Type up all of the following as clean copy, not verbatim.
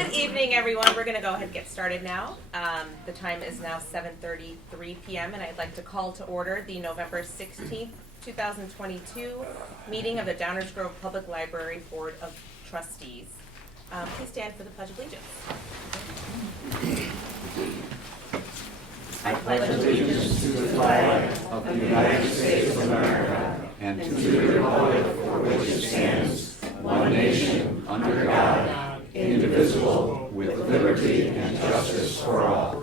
Good evening, everyone. We're going to go ahead and get started now. The time is now 7:33 p.m. and I'd like to call to order the November 16th, 2022 meeting of the Downers Grove Public Library Board of Trustees. Please stand for the Pledge of Allegiance. I pledge allegiance to the flag of the United States of America and to the republic for which it stands, one nation, under God, indivisible, with liberty and justice for all.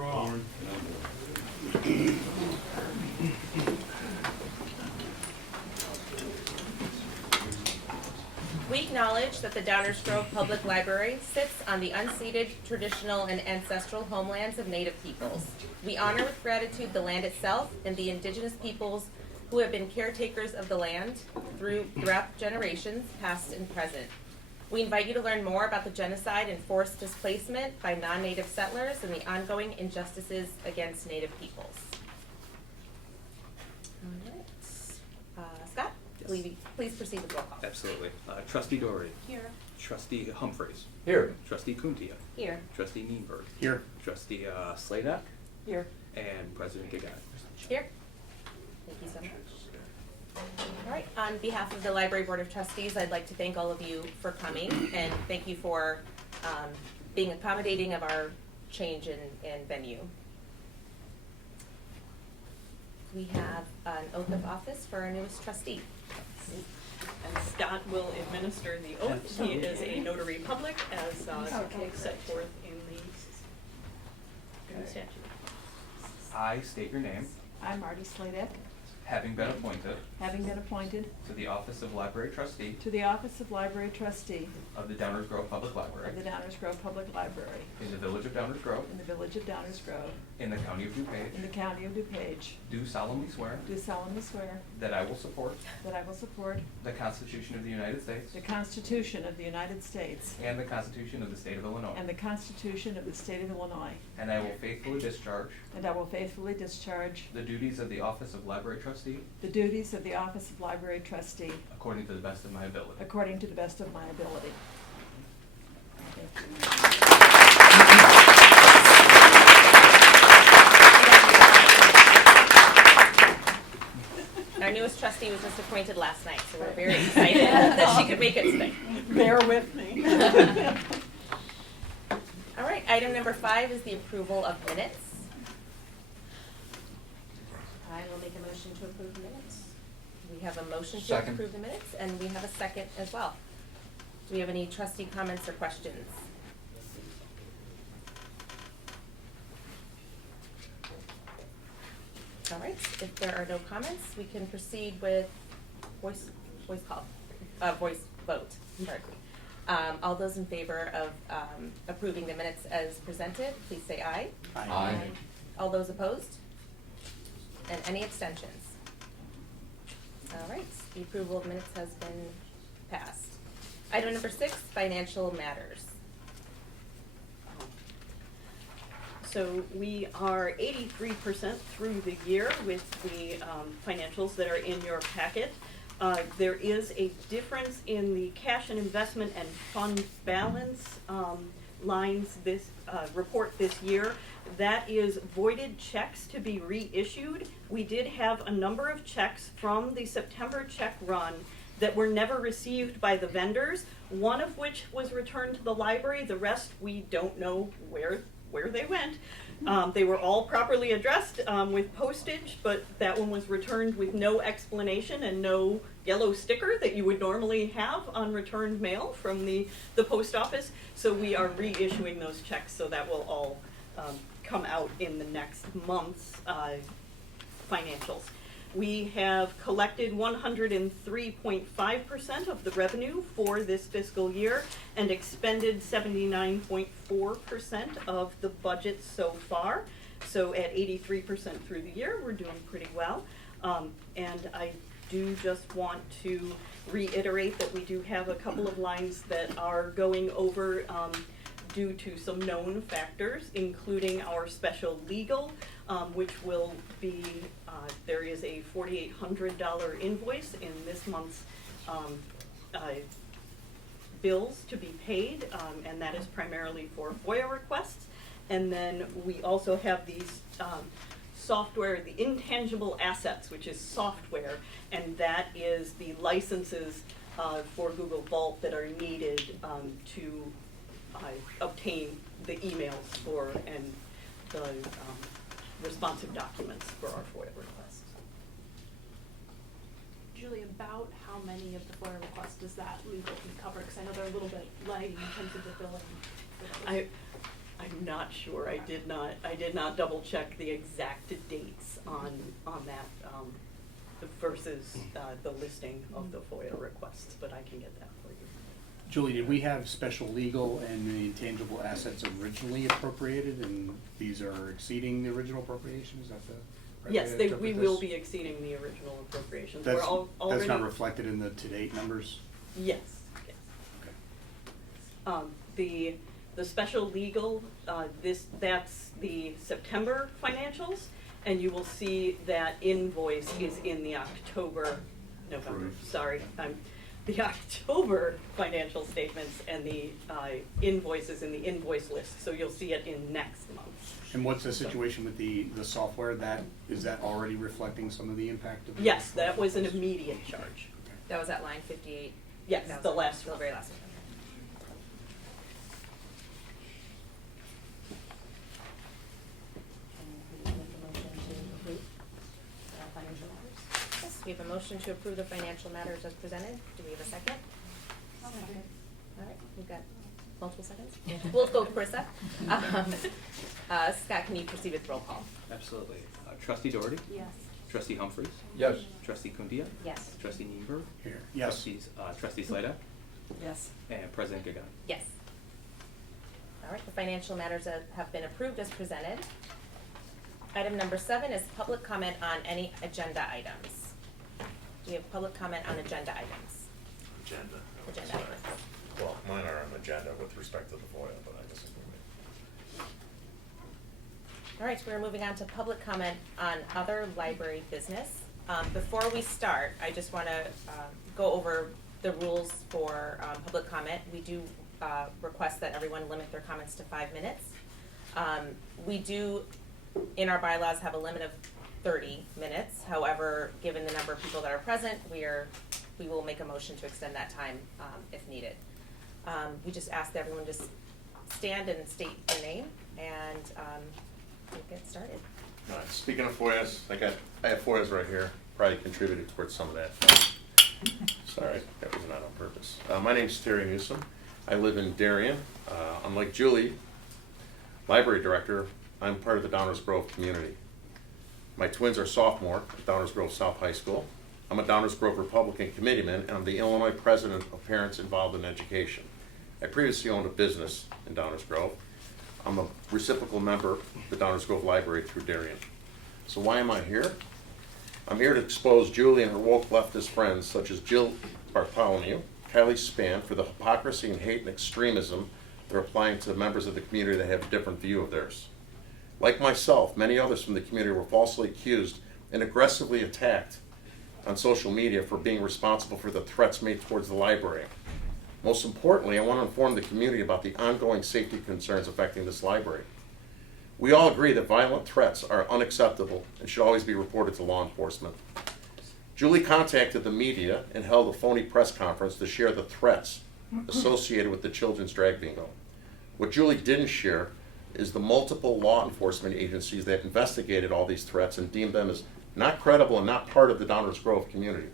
We acknowledge that the Downers Grove Public Library sits on the unceded, traditional, and ancestral homelands of Native peoples. We honor with gratitude the land itself and the indigenous peoples who have been caretakers of the land throughout generations, past and present. We invite you to learn more about the genocide and forced displacement by non-Native settlers and the ongoing injustices against Native peoples. All right. Scott? Yes. Please proceed with roll call. Absolutely. Trustee Doherty. Here. Trustee Humphreys. Here. Trustee Kuntia. Here. Trustee Nienberg. Here. Trustee Sladak. Here. And President Gagai. Here. Thank you so much. All right. On behalf of the Library Board of Trustees, I'd like to thank all of you for coming and thank you for being accommodating of our change in venue. We have an oath of office for our newest trustee. And Scott will administer the oath. He is a notary public as set forth in the statute. I state your name, I, Marty Sladak, having been appointed to the office of Library Trustee the office of Library Trustee of the Downers Grove Public Library of the Downers Grove Public Library in the village of Downers Grove in the village of Downers Grove in the county of in DuPage, the county of DuPage, do solemnly swear do solemnly swear that I will support that I will support the Constitution of the United States the Constitution of the United States and the Constitution of the State of Illinois, and the Constitution of the State of Illinois, and I will faithfully discharge and I will faithfully discharge the duties of the office of Library Trustee the duties of the office of Library Trustee according to the best of my ability. according to the best of my ability. Our newest trustee was just appointed last night, so we're very excited that she could make it today. Bear with me. All right, item number 5 is the approval of minutes. I will make a motion to approve the minutes. We have a motion to Second. approve the minutes, and we have a second as well. Do we have any trustee comments or questions? All right, if there are no comments, we can proceed with voice vote. All those in favor of approving the minutes as presented, please say aye. Aye. All those opposed? And any abstentions? All right, the approval of minutes has been passed. Item number 6, financial matters. So we are 83% through the year with the financials that are in your packet. There is a difference in the cash and investment and fund balance lines this report this year. That is voided checks to be reissued. We did have a number of checks from the September check run that were never received by the vendors, one of which was returned to the library. The rest we don't know where they went. They were all properly addressed with postage, but that one was returned with no explanation and no yellow sticker that you would normally have on returned mail from the post office. So we are reissuing those checks, so that will all come out in the next month's financials. We have collected 103.5% of the revenue for this fiscal year and expended 79.4% of the budget so far. So at 83% through the year, we're doing pretty well. And I do just want to reiterate that we do have a couple of lines that are going over due to some known factors, including our special legal, which will be, there is a $4,800 invoice in this month's bills to be paid, and that is primarily for FOIA requests. And then we also have these software, the intangible assets, which is software, and that is the licenses for Google Vault that are needed to obtain the emails for and the responsive documents for our FOIA requests. Julie, about how many of the FOIA requests does that legal fee cover? Because I know they're a little bit lagging in terms of the billing for those. I'm not sure. I did not double check the exact dates on that versus the listing of the FOIA requests, but I can get that for you. Julie, did we have special legal and the intangible assets originally appropriated, and these are exceeding the original appropriation? Is that the right Yes, way to interpret we this? will be exceeding the original appropriations. That's, We're already. that's not reflected in the to-date numbers? Yes, yes. Okay. The special legal, that's the September financials, and you will see that invoice is in the November, sorry, the October financial statements, and the invoice is in the invoice list, so you'll see it in next month. And what's the situation with the software? Is that already reflecting some of the impact of the Yes, that was an immediate charge. That was at line 58. Yes, That was the last the one. very last one. Yes, we have a motion to approve the financial matters as presented. Do we have a second? All right, we've got multiple seconds. We'll go Carissa. Scott, can you proceed with roll call? Absolutely. Trustee Doherty? Yes. Trustee Humphries? Yes. Trustee Kundia? Yes. Trustee Nienberg? Here, yes. Trustee Slater? Yes. And President Gagan. Yes. All right, the financial matters have been approved as presented. Item number 7 is public comment on any agenda items. Do we have public comment on agenda items? Agenda. Agenda Sorry. items. Well, mine are on agenda with respect to the FOIA, but I disagree. All right, so we're moving on to public comment on other library business. Before we start, I just want to go over the rules for public comment. We do request that everyone limit their comments to 5 minutes. We do, in our bylaws, have a limit of 30 minutes. However, given the number of people that are present, we will make a motion to extend that time if needed. We just ask that everyone just stand and state their name, and we'll get started. All right, speaking of FOIAs, I have FOIAs right here, probably contributed towards some of that. Sorry, that was not on purpose. My name's Terry Newsom. I live in Darien. Unlike Julie, library director, I'm part of the Downers Grove community. My twins are sophomore at Downers Grove South High School. I'm a Downers Grove Republican committeeman, and I'm the Illinois president of Parents Involved in Education. I previously owned a business in Downers Grove. I'm a reciprocal member of the Downers Grove Library through Darien. So why am I here? I'm here to expose Julie and her woke leftist friends, such as Jill Bartholomew, Kylie Spann, for the hypocrisy and hate and extremism they're applying to members of the community that have a different view of theirs. Like myself, many others from the community were falsely accused and aggressively attacked on social media for being responsible for the threats made towards the library. Most importantly, I want to inform the community about the ongoing safety concerns affecting this library. We all agree that violent threats are unacceptable and should always be reported to law enforcement. Julie contacted the media and held a phony press conference to share the threats associated with the children's drag bingo. What Julie didn't share is the multiple law enforcement agencies that investigated all these threats and deemed them as not credible and not part of the Downers Grove community.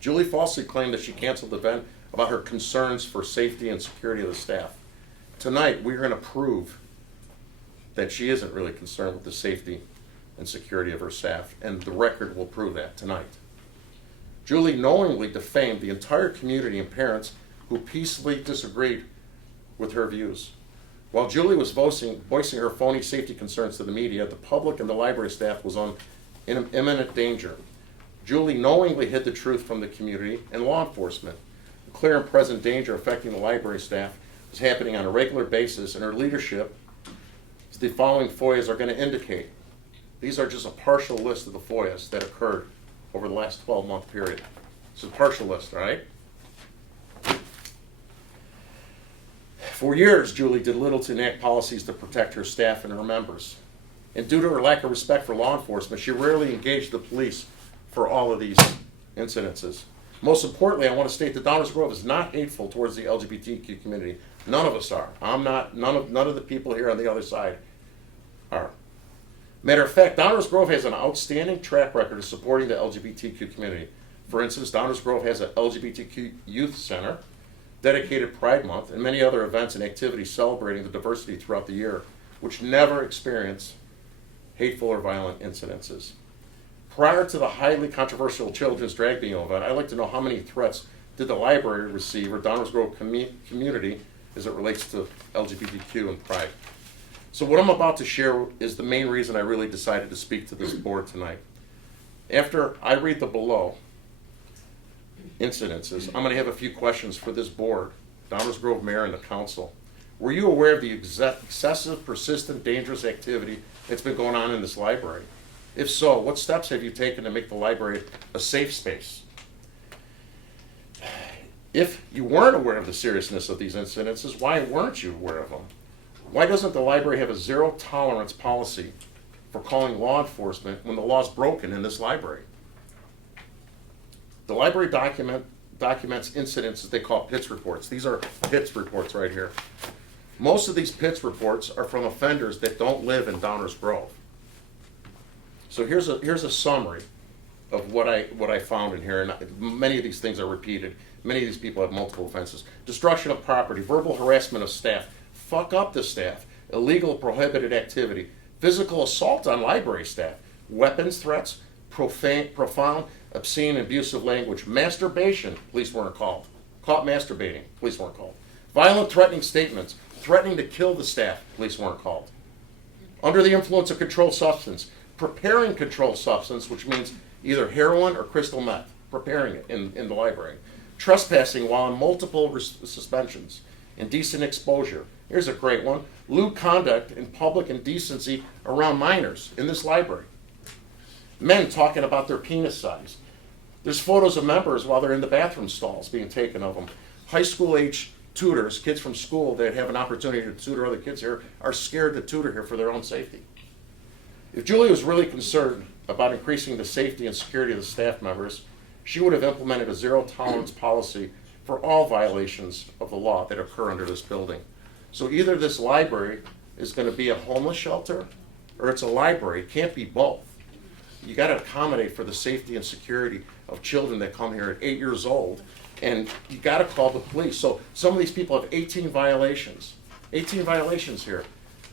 Julie falsely claimed that she canceled the event about her concerns for safety and security of the staff. Tonight, we're going to prove that she isn't really concerned with the safety and security of her staff, and the record will prove that tonight. Julie knowingly defamed the entire community and parents who peacefully disagreed with her views. While Julie was voicing her phony safety concerns to the media, the public and the library staff was in imminent danger. Julie knowingly hid the truth from the community and law enforcement. The clear and present danger affecting the library staff is happening on a regular basis, and her leadership, as the following FOIAs are going to indicate. These are just a partial list of the FOIAs that occurred over the last 12-month period. It's a partial list, all right? For years, Julie did little to enact policies to protect her staff and her members. And due to her lack of respect for law enforcement, she rarely engaged the police for all of these incidences. Most importantly, I want to state that Downers Grove is not hateful towards the LGBTQ community. None of us are. I'm not. None of the people here on the other side are. Matter of fact, Downers Grove has an outstanding track record of supporting the LGBTQ community. For instance, Downers Grove has an LGBTQ youth center, dedicated Pride Month, and many other events and activities celebrating the diversity throughout the year, which never experience hateful or violent incidences. Prior to the highly controversial children's drag bingo event, I'd like to know how many threats did the library receive or Downers Grove community as it relates to LGBTQ and Pride. So what I'm about to share is the main reason I really decided to speak to this board tonight. After I read the below incidences, I'm going to have a few questions for this board, Downers Grove Mayor and the council. Were you aware of the excessive, persistent, dangerous activity that's been going on in this library? If so, what steps have you taken to make the library a safe space? If you weren't aware of the seriousness of these incidences, why weren't you aware of them? Why doesn't the library have a zero tolerance policy for calling law enforcement when the law is broken in this library? The library documents incidents that they call PITS reports. These are PITS reports right here. Most of these PITS reports are from offenders that don't live in Downers Grove. So here's a summary of what I found in here, and many of these things are repeated. Many of these people have multiple offenses. Destruction of property, verbal harassment of staff, fuck up the staff, illegal prohibited activity, physical assault on library staff, weapons threats, profound, obscene, abusive language, masturbation, police weren't called. Caught masturbating, police weren't called. Violent threatening statements, threatening to kill the staff, police weren't called. Under the influence of controlled substance, preparing controlled substance, which means either heroin or crystal meth, preparing it in the library. Trespassing while on multiple suspensions. Indecent exposure. Here's a great one. Lewd conduct in public indecency around minors in this library. Men talking about their penis size. There's photos of members while they're in the bathroom stalls being taken of them. High school age tutors, kids from school that have an opportunity to tutor other kids here, are scared to tutor here for their own safety. If Julie was really concerned about increasing the safety and security of the staff members, she would have implemented a zero tolerance policy for all violations of the law that occur under this building. So either this library is going to be a homeless shelter or it's a library. It can't be both. You got to accommodate for the safety and security of children that come here at 8 years old, and you got to call the police. So some of these people have 18 violations. 18 violations here.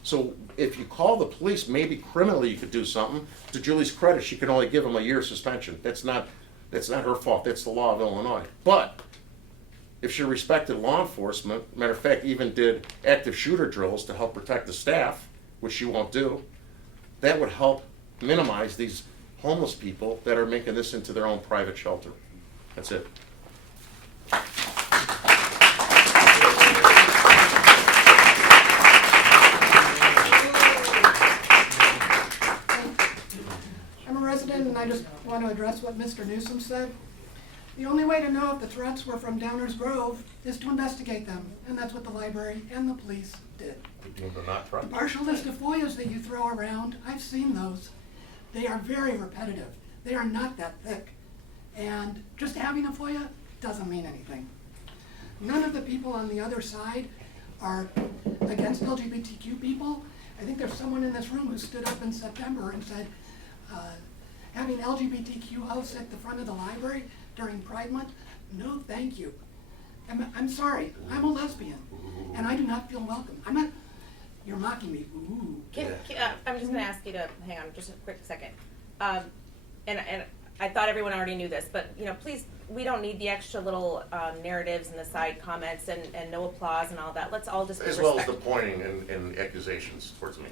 So if you call the police, maybe criminally you could do something. To Julie's credit, she can only give them a year suspension. That's not her fault. That's the law of Illinois. But if she respected law enforcement, matter of fact, even did active shooter drills to help protect the staff, which she won't do, that would help minimize these homeless people that are making this into their own private shelter. That's it. I'm a resident and I just want to address what Mr. Newsom said. The only way to know if the threats were from Downers Grove is to investigate them, and that's what the library and the police did. They're not The threatened. partial list of FOIAs that you throw around, I've seen those. They are very repetitive. They are not that thick. And just having a FOIA doesn't mean anything. None of the people on the other side are against LGBTQ people. I think there's someone in this room who stood up in September and said, having LGBTQ hosts at the front of the library during Pride Month, no thank you. I'm sorry, I'm a lesbian, and I do not feel welcome. You're mocking me, ooh. I'm just going to ask you to hang on just a quick second. And I thought everyone already knew this, but please, we don't need the extra little narratives and the side comments and no applause and all that. Let's all just be As well as respectful. the pointing and accusations towards me.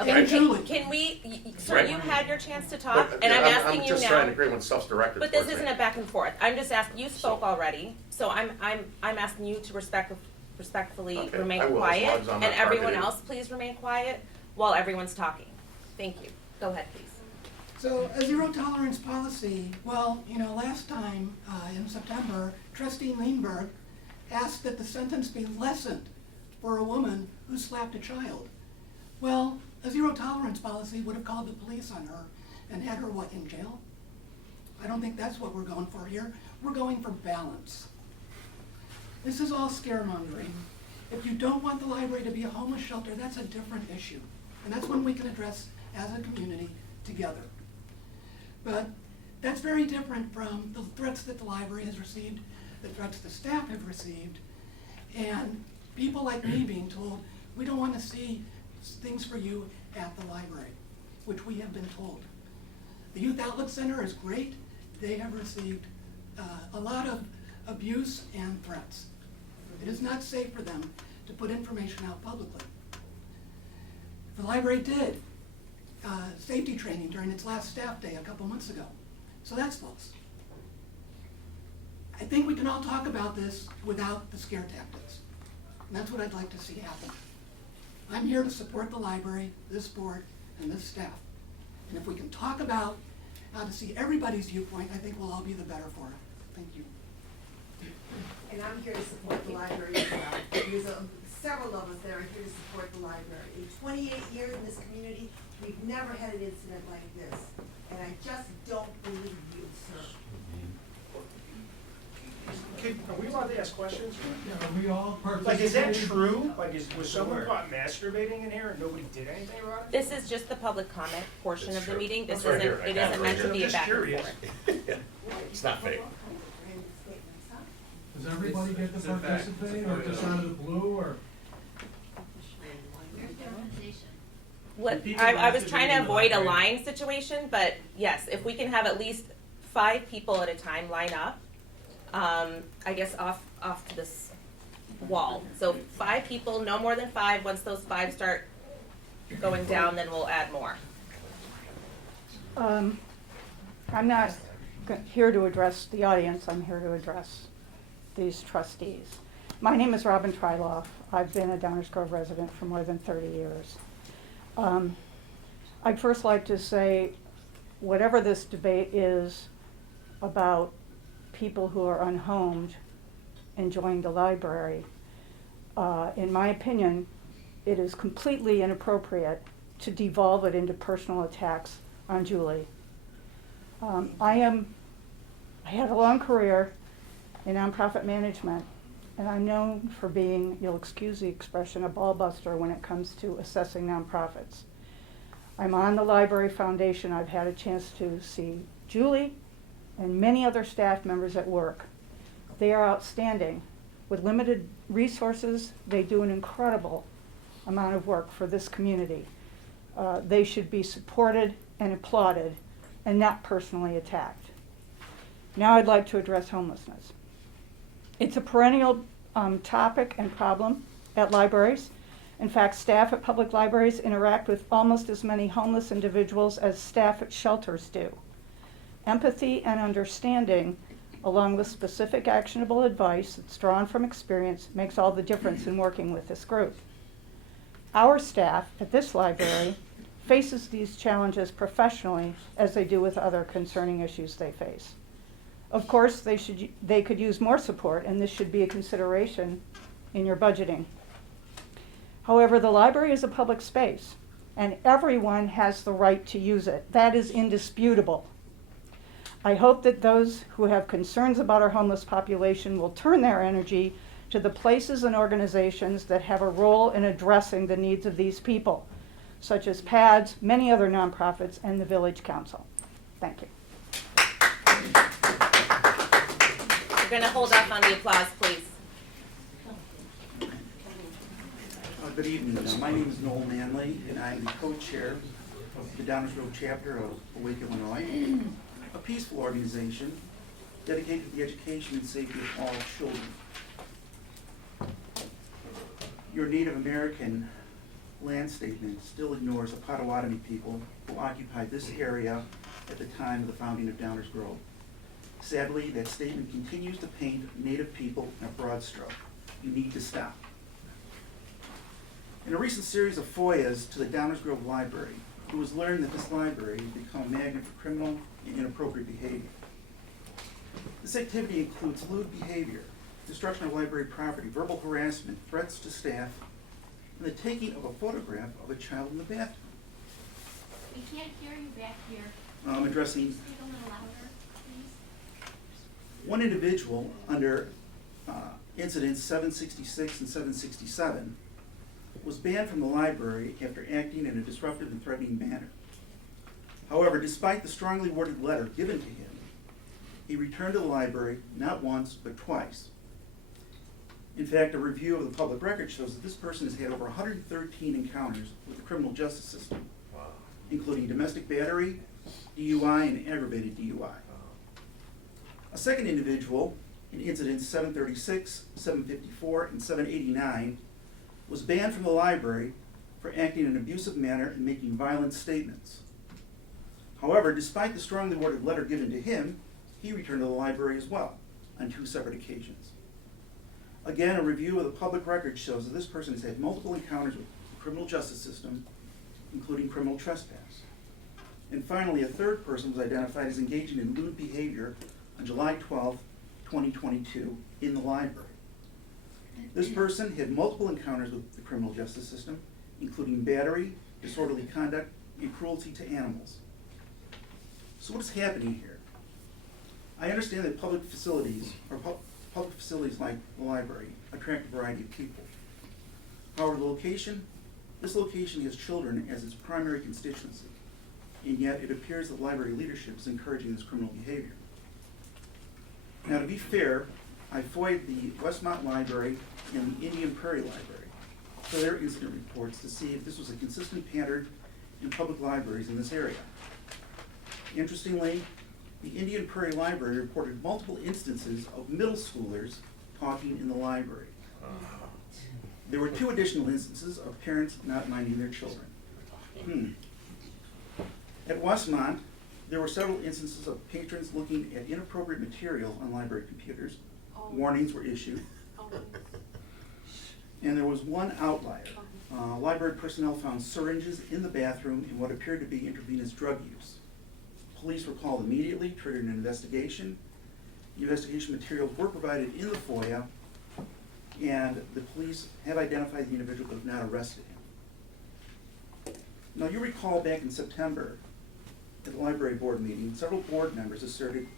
Okay, Right. can we, sir, Right. you had your chance to talk, But, and I'm yeah, asking I'm you just now. trying to agree when self-directed But this towards isn't me. a back and forth. I'm just asking, you spoke already, so I'm asking you to respectfully Okay, remain I will, as quiet, long as I'm and not everyone targeted. else, please remain quiet while everyone's talking. Thank you. Go ahead, please. So a zero tolerance policy, well, last time in September, Trustee Lindbergh asked that the sentence be lessened for a woman who slapped a child. Well, a zero tolerance policy would have called the police on her and had her, what, in jail? I don't think that's what we're going for here. We're going for balance. This is all scaremongering. If you don't want the library to be a homeless shelter, that's a different issue. And that's one we can address as a community together. But that's very different from the threats that the library has received, the threats the staff have received, and people like me being told, we don't want to see things for you at the library, which we have been told. The Youth Outlet Center is great. They have received a lot of abuse and threats. It is not safe for them to put information out publicly. The library did safety training during its last staff day a couple months ago. So that's false. I think we can all talk about this without the scare tactics. And that's what I'd like to see happen. I'm here to support the library, this board, and this staff. And if we can talk about how to see everybody's viewpoint, I think we'll all be the better for it. Thank you. And I'm here to support the library as well. There's several of us that are here to support the library. In 28 years in this community, we've never had an incident like this. And I just don't believe you, sir. Are we allowed to ask questions? Yeah, are we all Like, is that participating? true? Like, was someone caught masturbating in here and nobody did anything about it? This is just the public comment portion It's of the true. meeting. This It's right isn't, here. I it got it isn't right meant to here. be a I'm just back and curious. forth. It's not fake. Does everybody get to participate, or just out of the blue, or? What, People I was have to trying be to in the avoid a library. line situation, but yes, if we can have at least 5 people at a time line up, I guess off to this wall. So 5 people, no more than 5. Once those 5 start going down, then we'll add more. I'm not here to address the audience, I'm here to address these trustees. My name is Robin Tryloff. I've been a Downers Grove resident for more than 30 years. I'd first like to say, whatever this debate is about people who are unhomed enjoying the library, in my opinion, it is completely inappropriate to devolve it into personal attacks on Julie. I had a long career in nonprofit management, and I'm known for being, you'll excuse the expression, a ball buster when it comes to assessing nonprofits. I'm on the Library Foundation. I've had a chance to see Julie and many other staff members at work. They are outstanding. With limited resources, they do an incredible amount of work for this community. They should be supported and applauded and not personally attacked. Now I'd like to address homelessness. It's a perennial topic and problem at libraries. In fact, staff at public libraries interact with almost as many homeless individuals as staff at shelters do. Empathy and understanding, along with specific actionable advice that's drawn from experience, makes all the difference in working with this group. Our staff at this library faces these challenges professionally as they do with other concerning issues they face. Of course, they could use more support, and this should be a consideration in your budgeting. However, the library is a public space, and everyone has the right to use it. That is indisputable. I hope that those who have concerns about our homeless population will turn their energy to the places and organizations that have a role in addressing the needs of these people, such as PADS, many other nonprofits, and the Village Council. Thank you. We're going to hold off on the applause, please. Good evening. My name is Noel Manley, and I'm the co-chair of the Downers Grove chapter of Awake, Illinois, a peaceful organization dedicated to the education and safety of all children. Your Native American land statement still ignores the Potawatomi people who occupied this area at the time of the founding of Downers Grove. Sadly, that statement continues to paint Native people in a broad stroke. You need to stop. In a recent series of FOIAs to the Downers Grove Library, it was learned that this library had become a magnet for criminal and inappropriate behavior. This activity includes lewd behavior, destruction of library property, verbal harassment, threats to staff, and the taking of a photograph of a child in the bathroom. We can't hear you back here. I'm addressing Speak a little louder, please. one individual under incidents 766 and 767 was banned from the library after acting in a disruptive and threatening manner. However, despite the strongly worded letter given to him, he returned to the library not once but twice. In fact, a review of the public record shows that this person has had over 113 encounters with the criminal justice system, including domestic battery, DUI, and aggravated DUI. A second individual in incidents 736, 754, and 789 was banned from the library for acting in an abusive manner and making violent statements. However, despite the strongly worded letter given to him, he returned to the library as well on 2 separate occasions. Again, a review of the public record shows that this person has had multiple encounters with the criminal justice system, including criminal trespass. And finally, a third person was identified as engaging in lewd behavior on July 12, 2022 in the library. This person had multiple encounters with the criminal justice system, including battery, disorderly conduct, and cruelty to animals. So what's happening here? I understand that public facilities like the library attract a variety of people. However, this location has children as its primary constituency, and yet it appears that library leadership is encouraging this criminal behavior. Now, to be fair, I FOIA'd the Westmont Library and the Indian Prairie Library for their incident reports to see if this was a consistent pattern in public libraries in this area. Interestingly, the Indian Prairie Library reported multiple instances of middle schoolers talking in the library. There were 2 additional instances of parents not minding their children. At Westmont, there were several instances of patrons looking at inappropriate material on library computers. Warnings were issued. And there was one outlier. Library personnel found syringes in the bathroom in what appeared to be intravenous drug use. Police were called immediately, triggered an investigation. The investigation materials were provided in the FOIA, and the police have identified the individual but have not arrested him. Now, you recall back in September at the library board meeting, several board members asserted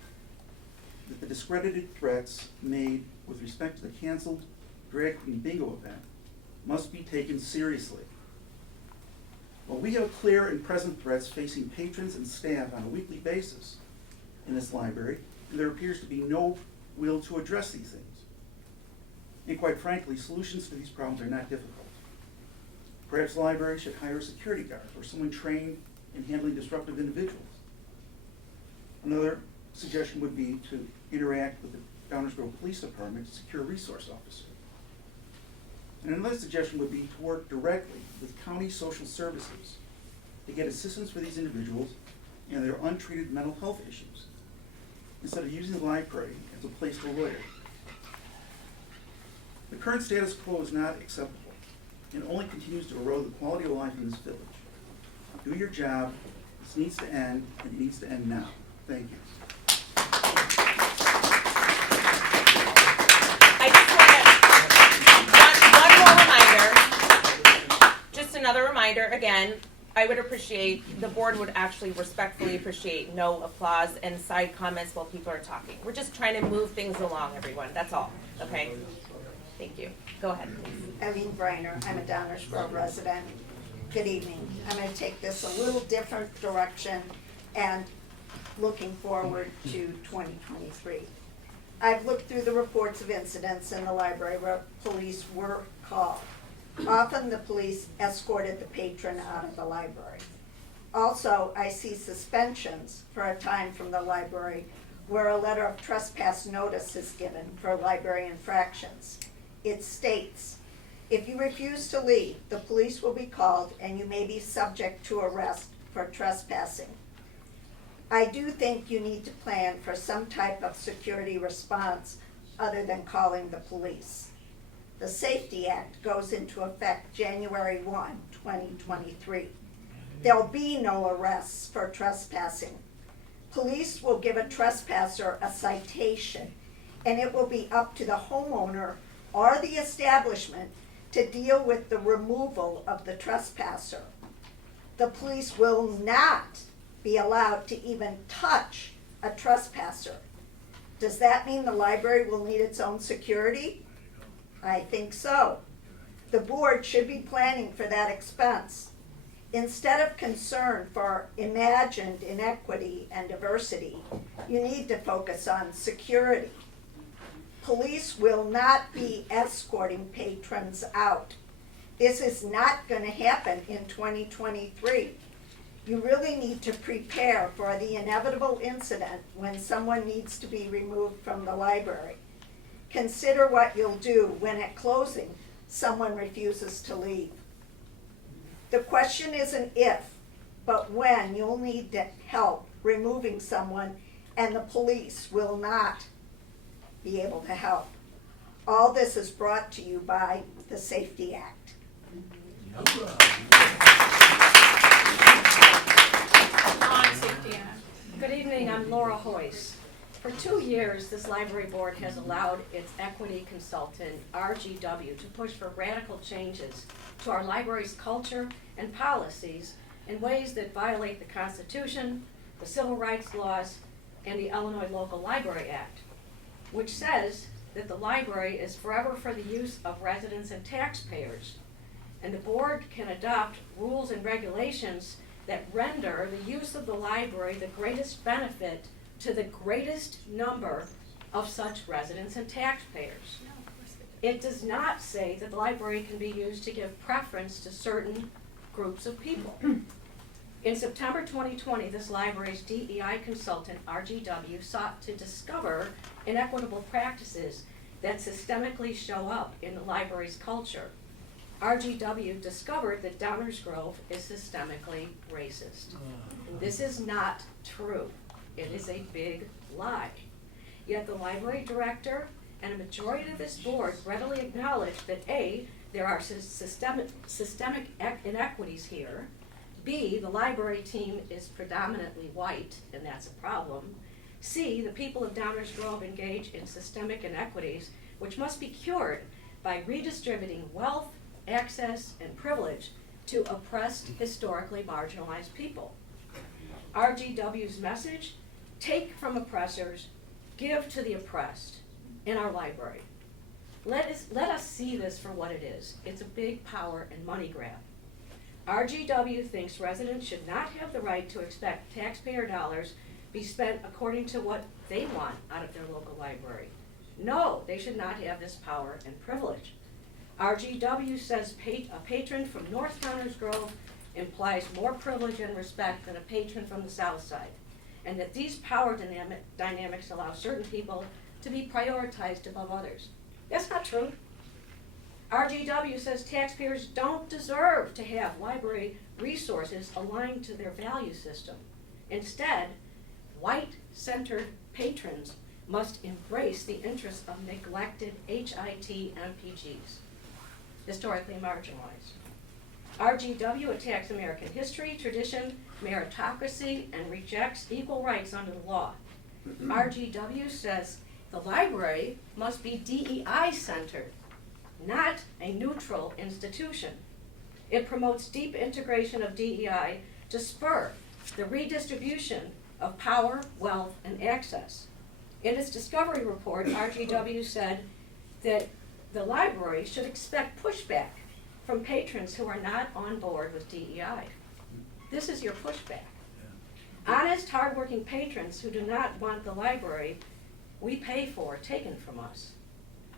that the discredited threats made with respect to the canceled drag queen bingo event must be taken seriously. Well, we have clear and present threats facing patrons and staff on a weekly basis in this library, and there appears to be no will to address these things. And quite frankly, solutions to these problems are not difficult. Perhaps the library should hire a security guard or someone trained in handling disruptive individuals. Another suggestion would be to interact with the Downers Grove Police Department to secure a resource officer. And another suggestion would be to work directly with county social services to get assistance for these individuals and their untreated mental health issues, instead of using the library as a place to loiter. The current status quo is not acceptable and only continues to erode the quality of life in this village. Do your job. This needs to end, and it needs to end now. Thank you. Another reminder, again, I would appreciate, the board would actually respectfully appreciate no applause and side comments while people are talking. We're just trying to move things along, everyone. That's all, okay? Thank you. Go ahead, please. Eileen Briner, I'm a Downers Grove resident. Good evening. I'm going to take this a little different direction and looking forward to 2023. I've looked through the reports of incidents in the library where police were called. Often the police escorted the patron out of the library. Also, I see suspensions for a time from the library where a letter of trespass notice is given for library infractions. It states, if you refuse to leave, the police will be called and you may be subject to arrest for trespassing. I do think you need to plan for some type of security response other than calling the police. The Safety Act goes into effect January 1, 2023. There'll be no arrests for trespassing. Police will give a trespasser a citation, and it will be up to the homeowner or the establishment to deal with the removal of the trespasser. The police will not be allowed to even touch a trespasser. Does that mean the library will need its own security? I think so. The board should be planning for that expense. Instead of concern for imagined inequity and diversity, you need to focus on security. Police will not be escorting patrons out. This is not going to happen in 2023. You really need to prepare for the inevitable incident when someone needs to be removed from the library. Consider what you'll do when at closing someone refuses to leave. The question isn't if, but when you'll need help removing someone, and the police will not be able to help. All this is brought to you by the Safety Act. Good evening, I'm Laura Hoyce. For 2 years, this library board has allowed its equity consultant, RGW, to push for radical changes to our library's culture and policies in ways that violate the Constitution, the civil rights laws, and the Illinois Local Library Act, which says that the library is forever for the use of residents and taxpayers, and the board can adopt rules and regulations that render the use of the library the greatest benefit to the greatest number of such residents and taxpayers. It does not say that the library can be used to give preference to certain groups of people. In September 2020, this library's DEI consultant, RGW, sought to discover inequitable practices that systemically show up in the library's culture. RGW discovered that Downers Grove is systemically racist. This is not true. It is a big lie. Yet the library director and a majority of this board readily acknowledge that A, there are systemic inequities here, B, the library team is predominantly white, and that's a problem, C, the people of Downers Grove engage in systemic inequities, which must be cured by redistributing wealth, access, and privilege to oppressed, historically marginalized people. RGW's message: take from oppressors, give to the oppressed in our library. Let us see this for what it is. It's a big power and money grab. RGW thinks residents should not have the right to expect taxpayer dollars be spent according to what they want out of their local library. No, they should not have this power and privilege. RGW says a patron from North Downers Grove implies more privilege and respect than a patron from the South Side, and that these power dynamics allow certain people to be prioritized above others. That's not true. RGW says taxpayers don't deserve to have library resources aligned to their value system. Instead, white-centered patrons must embrace the interests of neglected HIT MPGs, historically marginalized. RGW attacks American history, tradition, meritocracy, and rejects equal rights under the law. RGW says the library must be DEI-centered, not a neutral institution. It promotes deep integration of DEI to spur the redistribution of power, wealth, and access. In its discovery report, RGW said that the library should expect pushback from patrons who are not on board with DEI. This is your pushback. Honest, hardworking patrons who do not want the library we pay for taken from us.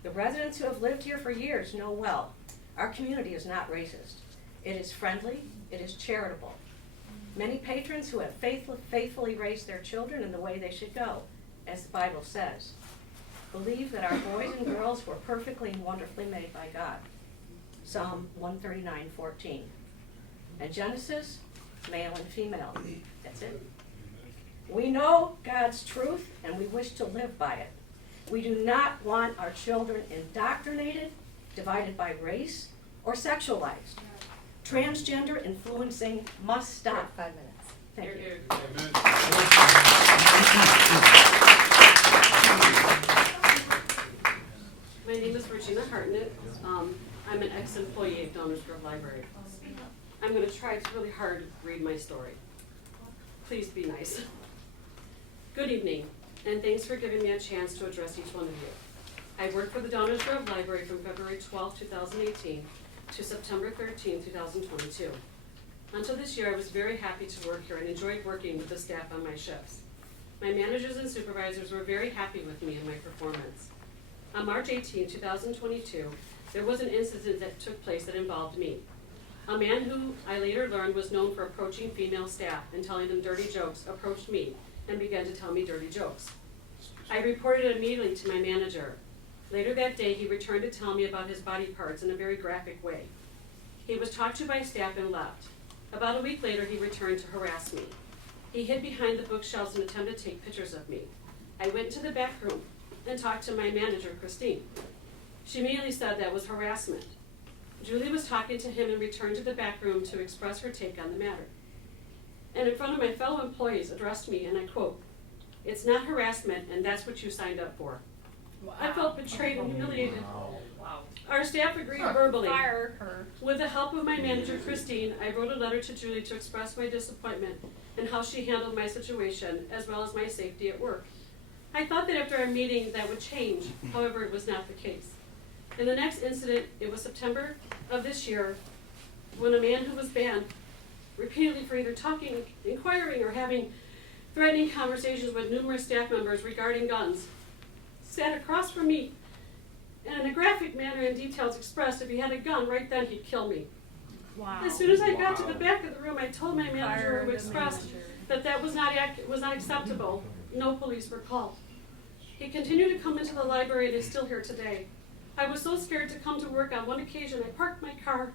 The residents who have lived here for years know well, our community is not racist. It is friendly, it is charitable. Many patrons who have faithfully raised their children in the way they should go, as the Bible says, believe that our boys and girls were perfectly and wonderfully made by God. Psalm 139:14. And Genesis, male and female. That's it. We know God's truth and we wish to live by it. We do not want our children indoctrinated, divided by race, or sexualized. Transgender influencing must stop. 5 minutes. Thank you. My name is Regina Hartnett. I'm an ex-employee at Downers Grove Library. I'm going to try really hard to read my story. Please be nice. Good evening, and thanks for giving me a chance to address each one of you. I worked for the Downers Grove Library from February 12, 2018 to September 13, 2022. Until this year, I was very happy to work here and enjoyed working with the staff on my shifts. My managers and supervisors were very happy with me and my performance. On March 18, 2022, there was an incident that took place that involved me. A man who I later learned was known for approaching female staff and telling them dirty jokes approached me and began to tell me dirty jokes. I reported it immediately to my manager. Later that day, he returned to tell me about his body parts in a very graphic way. He was talked to by staff and left. About a week later, he returned to harass me. He hid behind the bookshelves and attempted to take pictures of me. I went to the back room and talked to my manager, Christine. She immediately said that was harassment. Julie was talking to him and returned to the back room to express her take on the matter. And in front of my fellow employees addressed me, and I quote, "It's not harassment, and that's what you signed up for." Wow. I felt betrayed and humiliated. Wow. Our staff agreed verbally. Fire her. With the help of my manager, Christine, I wrote a letter to Julie to express my disappointment and how she handled my situation, as well as my safety at work. I thought that after our meeting that would change, however, it was not the case. In the next incident, it was September of this year, when a man who was banned repeatedly for either talking, inquiring, or having threatening conversations with numerous staff members regarding guns, sat across from me and in a graphic manner and details expressed if he had a gun right then he'd kill me. Wow. As soon as I got to the back of the room, I told my manager who expressed that that was not acceptable. No police were called. He continued to come into the library and is still here today. I was so scared to come to work. On one occasion, I parked my car.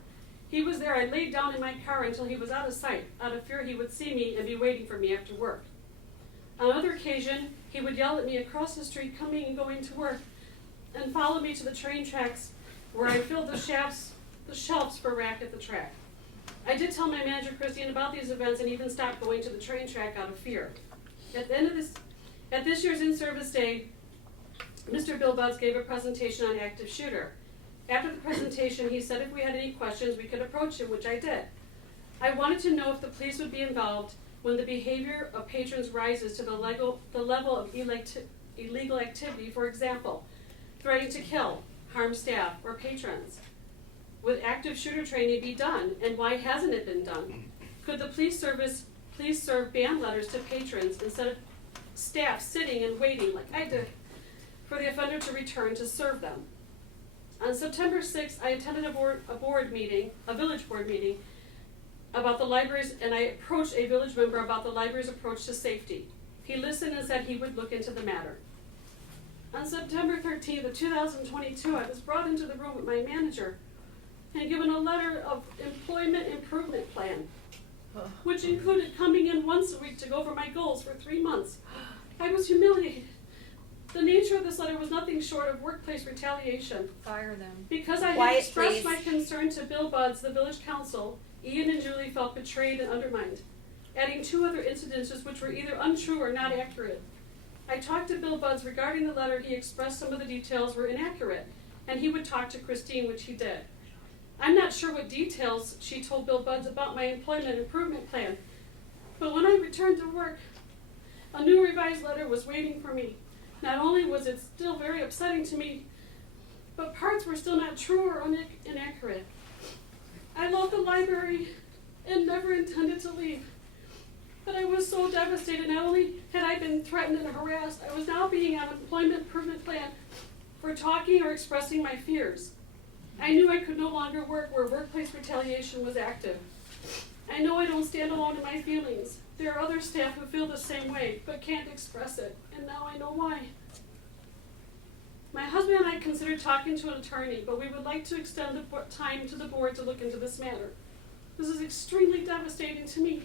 He was there. I laid down in my car until he was out of sight, out of fear he would see me and be waiting for me after work. On another occasion, he would yell at me across the street, coming and going to work, and follow me to the train tracks where I filled the shelves for rack at the track. I did tell my manager, Christine, about these events and even stopped going to the train track out of fear. At this year's in-service day, Mr. Bill Buds gave a presentation on active shooter. After the presentation, he said if we had any questions, we could approach him, which I did. I wanted to know if the police would be involved when the behavior of patrons rises to the level of illegal activity, for example, threatening to kill, harm staff, or patrons. Would active shooter training be done, and why hasn't it been done? Could the police serve ban letters to patrons instead of staff sitting and waiting like I did for the offender to return to serve them? On September 6th, I attended a village board meeting about the libraries, and I approached a village member about the library's approach to safety. He listened and said he would look into the matter. On September 13th of 2022, I was brought into the room with my manager and given a letter of employment improvement plan, which included coming in once a week to go over my goals for 3 months. I was humiliated. The nature of this letter was nothing short of workplace retaliation. Fire them. Because I had expressed my concern to Bill Buds, the village council, Ian and Julie felt betrayed and undermined, adding 2 other incidences which were either untrue or not accurate. I talked to Bill Buds regarding the letter. He expressed some of the details were inaccurate, and he would talk to Christine, which he did. I'm not sure what details she told Bill Buds about my employment improvement plan, but when I returned to work, a new revised letter was waiting for me. Not only was it still very upsetting to me, but parts were still not true or inaccurate. I love the library and never intended to leave, but I was so devastated. Not only had I been threatened and harassed, I was now being on an employment improvement plan for talking or expressing my fears. I knew I could no longer work where workplace retaliation was active. I know I don't stand alone in my feelings. There are other staff who feel the same way, but can't express it, and now I know why. My husband and I considered talking to an attorney, but we would like to extend the time to the board to look into this matter. This is extremely devastating to me,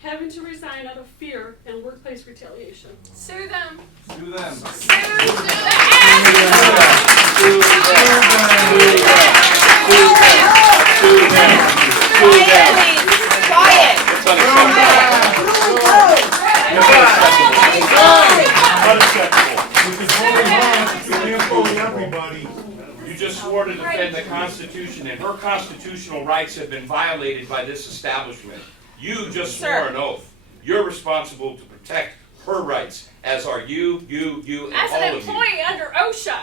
having to resign out of fear and workplace retaliation. Sue them. Sue them. Sue them. Quiet. It's unacceptable. Unacceptable. You can bully everybody. You just swore to defend the the Constitution, and her constitutional rights have been violated by this establishment. You just swore an oath. You're responsible to protect her rights, as are you, and As all an of you. employee under OSHA,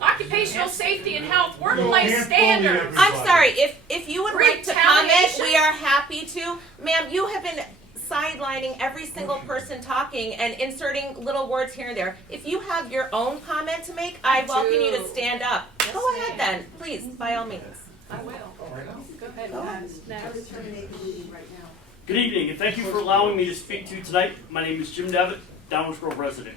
Occupational Safety and Health Workplace Standards. I'm sorry, if you would like to comment, Retaliation? we are happy to. Ma'am, you have been sidelining every single person talking and inserting little words here and there. If you have your own comment to make, I welcome you to do. stand up. Yes, Go ahead ma'am. then, please, by all means. I will. Go ahead. Next. Terminate the meeting right now. Good evening, and thank you for allowing me to speak to you tonight. My name is Jim Devitt, Downers Grove resident.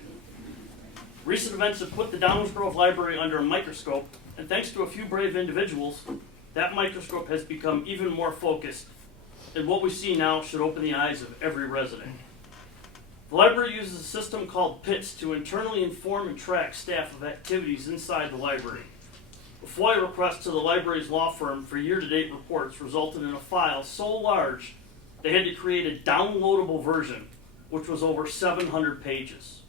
Recent events have put the Downers Grove Library under a microscope, and thanks to a few brave individuals, that microscope has become even more focused, and what we see now should open the eyes of every resident. The library uses a system called PITS to internally inform and track staff of activities inside the library. A FOIA request to the library's law firm for year-to-date reports resulted in a file so large they had to create a downloadable version, which was over 700 pages.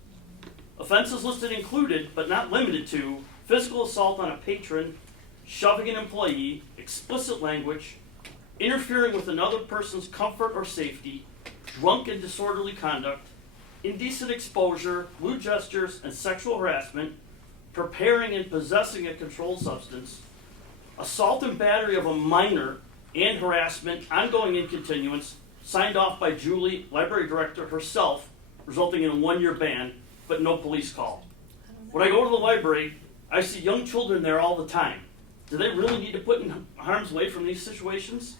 Offenses listed included, but not limited to, physical assault on a patron, shoving an employee, explicit language, interfering with another person's comfort or safety, drunk and disorderly conduct, indecent exposure, lewd gestures, and sexual harassment, preparing and possessing a controlled substance, assault and battery of a minor, and harassment, ongoing in continuance, signed off by Julie, library director herself, resulting in a 1-year ban, but no police call. When I go to the library, I see young children there all the time. Do they really need to put in harm's way from these situations?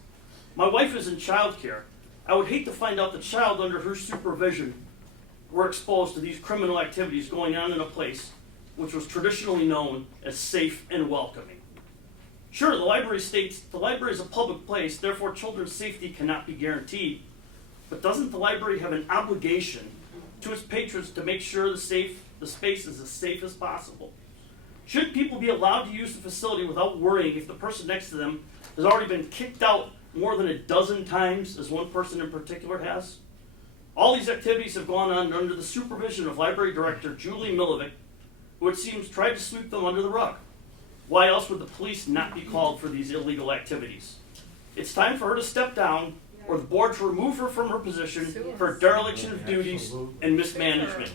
My wife is in childcare. I would hate to find out the child under her supervision were exposed to these criminal activities going on in a place which was traditionally known as safe and welcoming. Sure, the library states the library is a public place, therefore children's safety cannot be guaranteed. But doesn't the library have an obligation to its patrons to make sure the space is as safe as possible? Should people be allowed to use the facility without worrying if the person next to them has already been kicked out more than a dozen times, as one person in particular has? All these activities have gone on under the supervision of Library Director Julie Milovic, who it seems tried to sweep them under the rug. Why else would the police not be called for these illegal activities? It's time for her to step down, or the board to remove her from her position for dereliction of duties and mismanagement.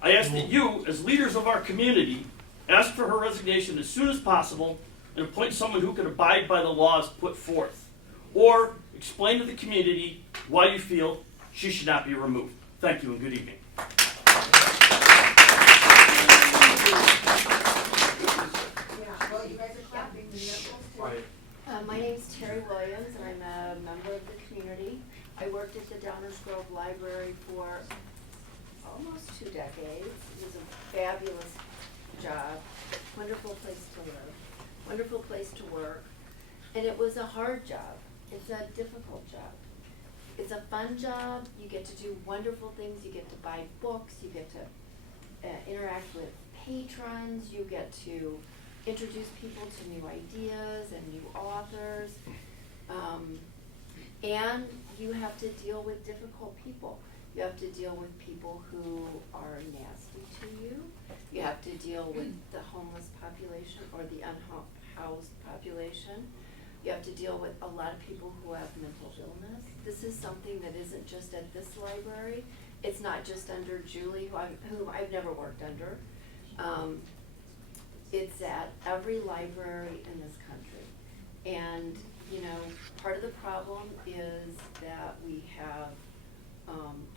I ask that you, as leaders of our community, ask for her resignation as soon as possible and appoint someone who can abide by the laws put forth. Or explain to the community why you feel she should not be removed. Thank you and good evening. My name's Terry Williams, and I'm a member of the community. I worked at the Downers Grove Library for almost 2 decades. It was a fabulous job, wonderful place to live, wonderful place to work, and it was a hard job. It's a difficult job. It's a fun job. You get to do wonderful things. You get to buy books. You get to interact with patrons. You get to introduce people to new ideas and new authors. And you have to deal with difficult people. You have to deal with people who are nasty to you. You have to deal with the homeless population or the unhoused population. You have to deal with a lot of people who have mental illness. This is something that isn't just at this library. It's not just under Julie, whom I've never worked under. It's at every library in this country. And, you know, part of the problem is that we have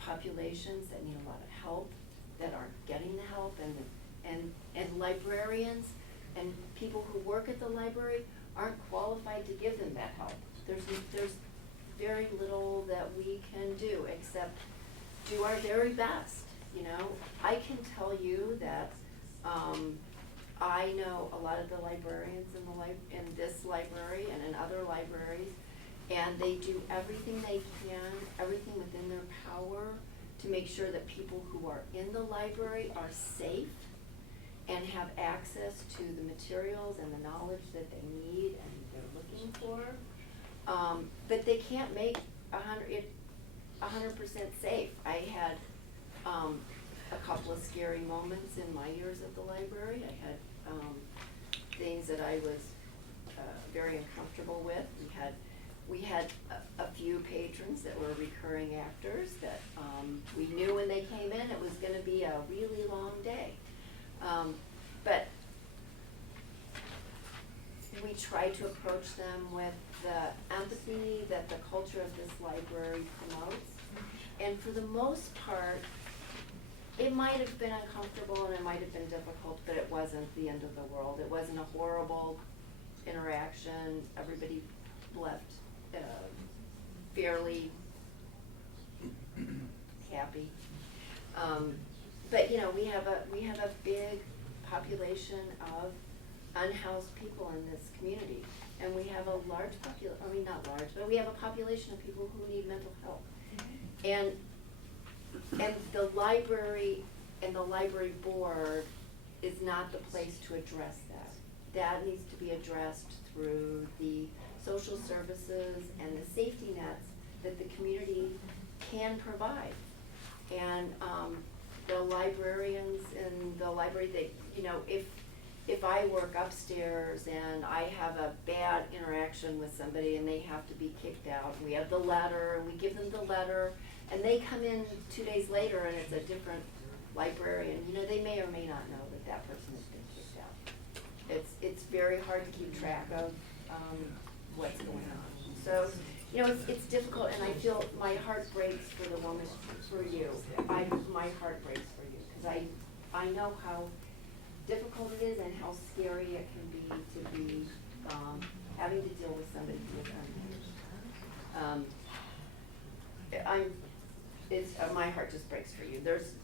populations that need a lot of help, that aren't getting the help, and librarians and people who work at the library aren't qualified to give them that help. There's very little that we can do except do our very best, you know. I can tell you that I know a lot of the librarians in this library and in other libraries, and they do everything they can, everything within their power to make sure that people who are in the library are safe and have access to the materials and the knowledge that they need and they're looking for. But they can't make 100% safe. I had a couple of scary moments in my years at the library. I had things that I was very uncomfortable with. We had a few patrons that were recurring actors that we knew when they came in it was going to be a really long day. But we tried to approach them with the empathy that the culture of this library promotes. And for the most part, it might have been uncomfortable and it might have been difficult, but it wasn't the end of the world. It wasn't a horrible interaction. Everybody left fairly happy. But you know, we have a big population of unhoused people in this community, and we have a large not large, but we have a population of people who need mental health. And the library and the library board is not the place to address that. That needs to be addressed through the social services and the safety nets that the community can provide. And the librarians in the library, they, you know, if I work upstairs and I have a bad interaction with somebody and they have to be kicked out, we have the letter and we give them the letter, and they come in 2 days later and it's a different librarian, you know, they may or may not know that that person has been kicked out. It's very hard to keep track of what's going on. So, you know, it's difficult, and I feel my heart breaks for the woman, for you. My heart breaks for you, because I know how difficult it is and how scary it can be to be having to deal with somebody who is unhinged. My heart just breaks for you. There's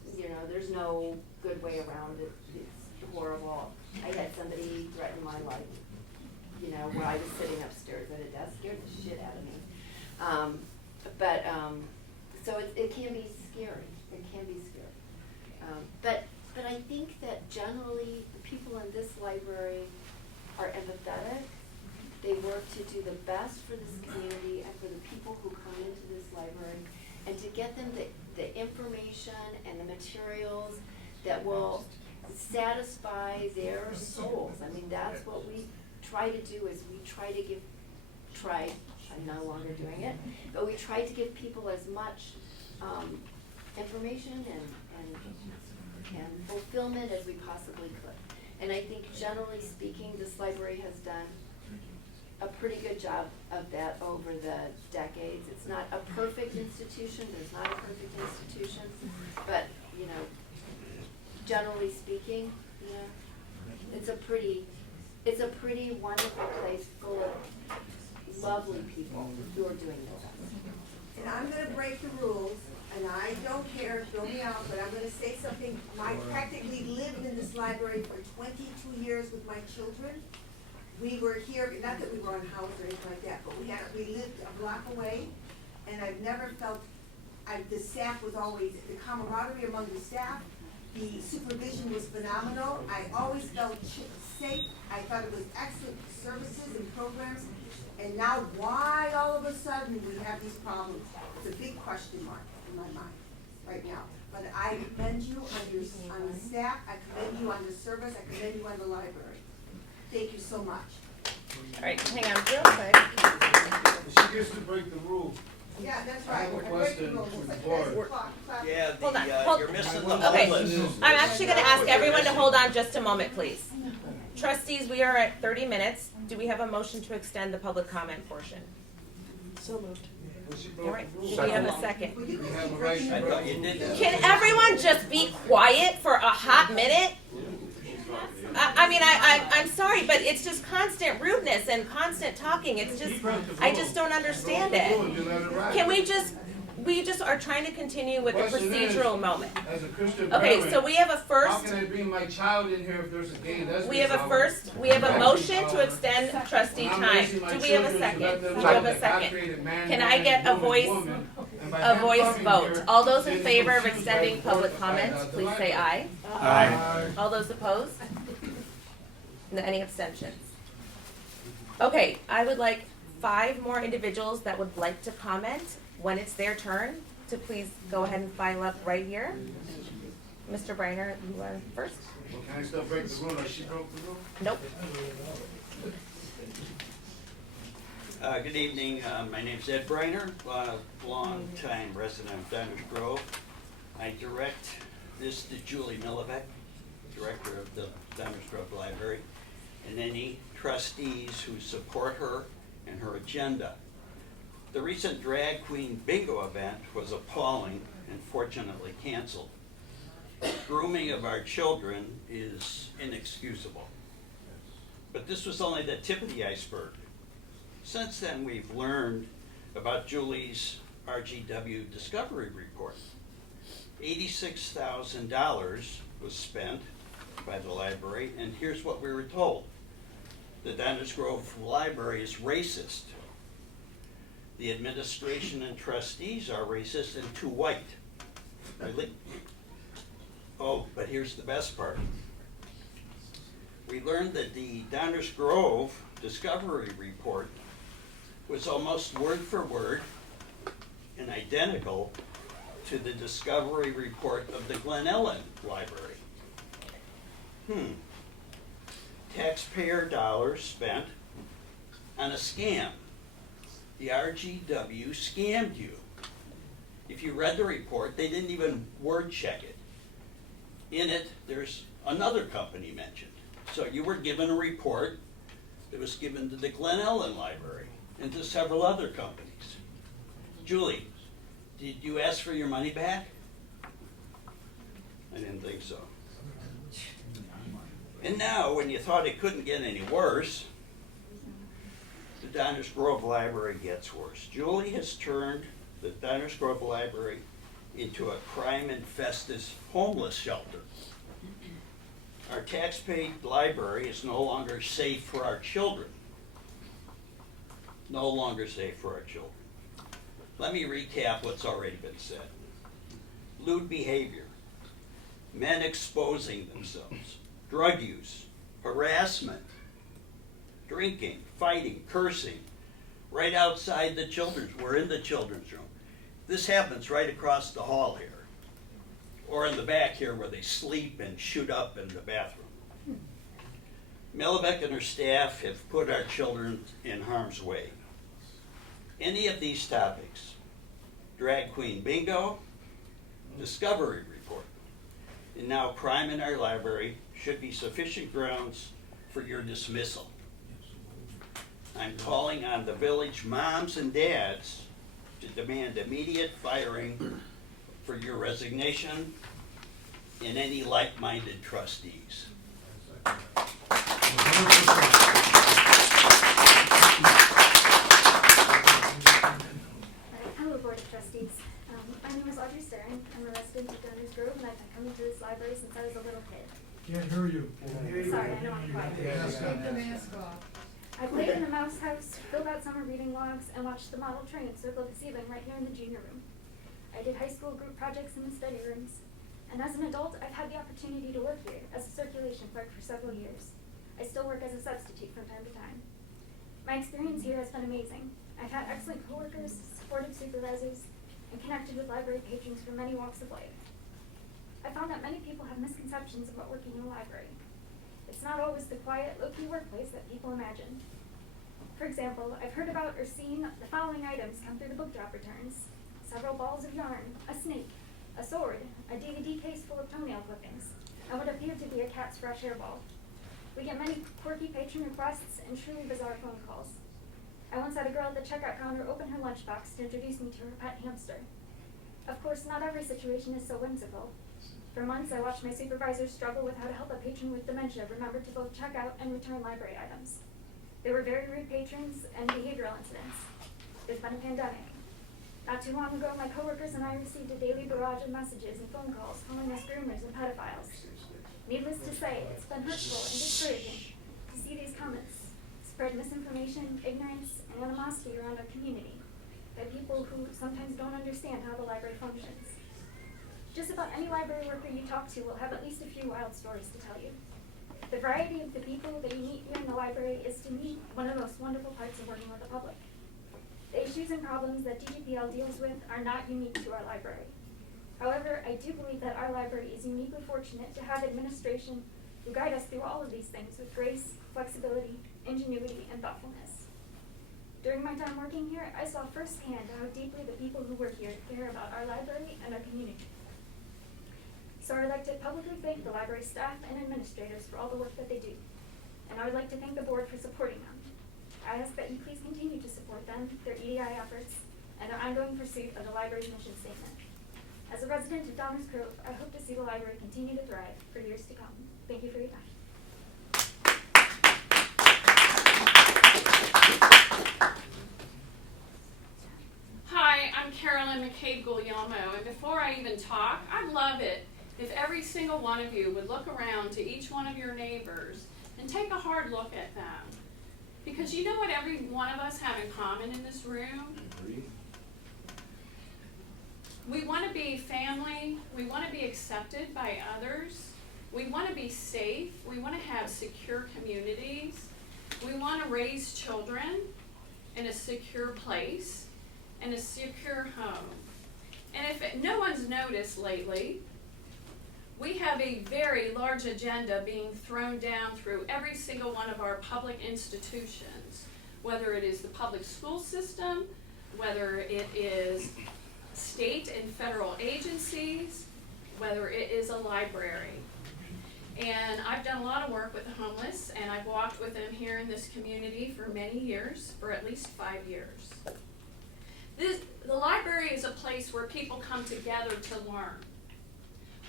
no good way around it. It's horrible. I had somebody threaten my life, you know, where I was sitting upstairs at a desk, scared the shit out of me. So it can be scary. It can be scary. But I think that generally the people in this library are empathetic. They work to do the best for this community and for the people who come into this library, and to get them the information and the materials that will satisfy their souls. I mean, that's what we try to do, is we try to give, I'm no longer doing it, but we try to give people as much information and fulfillment as we possibly could. And I think generally speaking, this library has done a pretty good job of that over the decades. It's not a perfect institution, there's not a perfect institution, but, you know, generally speaking, you know, it's a pretty wonderful place full of lovely people who are doing their best. And I'm gonna break the rules, and I don't care, throw me out, but I'm gonna say something. I practically lived in this library for 22 years with my children. We were here, not that we were on house or anything like that, but we lived a block away, and I've never felt, the staff was always, the camaraderie among the staff, the supervision was phenomenal. I always felt safe. I thought it was excellent services and programs. And now why all of a sudden we have these problems? It's a big question mark in my mind right now. But I commend you on the staff, I commend you on the service, I commend you on the library. Thank you so much. All right, hang on real quick. She gets to break the rules. Yeah, that's right. I have a question for the board. Yeah, You're missing the whole list. I'm actually going to ask everyone to hold on just a moment, please. Trustees, we are at 30 minutes. Do we have a motion to extend the public comment portion? So moved. All right. Do we have a second? We have a right to break the rules. Can everyone just be quiet for a hot minute? I'm sorry, but it's just constant rudeness and constant talking. It's just, I just don't understand it. Can we just are trying to continue with the procedural moment. As a Christian Okay, parent, so we have a first. how can I bring my child in here if there's a game? We have a motion to extend trustee time. Do we have a second? Do we have a second? Can I get a voice vote? All those in favor of extending public comments, please say aye. Aye. All those opposed? Any abstentions? Okay, I would like 5 more individuals that would like to comment when it's their turn to please go ahead and file up right here. Mr. Briner, you are first. Well, can I still break the rule? Or she broke the rule? Nope. Good evening. My name's Ed Briner, long-time resident of Downers Grove. I direct this to Julie Millivek, director of the Downers Grove Library, and any trustees who support her and her agenda. The recent drag queen bingo event was appalling and fortunately canceled. Grooming of our children is inexcusable. But this was only the tip of the iceberg. Since then, we've learned about Julie's RGW discovery report. $86,000 was spent by the library, and here's what we were told. The Downers Grove Library is racist. The administration and trustees are racist and too white. Really? Oh, but here's the best part. We learned that the Downers Grove discovery report was almost word for word and identical to the discovery report of the Glen Ellen Library. Taxpayer dollars spent on a scam. The RGW scammed you. If you read the report, they didn't even word check it. In it, there's another company mentioned. So you were given a report that was given to the Glen Ellen Library and to several other companies. Julie, did you ask for your money back? I didn't think so. And now, when you thought it couldn't get any worse, the Downers Grove Library gets worse. Julie has turned the Downers Grove Library into a crime-infested homeless shelter. Our tax-paid library is no longer safe for our children. No longer safe for our children. Let me recap what's already been said. Lewd behavior, men exposing themselves, drug use, harassment, drinking, fighting, cursing, right outside the children's, we're in the children's room. This happens right across the hall here, or in the back here where they sleep and shoot up in the bathroom. Millivek and her staff have put our children in harm's way. Any of these topics, drag queen bingo, discovery report, and now crime in our library should be sufficient grounds for your dismissal. I'm calling on the village moms and dads to demand immediate firing for your resignation and any like-minded trustees. Hello, Board of Trustees. My name is Audrey Staring. I'm a resident of Downers Grove, and I've been coming to this library since I was a little kid. Can't hear you. Sorry, I know I'm quiet. Take the mask off. I played in the mouse house, filled out summer reading logs, and watched the model train circle the ceiling right here in the junior room. I did high school group projects in the study rooms. And as an adult, I've had the opportunity to work here as a circulation clerk for several years. I still work as a substitute from time to time. My experience here has been amazing. I've had excellent coworkers, supportive supervisors, and connected with library patrons from many walks of life. I found that many people have misconceptions about working in a library. It's not always the quiet, low-key workplace that people imagine. For example, I've heard about or seen the following items come through the book drop returns: several balls of yarn, a snake, a sword, a DVD case full of toenail clippings, and what appeared to be a cat's fresh hairball. We get many quirky patron requests and truly bizarre phone calls. I once had a girl at the checkout counter open her lunchbox to introduce me to her pet hamster. Of course, not every situation is so whimsical. For months, I watched my supervisors struggle with how to help a patron with dementia remember to both check out and return library items. There were very rude patrons and behavioral incidents. There's been a pandemic. Not too long ago, my coworkers and I received a daily barrage of messages and phone calls calling us groomers and pedophiles. Needless to say, it's been hurtful and discouraging to see these comments spread misinformation, ignorance, and animosity around our community by people who sometimes don't understand how the library functions. Just about any library worker you talk to will have at least a few wild stories to tell you. The variety of the people that you meet here in the library is, to me, one of the most wonderful parts of working with the public. The issues and problems that DGPL deals with are not unique to our library. However, I do believe that our library is uniquely fortunate to have administration who guide us through all of these things with grace, flexibility, ingenuity, and thoughtfulness. During my time working here, I saw firsthand how deeply the people who work here care about our library and our community. So I'd like to publicly thank the library staff and administrators for all the work that they do. And I would like to thank the board for supporting them. I ask that you please continue to support them, their EDI efforts, and their ongoing pursuit of the library's mission statement. As a resident of Downers Grove, I hope to see the library continue to thrive for years to come. Thank you for your time. Hi, I'm Carolyn McCabe-Guglielmo, and before I even talk, I'd love it if every single one of you would look around to each one of your neighbors and take a hard look at them. Because you know what every one of us have in common in this room? We want to be family, we want to be accepted by others, we want to be safe, we want to have secure communities, we want to raise children in a secure place, in a secure home. And if no one's noticed lately, we have a very large agenda being thrown down through every single one of our public institutions, whether it is the public school system, whether it is state and federal agencies, whether it is a library. And I've done a lot of work with the homeless, and I've walked with them here in this community for many years, for at least 5 years. The library is a place where people come together to learn.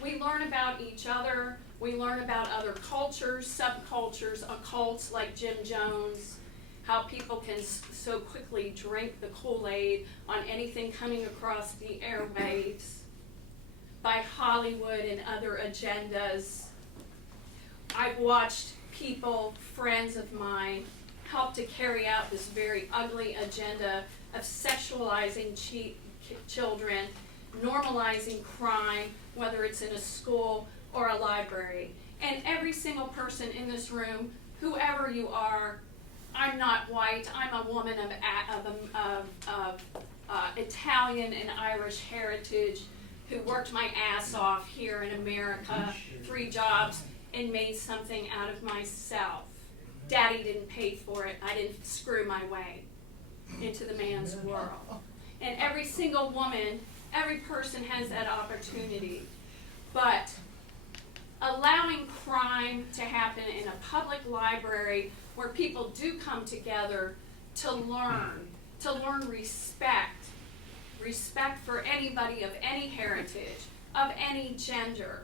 We learn about each other, we learn about other cultures, subcultures, occults like Jim Jones, how people can so quickly drink the Kool-Aid on anything coming across the airwaves, by Hollywood and other agendas. I've watched people, friends of mine, help to carry out this very ugly agenda of sexualizing children, normalizing crime, whether it's in a school or a library. And every single person in this room, whoever you are, I'm not white, I'm a woman of Italian and Irish heritage who worked my ass off here in America, 3 jobs, and made something out of myself. Daddy didn't pay for it, I didn't screw my way into the man's world. And every single woman, every person has that opportunity. But allowing crime to happen in a public library where people do come together to learn respect for anybody of any heritage, of any gender,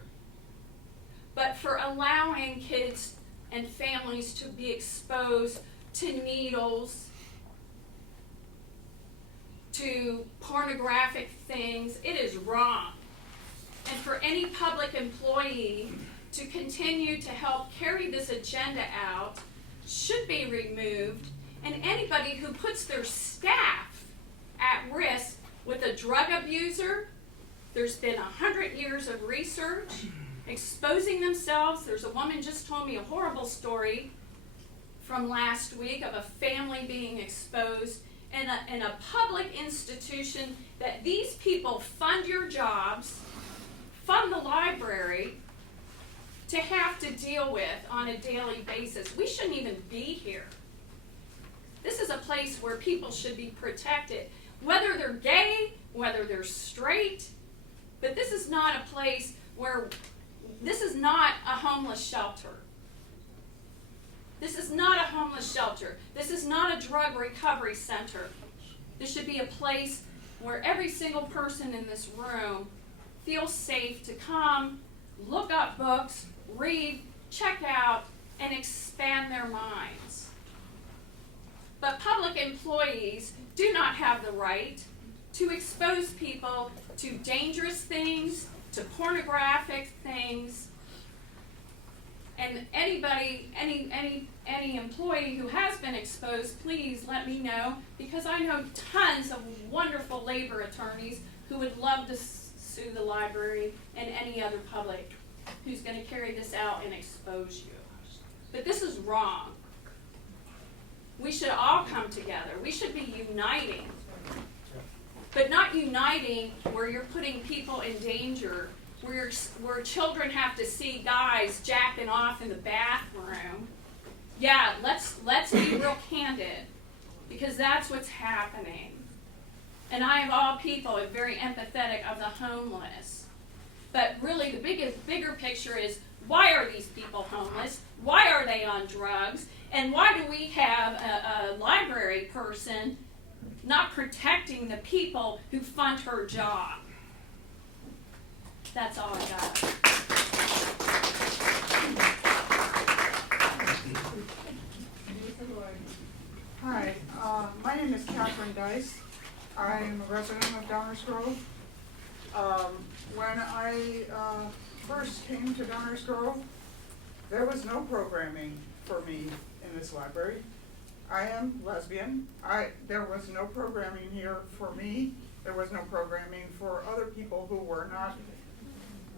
but for allowing kids and families to be exposed to needles, to pornographic things, it is wrong. And for any public employee to continue to help carry this agenda out should be removed, and anybody who puts their staff at risk with a drug abuser, there's been 100 years of research exposing themselves. There's a woman just told me a horrible story from last week of a family being exposed in a public institution that these people fund your jobs, fund the library to have to deal with on a daily basis. We shouldn't even be here. This is a place where people should be protected, whether they're gay, whether they're straight, but this is not a place where, this is not a homeless shelter. This is not a homeless shelter. This is not a drug recovery center. This should be a place where every single person in this room feels safe to come, look up books, read, check out, and expand their minds. But public employees do not have the right to expose people to dangerous things, to pornographic things. And anybody, any employee who has been exposed, please let me know, because I know tons of wonderful labor attorneys who would love to sue the library and any other public who's going to carry this out and expose you. But this is wrong. We should all come together. We should be uniting. But not uniting where you're putting people in danger, where children have to see guys jacking off in the bathroom. Yeah, let's be real candid. because that's what's happening. And I, of all people, am very empathetic of the homeless. But really, the bigger picture is, why are these people homeless? Why are they on drugs? And why do we have a library person not protecting the people who fund her job? That's all I got. Hi, my name is Catherine Dice. I am a resident of Downers Grove. When I first came to Downers Grove, there was no programming for me in this library. I am lesbian. There was no programming here for me. There was no programming for other people who were not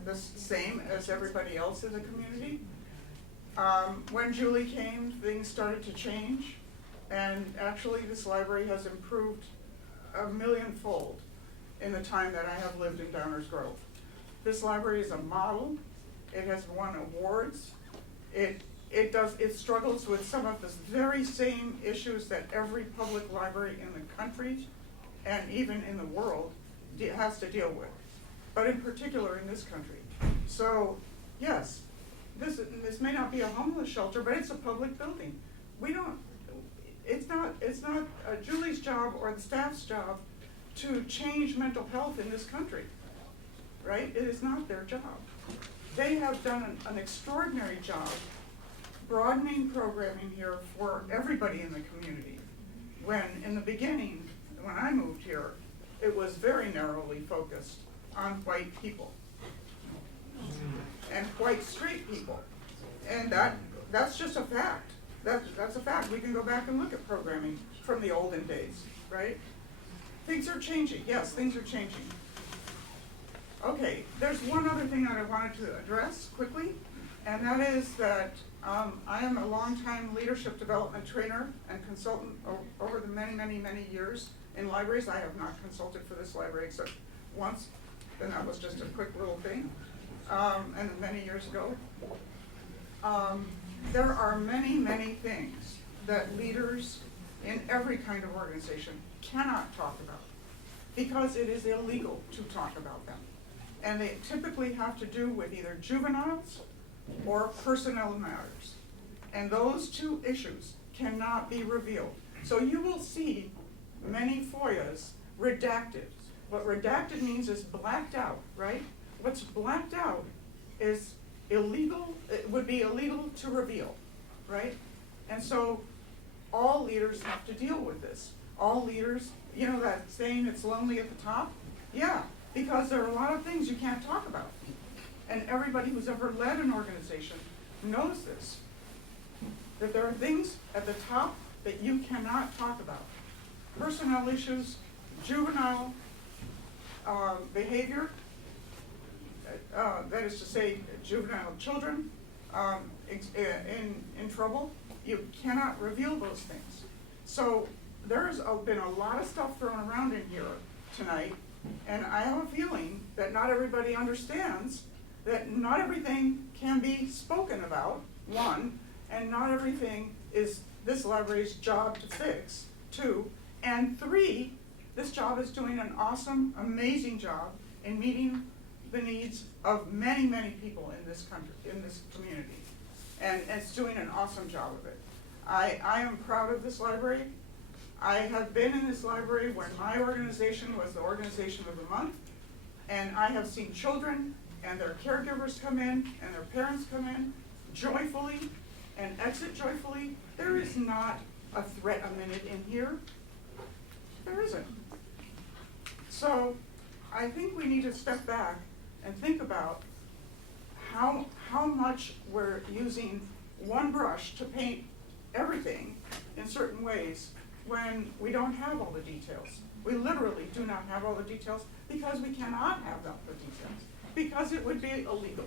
the same as everybody else in the community. When Julie came, things started to change, and actually this library has improved a millionfold in the time that I have lived in Downers Grove. This library is a model. It has won awards. It struggles with some of the very same issues that every public library in the country and even in the world has to deal with, but in particular in this country. So yes, this may not be a homeless shelter, but it's a public building. It's not Julie's job or the staff's job to change mental health in this country, right? It is not their job. They have done an extraordinary job broadening programming here for everybody in the community. When in the beginning, when I moved here, it was very narrowly focused on white people and white straight people, and that's just a fact. That's a fact. We can go back and look at programming from the olden days, right? Things are changing. Yes, things are changing. Okay, there's one other thing that I wanted to address quickly, and that is that I am a longtime leadership development trainer and consultant over the many years in libraries. I have not consulted for this library except once, and that was just a quick little thing, and many years ago. There are many things that leaders in every kind of organization cannot talk about because it is illegal to talk about them. And they typically have to do with either juveniles or personnel matters. And those two issues cannot be revealed. So you will see many FOIAs redacted. What redacted means is blacked out, right? What's blacked out is illegal, it would be illegal to reveal, right? And so all leaders have to deal with this. All leaders, you know that saying it's lonely at the top? Yeah, because there are a lot of things you can't talk about. And everybody who's ever led an organization knows this, that there are things at the top that you cannot talk about. Personnel issues, juvenile behavior, that is to say juvenile children in trouble, you cannot reveal those things. So there's been a lot of stuff thrown around in here tonight, and I have a feeling that not everybody understands that not everything can be spoken about, one, and not everything is this library's job to fix, two, and three, this job is doing an awesome, amazing job in meeting the needs of many people in this country, in this community, and it's doing an awesome job of it. I am proud of this library. I have been in this library when my organization was the organization of the month, and I have seen children and their caregivers come in and their parents come in joyfully and exit joyfully. There is not a threat a minute in here. There isn't. So I think we need to step back and think about how much we're using one brush to paint everything in certain ways when we don't have all the details. We literally do not have all the details because we cannot have all the details, because it would be illegal.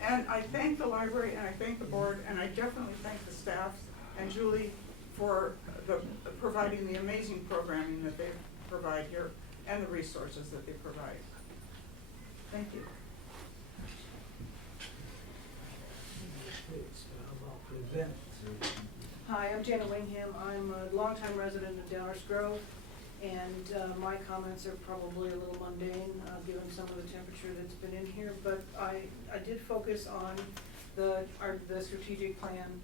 And I thank the library and I thank the board and I definitely thank the staff and Julie for providing the amazing programming that they provide here and the resources that they provide. Thank you. Hi, I'm Janet Wingham. I'm a longtime resident of Downers Grove, and my comments are probably a little mundane, given some of the temperature that's been in here, but I did focus on the strategic plan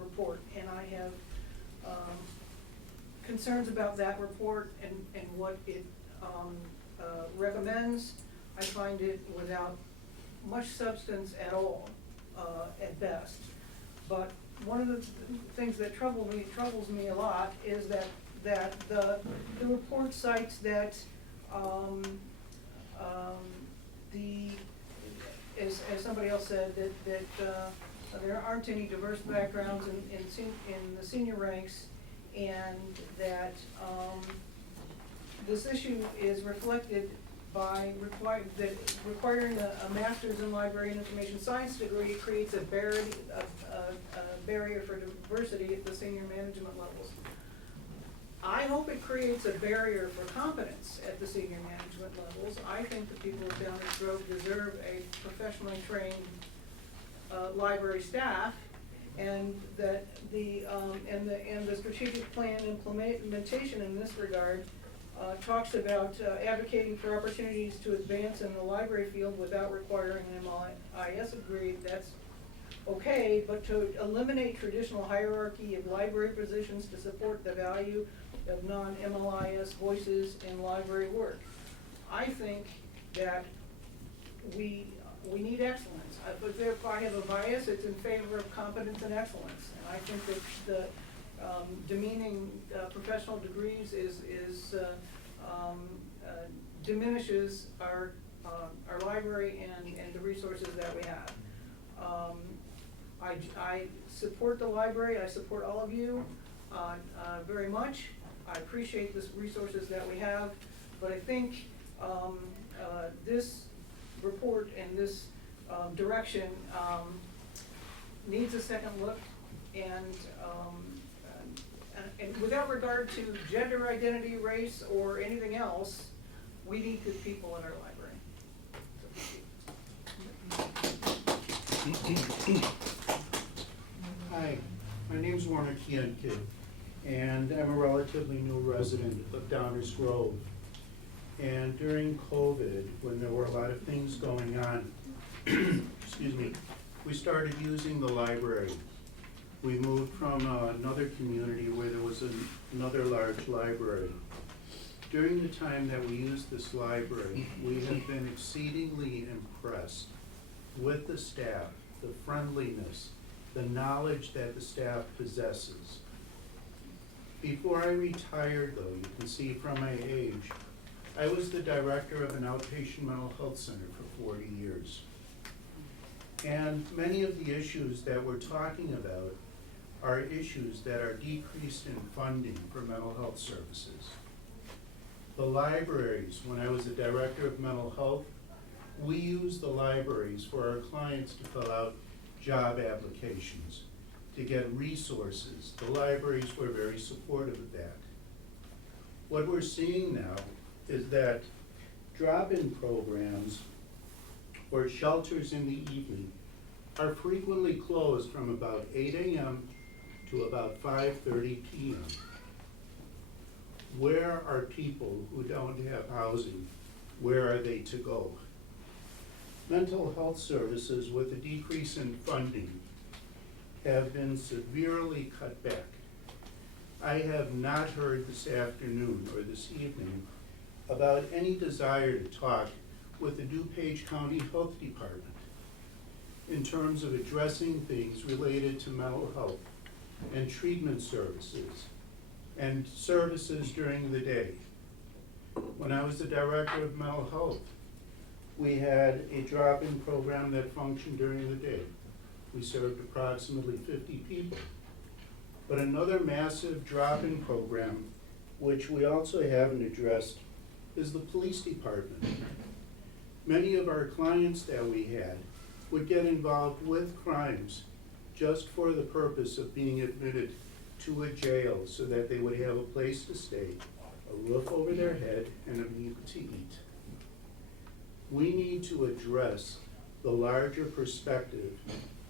report, and I have concerns about that report and what it recommends. I find it without much substance at all, at best. But one of the things that troubles me a lot is that the report cites that as somebody else said, that there aren't any diverse backgrounds in the senior ranks, and that this issue is reflected by requiring a master's in library and information science degree creates a barrier for diversity at the senior management levels. I hope it creates a barrier for competence at the senior management levels. I think the people of Downers Grove deserve a professionally trained library staff, and that the strategic plan implementation in this regard talks about advocating for opportunities to advance in the library field without requiring an MLIS degree. That's okay, but to eliminate traditional hierarchy of library positions to support the value of non-MLIS voices in library work. I think that we need excellence. If I have a bias, it's in favor of competence and excellence. And I think that the demeaning professional degrees diminishes our library and the resources that we have. I support the library. I support all of you very much. I appreciate the resources that we have, but I think this report and this direction needs a second look, and without regard to gender identity, race, or anything else, we need good people in our library. Hi, my name's Warner Kienke, and I'm a relatively new resident of Downers Grove. And during COVID, when there were a lot of things going on, excuse me, we started using the library. We moved from another community where there was another large library. During the time that we used this library, we have been exceedingly impressed with the staff, the friendliness, the knowledge that the staff possesses. Before I retired, though, you can see from my age, I was the director of an outpatient mental health center for 40 years. And many of the issues that we're talking about are issues that are decreased in funding for mental health services. The libraries, when I was the director of mental health, we used the libraries for our clients to fill out job applications, to get resources. The libraries were very supportive of that. What we're seeing now is that drop-in programs or shelters in the evening are frequently closed from about 8 a.m. to about 5:30 p.m. Where are people who don't have housing? Where are they to go? Mental health services, with a decrease in funding, have been severely cut back. I have not heard this afternoon or this evening about any desire to talk with the DuPage County Health Department in terms of addressing things related to mental health and treatment services and services during the day. When I was the director of mental health, we had a drop-in program that functioned during the day. We served approximately 50 people. But another massive drop-in program, which we also haven't addressed, is the police department. Many of our clients that we had would get involved with crimes just for the purpose of being admitted to a jail so that they would have a place to stay, a roof over their head, and a meal to eat. We need to address the larger perspective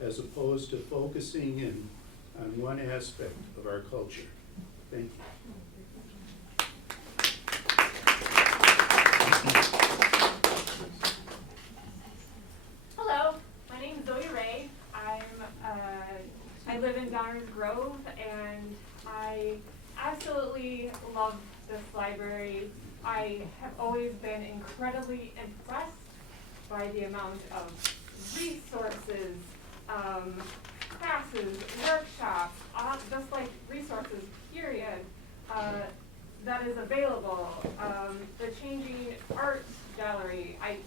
as opposed to focusing in on one aspect of our culture. Thank you. Hello, my name is Zoe Ray. I live in Downers Grove, and I absolutely love this library. I have always been incredibly impressed by the amount of resources, classes, workshops, just like resources, period, that is available. The Changing Art Gallery. I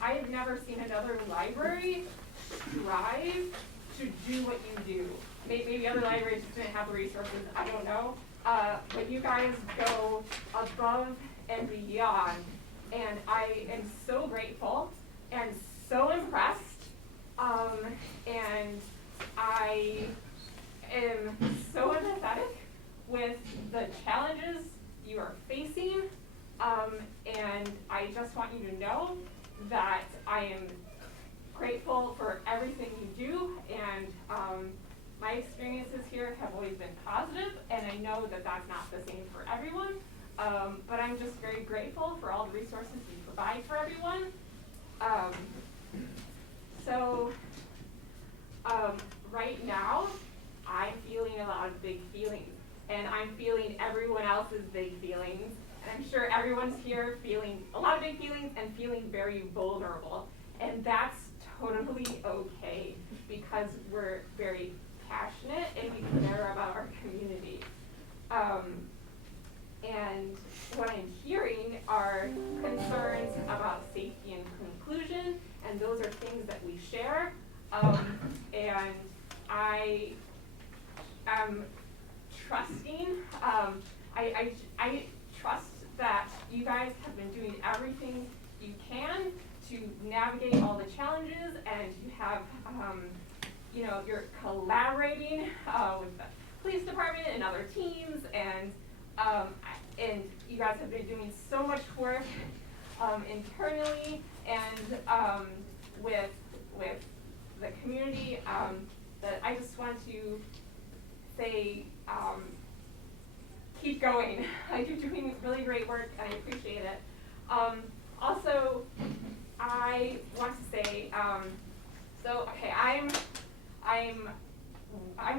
have never seen another library strive to do what you do. Maybe other libraries didn't have the resources, I don't know. But you guys go above and beyond. And I am so grateful and so impressed. And I am so empathetic with the challenges you are facing. And I just want you to know that I am grateful for everything you do, and my experiences here have always been positive, and I know that that's not the same for everyone, but I'm just very grateful for all the resources you provide for everyone. Right now, I'm feeling a lot of big feelings, and I'm feeling everyone else's big feelings. And I'm sure everyone's here feeling a lot of big feelings and feeling very vulnerable. And that's totally okay, because we're very passionate and we care about our community. And what I'm hearing are concerns about safety and conclusion, and those are things that we share. And I am trusting, I trust that you guys have been doing everything you can to navigate all the challenges, and you have, you're collaborating with the police department and other teams, and you guys have been doing so much work internally and with the community, that I just want to say, keep going. You're doing really great work, and I appreciate it. Also, I want to say, I'm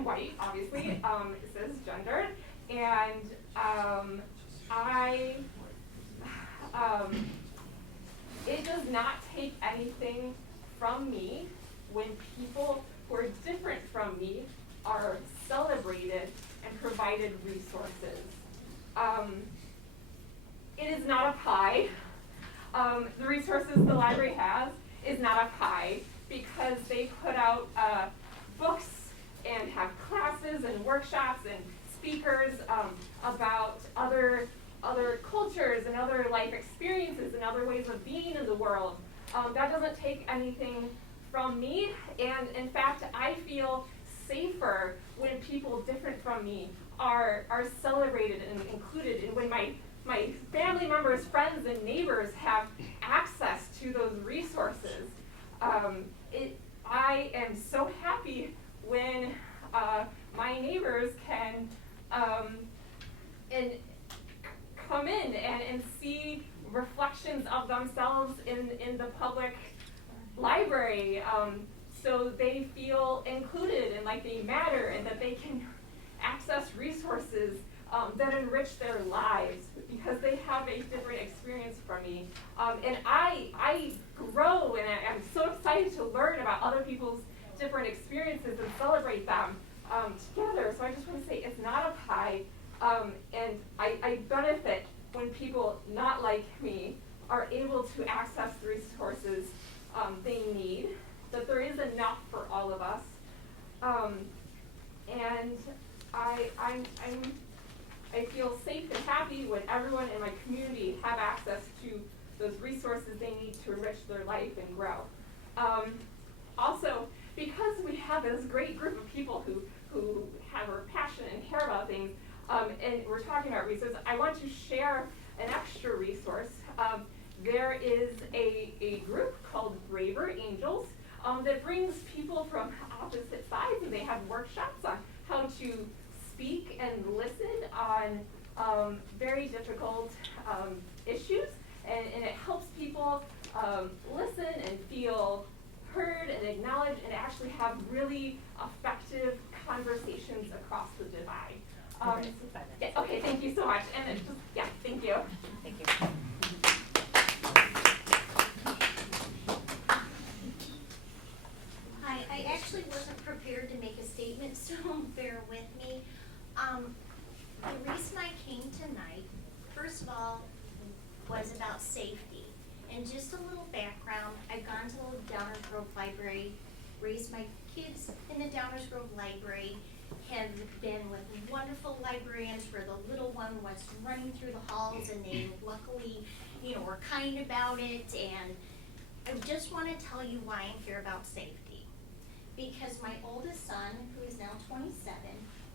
white, obviously, cisgendered, and it does not take anything from me when people who are different from me are celebrated and provided resources. It is not a pie. The resources the library has is not a pie, because they put out books and have classes and workshops and speakers about other cultures and other life experiences and other ways of being in the world. That doesn't take anything from me, and in fact, I feel safer when people different from me are celebrated and included, and when my family members, friends, and neighbors have access to those resources. I am so happy when my neighbors can come in and see reflections of themselves in the public library, so they feel included and like they matter, and that they can access resources that enrich their lives because they have a different experience from me. And I grow, and I'm so excited to learn about other people's different experiences and celebrate them together. So I just want to say it's not a pie, and I benefit when people not like me are able to access the resources they need, that there is enough for all of us. And I feel safe and happy when everyone in my community have access to those resources they need to enrich their life and grow. Also, because we have this great group of people who are passionate and care about things, and we're talking about resources, I want to share an extra resource. There is a group called Braver Angels. that brings people from opposite sides, and they have workshops on how to speak and listen on very difficult issues, and it helps people listen and feel heard and acknowledged and actually have really effective conversations across the divide. Yeah, okay, thank you so much. And it's just, yeah, thank you. Thank you. Hi, I actually wasn't prepared to make a statement, so bear with me. The reason I came tonight, first of all, was about safety. And just a little background, I've gone to the Downers Grove Library, raised my kids in the Downers Grove Library, have been with wonderful librarians where the little one was running through the halls, and they luckily, were kind about it. And I just want to tell you why I'm here about safety. Because my oldest son, who is now 27,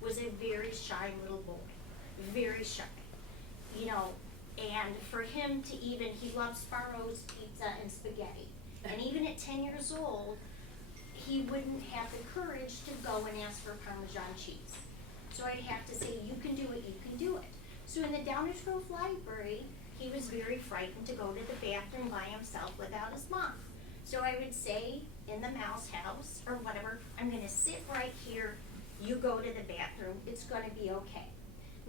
was a very shy little boy, very shy, and for him to he loves Sparrow's pizza and spaghetti. And even at 10 years old, he wouldn't have the courage to go and ask for Parmesan cheese. So I'd have to say, you can do it, you can do it. So in the Downers Grove Library, he was very frightened to go to the bathroom by himself without his mom. So I would say, in the mouse house or whatever, I'm gonna sit right here, you go to the bathroom, it's gonna be okay.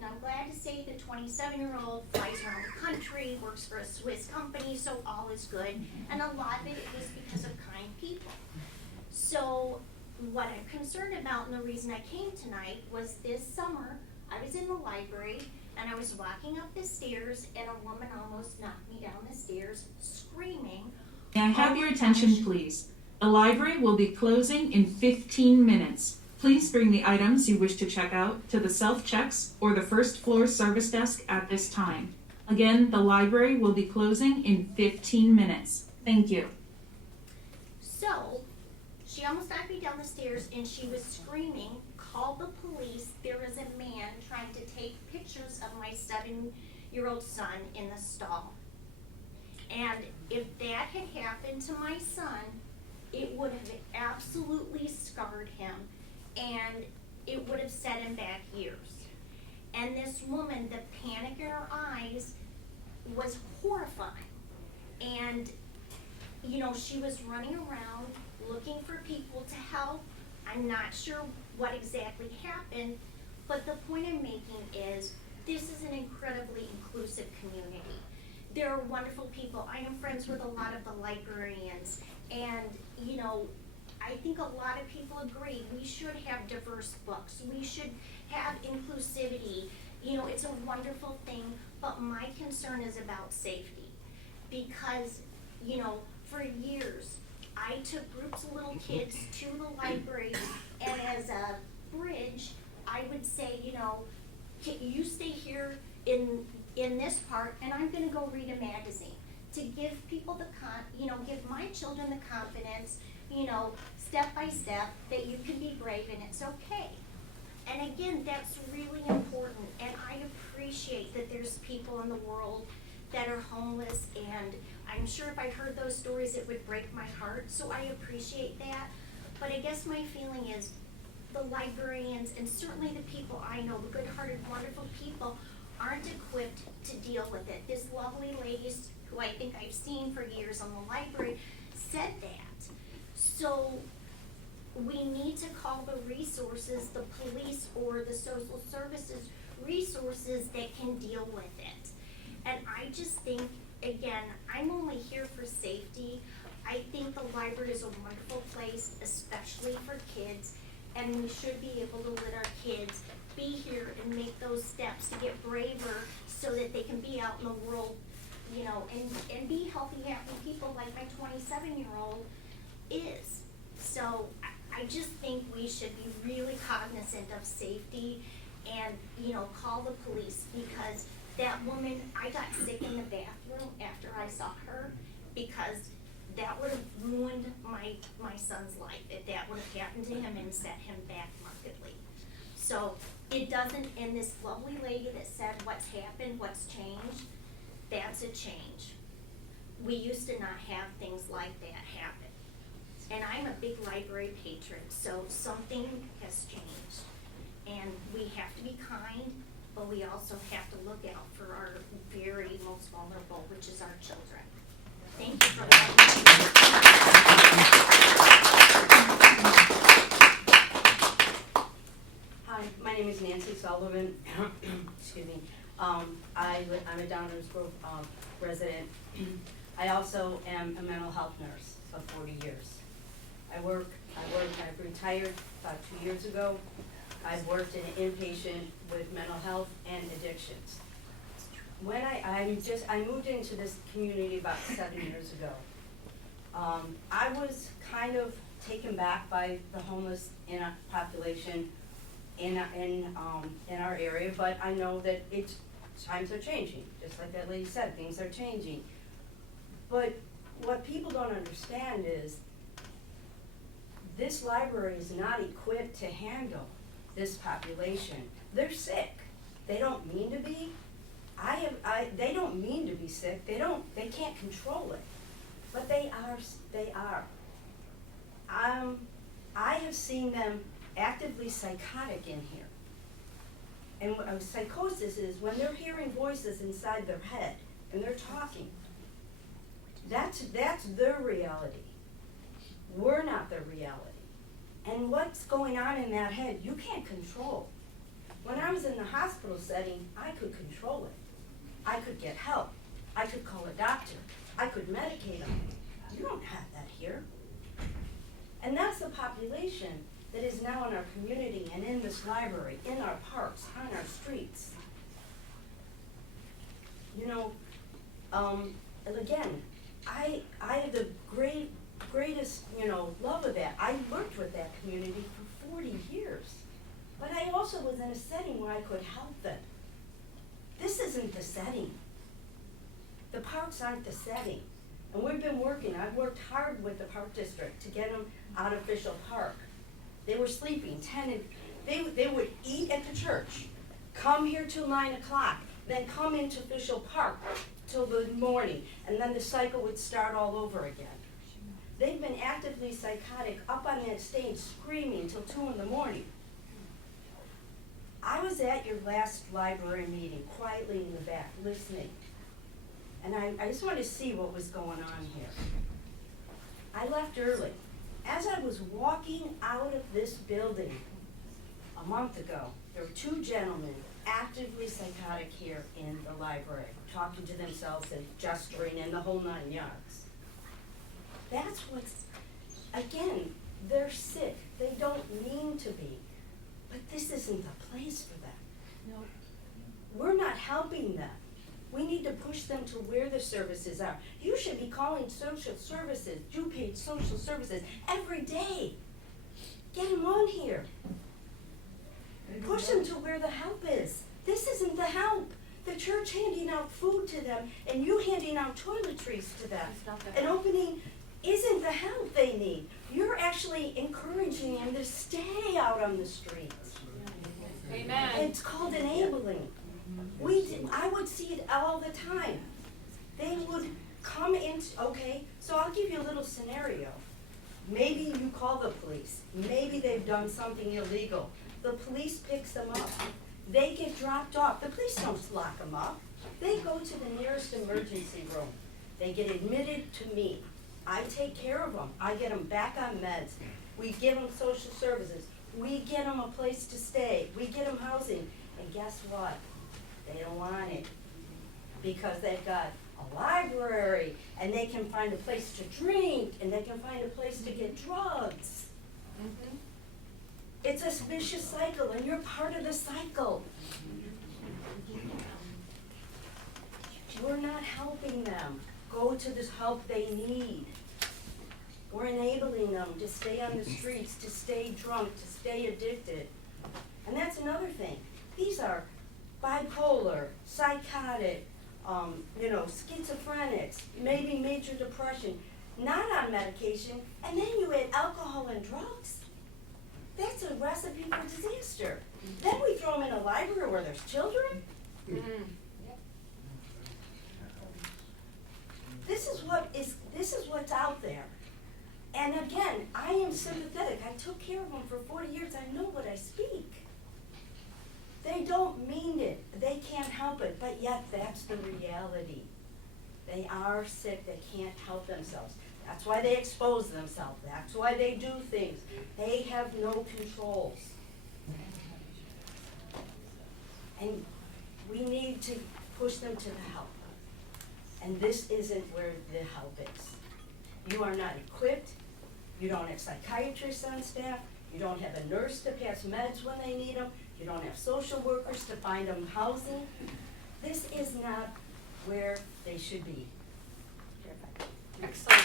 Now I'm glad to say the 27-year-old flies around the country, works for a Swiss company, so all is good. And a lot of it was because of kind people. So what I'm concerned about, and the reason I came tonight, was this summer, I was in the library, and I was walking up the stairs, and a woman almost knocked me down the stairs, screaming. May I have your attention, please? The library will be closing in 15 minutes. Please bring the items you wish to check out to the self-checks or the first floor service desk at this time. Again, the library will be closing in 15 minutes. Thank you. So, she almost knocked me down the stairs, and she was screaming, call the police, there is a man trying to take pictures of my 7-year-old son in the stall. And if that had happened to my son, it would have absolutely scarred him, and it would have set him back years. And this woman, the panic in her eyes was horrifying. And, she was running around looking for people to help. I'm not sure what exactly happened, but the point I'm making is this is an incredibly inclusive community. There are wonderful people. I am friends with a lot of the librarians, and I think a lot of people agree we should have diverse books. We should have inclusivity. It's a wonderful thing, but my concern is about safety. Because, for years, I took groups of little kids to the library, and as a bridge, I would say, you stay here in this part, and I'm gonna go read a magazine to give people give my children the confidence, step by step, that you can be brave and it's okay. And again, that's really important, and I appreciate that there's people in the world that are homeless, and I'm sure if I heard those stories it would break my heart, so I appreciate that. But I guess my feeling is the librarians, and certainly the people I know, the good-hearted, wonderful people, aren't equipped to deal with it. This lovely lady, who I think I've seen for years on the library, said that. So we need to call the resources, the police or the social services resources that can deal with it. And I just think, again, I'm only here for safety. I think the library is a wonderful place, especially for kids, and we should be able to let our kids be here and make those steps to get braver so that they can be out in the world, and be healthy, happy people like my 27-year-old is. So I just think we should be really cognizant of safety and, call the police, because that woman, I got sick in the bathroom after I saw her, because that would have ruined my son's life if that would have happened to him and set him back markedly. So it doesn't, and this lovely lady that said what's happened, what's changed, that's a change. We used to not have things like that happen. And I'm a big library patron, so something has changed. And we have to be kind, but we also have to look out for our very most vulnerable, which is our children. Thank you for Hi, my name is Nancy Sullivan. Excuse me. I'm a Downers Grove resident. I also am a mental health nurse of 40 years. I've retired about 2 years ago. I've worked in inpatient with mental health and addictions. When I moved into this community about 7 years ago. I was kind of taken back by the homeless in our population in our area, but I know that times are changing. Just like that lady said, things are changing. But what people don't understand is this library is not equipped to handle this population. They're sick. They don't mean to be. They don't mean to be sick. They can't control it. But they are. I have seen them actively psychotic in here. And psychosis is when they're hearing voices inside their head and they're talking. That's their reality. We're not their reality. And what's going on in that head, you can't control. When I was in the hospital setting, I could control it. I could get help. I could call a doctor. I could medicate them. You don't have that here. And that's the population that is now in our community and in this library, in our parks, on our streets. You know, and again, I have the greatest, love of that. I worked with that community for 40 years. But I also was in a setting where I could help them. This isn't the setting. The parks aren't the setting. And we've been I've worked hard with the park district to get them out of Fischel Park. They were sleeping, they would eat at the church, come here till 9 o'clock, then come into Fischel Park till the morning, and then the cycle would start all over again. They've been actively psychotic up on that stage screaming till 2 in the morning. I was at your last library meeting, quietly in the back, listening. And I just wanted to see what was going on here. I left early. As I was walking out of this building a month ago, there were 2 gentlemen actively psychotic here in the library, talking to themselves and gesturing and the whole 9 yards. That's what's, again, they're sick. They don't mean to be. But this isn't the place for them. No. We're not helping them. We need to push them to where the services are. You should be calling social services, DuPage social services, every day. Get them on here. Push them to where the help is. This isn't the help. The church handing out food to them and you handing out toiletries to them. And opening isn't the help they need. You're actually encouraging them to stay out on the streets. Amen. It's called enabling. I would see it all the time. They would come in, okay, so I'll give you a little scenario. Maybe you call the police. Maybe they've done something illegal. The police picks them up. They get dropped off. The police don't lock them up. They go to the nearest emergency room. They get admitted to me. I take care of them. I get them back on meds. We give them social services. We get them a place to stay. We get them housing. And guess what? They don't want it because they've got a library and they can find a place to drink and they can find a place to get drugs. Mm-hmm. It's a vicious cycle and you're part of the cycle. We're not helping them go to this help they need. We're enabling them to stay on the streets, to stay drunk, to stay addicted. And that's another thing. These are bipolar, psychotic, schizophrenics, maybe major depression, not on medication, and then you add alcohol and drugs. That's a recipe for disaster. Then we throw them in a library where there's children. This is what's out there. And again, I am sympathetic. I took care of them for 40 years. I know what I speak. They don't mean it. They can't help it, but yet that's the reality. They are sick. They can't help themselves. That's why they expose themselves. That's why they do things. They have no controls. And we need to push them to the help. And this isn't where the help is. You are not equipped. You don't have psychiatrists on staff. You don't have a nurse to pass meds when they need them. You don't have social workers to find them housing. This is not where they should be. Excellent.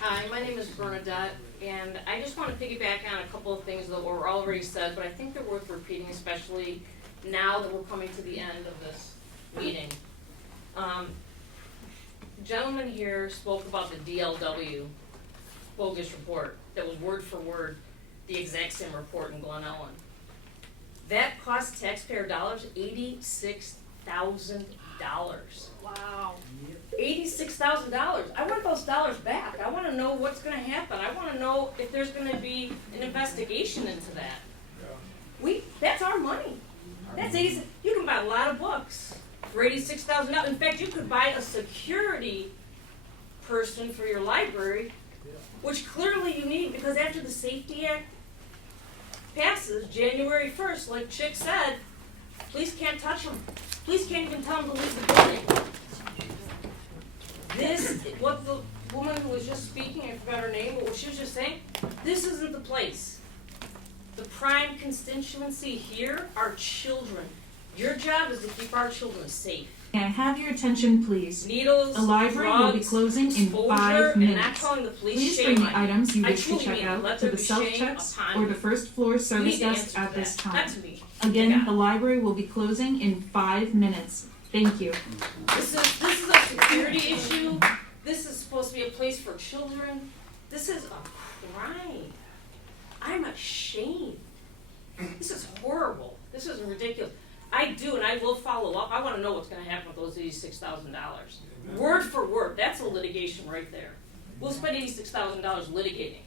Hi, my name is Bernadette, and I just want to piggyback on a couple of things that were already said, but I think they're worth repeating, especially now that we're coming to the end of this meeting. Gentleman here spoke about the DLW bogus report that was word for word the exact same report in Glen Ellen. That cost taxpayer dollars $86,000. Wow. $86,000. I want those dollars back. I want to know what's going to happen. I want to know if there's going to be an investigation into that. That's our money. That's $86,000. You can buy a lot of books for $86,000. In fact, you could buy a security person for your library, which clearly you need, because after the Safety Act passes January 1st, like Chick said, police can't touch them. Police can't even tell them to leave the building. What the woman who was just speaking, I forgot her name, but what she was just saying, this isn't the place. The prime constituency here are children. Your job is to keep our children safe. May I have your attention, please? Needles, The library will be drugs, closing in exposure, 5 and not minutes. calling the police, Please shame bring the on you. items you I wish to truly check mean it. out Let to there the be self-checks shame or upon the first floor you. service need to desk answer at to this that. time. Not to me. Again, Yeah. the library will be closing in 5 minutes. Thank you. This is a security issue. This is supposed to be a place for children. This is a crime. I'm ashamed. This is horrible. This is ridiculous. I do, and I will follow up. I want to know what's going to happen with those $86,000. Word for word. That's a litigation right there. We'll spend $86,000 litigating.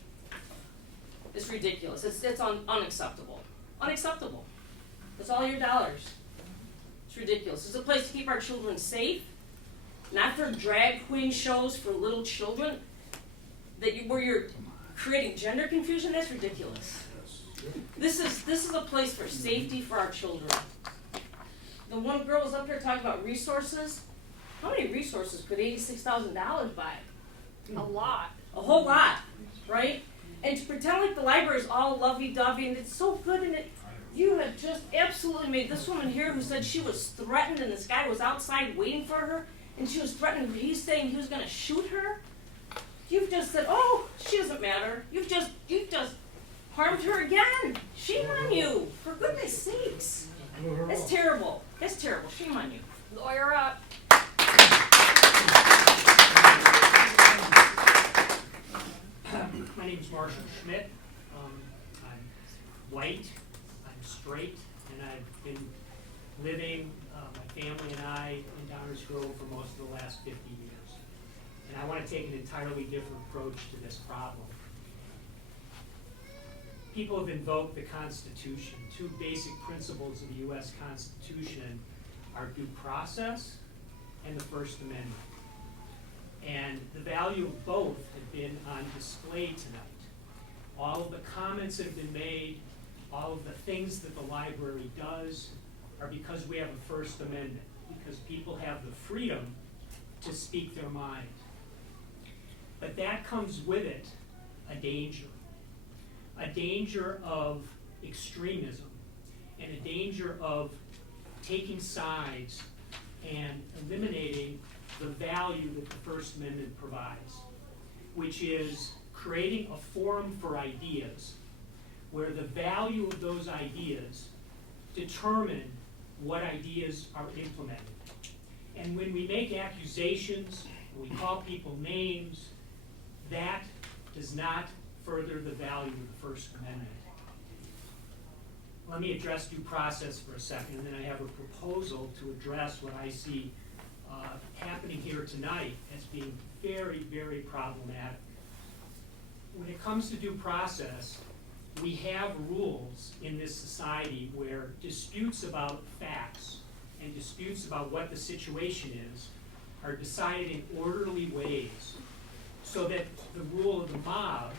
It's ridiculous. It's unacceptable. Unacceptable. It's all your dollars. It's ridiculous. It's a place to keep our children safe, not for drag queen shows for little children where you're creating gender confusion. That's ridiculous. This is a place for safety for our children. The one girl was up here talking about resources. How many resources could $86,000 buy? A lot. A whole lot, right? And to pretend like the library is all lovey-dovey and it's so good in it, you have just absolutely made this woman here who said she was threatened and this guy was outside waiting for her and she was threatened, he's saying he was going to shoot her. You've just said, oh, she doesn't matter. You've just harmed her again. Shame on you, for goodness sakes. That's terrible. That's terrible. Shame on you. Lawyer up. My name's Marshall Schmidt. I'm white, I'm straight, and I've been living, my family and I, in Downers Grove for most of the last 50 years. And I want to take an entirely different approach to this problem. People have invoked the Constitution. Two basic principles of the U.S. Constitution are due process and the First Amendment. And the value of both have been on display tonight. All of the comments that have been made, all of the things that the library does are because we have a First Amendment, because people have the freedom to speak their mind. But that comes with it a danger of extremism, and a danger of taking sides and eliminating the value that the First Amendment provides, which is creating a forum for ideas where the value of those ideas determine what ideas are implemented. And when we make accusations, when we call people names, that does not further the value of the First Amendment. Let me address due process for a second, and then I have a proposal to address what I see happening here tonight as being very, very problematic. When it comes to due process, we have rules in this society where disputes about facts and disputes about what the situation is are decided in orderly ways so that the rule of the mob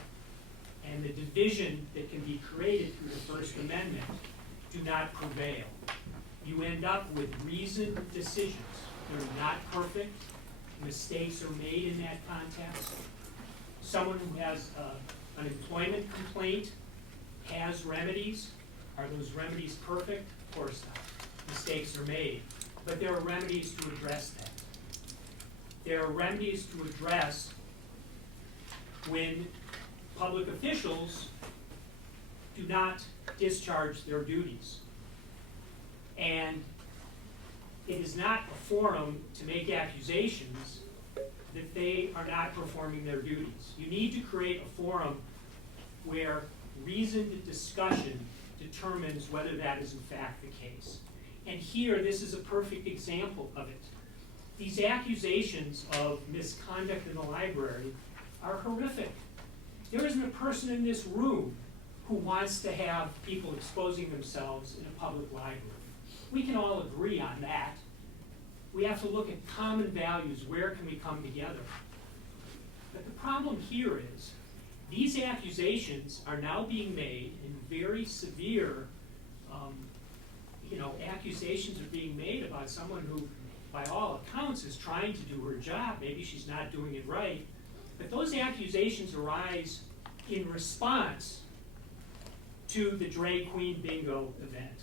and the division that can be created through the First Amendment do not prevail. You end up with reasoned decisions. They're not perfect. Mistakes are made in that context. Someone who has an employment complaint has remedies. Are those remedies perfect? Of course not. Mistakes are made. But there are remedies to address that. There are remedies to address when public officials do not discharge their duties. And it is not a forum to make accusations that they are not performing their duties. You need to create a forum where reasoned discussion determines whether that is in fact the case. And here, this is a perfect example of it. These accusations of misconduct in the library are horrific. There isn't a person in this room who wants to have people exposing themselves in a public library. We can all agree on that. We have to look at common values. Where can we come together? But the problem here is these accusations are now being made in very severe, accusations are being made about someone who, by all accounts, is trying to do her job. Maybe she's not doing it right. But those accusations arise in response to the Drag Queen Bingo event.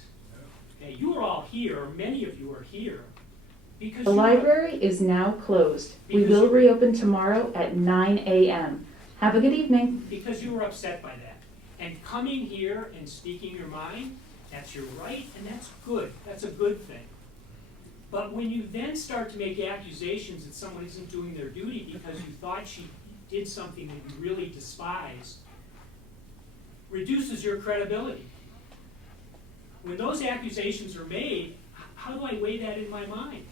Okay, you are all here, or many of you are here, because The library is now closed. We will reopen tomorrow at 9 a.m. Have a good evening. Because you were upset by that. And coming here and speaking your mind, that's your right, and that's good. That's a good thing. But when you then start to make accusations that someone isn't doing their duty because you thought she did something that you really despise, reduces your credibility. When those accusations are made, how do I weigh that in my mind?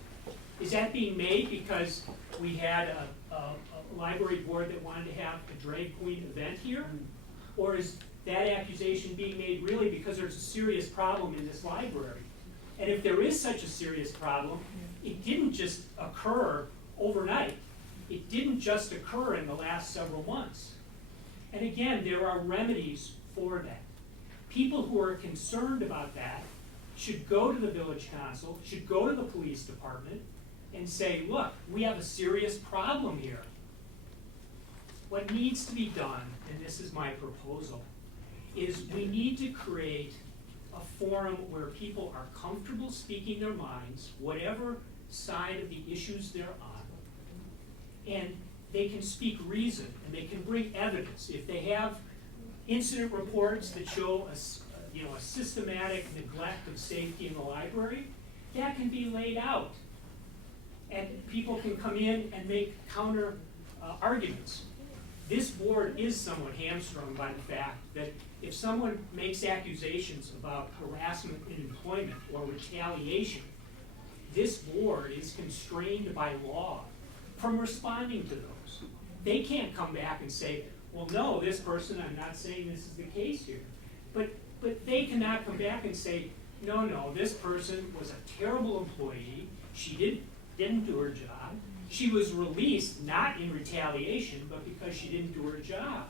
Is that being made because we had a library board that wanted to have a drag queen event here? Or is that accusation being made really because there's a serious problem in this library? And if there is such a serious problem, it didn't just occur overnight. It didn't just occur in the last several months. And again, there are remedies for that. People who are concerned about that should go to the village council, should go to the police department, and say, look, we have a serious problem here. What needs to be done, and this is my proposal, is we need to create a forum where people are comfortable speaking their minds, whatever side of the issues they're on, and they can speak reason, and they can bring evidence. If they have incident reports that show a systematic neglect of safety in the library, that can be laid out. And people can come in and make counter arguments. This board is somewhat hamstrung by the fact that if someone makes accusations about harassment in employment or retaliation, this board is constrained by law from responding to those. They can't come back and say, well, no, this person, I'm not saying this is the case here. But they cannot come back and say, no, this person was a terrible employee. She didn't do her job. She was released not in retaliation, but because she didn't do her job.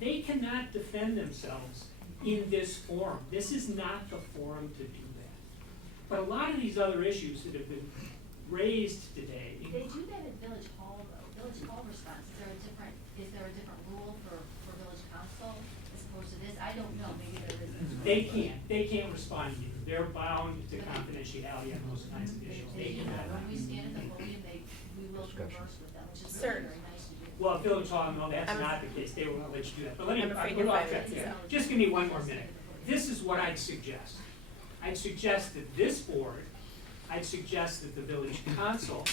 They cannot defend themselves in this forum. This is not the forum to do that. But a lot of these other issues that have been raised today. They do that at Village Hall, though. Village Hall response, is there a different rule for Village Council as opposed to this? I don't know, maybe there isn't. They can't respond to you. They're bound to confidentiality on those kinds of issues. They cannot. When we stand at the podium, we will converse with them, which is Sir. very nice to do. Well, Village Hall, no, that's not the case. They won't let you do that. But let me, I'm afraid we're you're off fired. track here. Just give me one more minute. This is what I'd suggest. I'd suggest that this board, I'd suggest that the Village Council,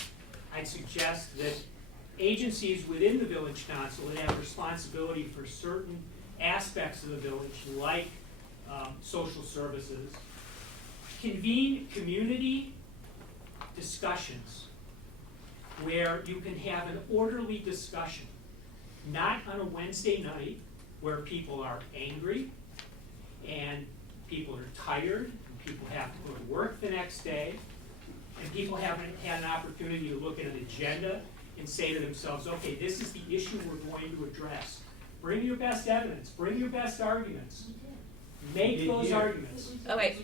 I'd suggest that agencies within the Village Council that have responsibility for certain aspects of the village, like social services, convene community discussions where you can have an orderly discussion, not on a Wednesday night where people are angry and people are tired and people have to go to work the next day and people haven't had an opportunity to look at an agenda and say to themselves, okay, this is the issue we're going to address. Bring your best evidence, bring your best arguments. Make those arguments. Oh wait,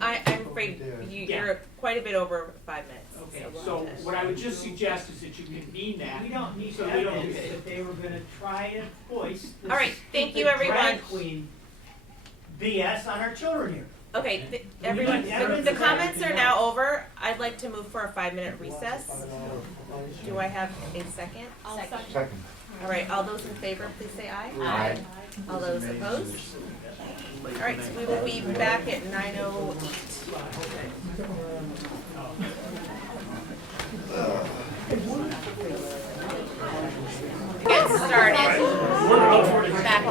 I'm afraid you're quite a bit over 5 minutes. Okay, so what I would just suggest is that you convene that. We don't need so evidence that they were gonna try to voice this All right, thank you, stupid everyone. drag queen BS on our children here. Okay, everyone, the comments are now over. I'd like to move for a 5-minute recess. Do I have a second? Second. All right, all those in favor, please say aye. Aye. All those opposed? All right, so we will be back at 9:08. Get started. Back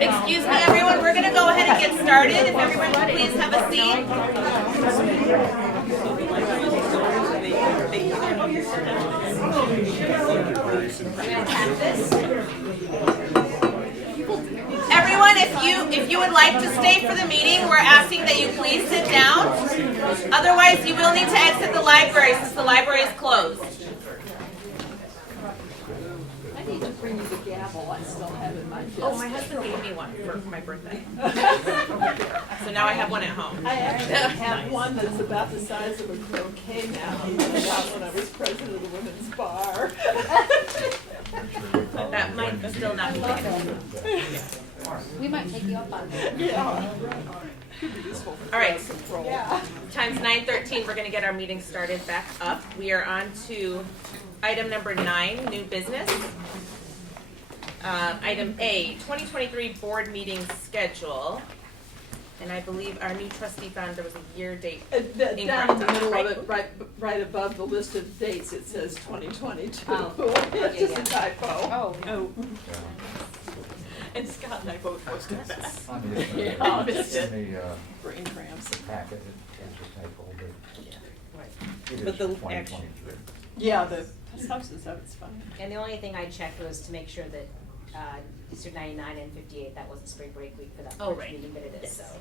Excuse me, everyone, we're going to go ahead and get started. If everyone would please have a seat. Everyone, if you would like to stay for the meeting, we're asking that you please sit down. Otherwise, you will need to exit the library since the library is closed. I need to bring you the gavel, I still have in my desk. Oh, my husband gave me one for my birthday. So now I have one at home. I actually have one that's about the size of a croquet now that I got when I was president of the women's bar. That might still not be bad. We might take you up on that. Yeah. All right, time's 9:13. We're going to get our meeting started back up. We are on to item number 9, new business. Item A, 2023 board meeting schedule. And I believe our new trustee found there was a year date Down in the middle right? of it, right above the list of dates, it says 2022. Oh. It's just a typo. Oh, no. And Scott and I both posted that. Yeah, On missed it. the Brain cramps. packet, it's a typo, but it But is the 2023. Yeah, the substance of it's fine. And the only thing I checked was to make sure that District 99 and 58, that wasn't spring break week for that Oh, first right. meeting, but it is, so it's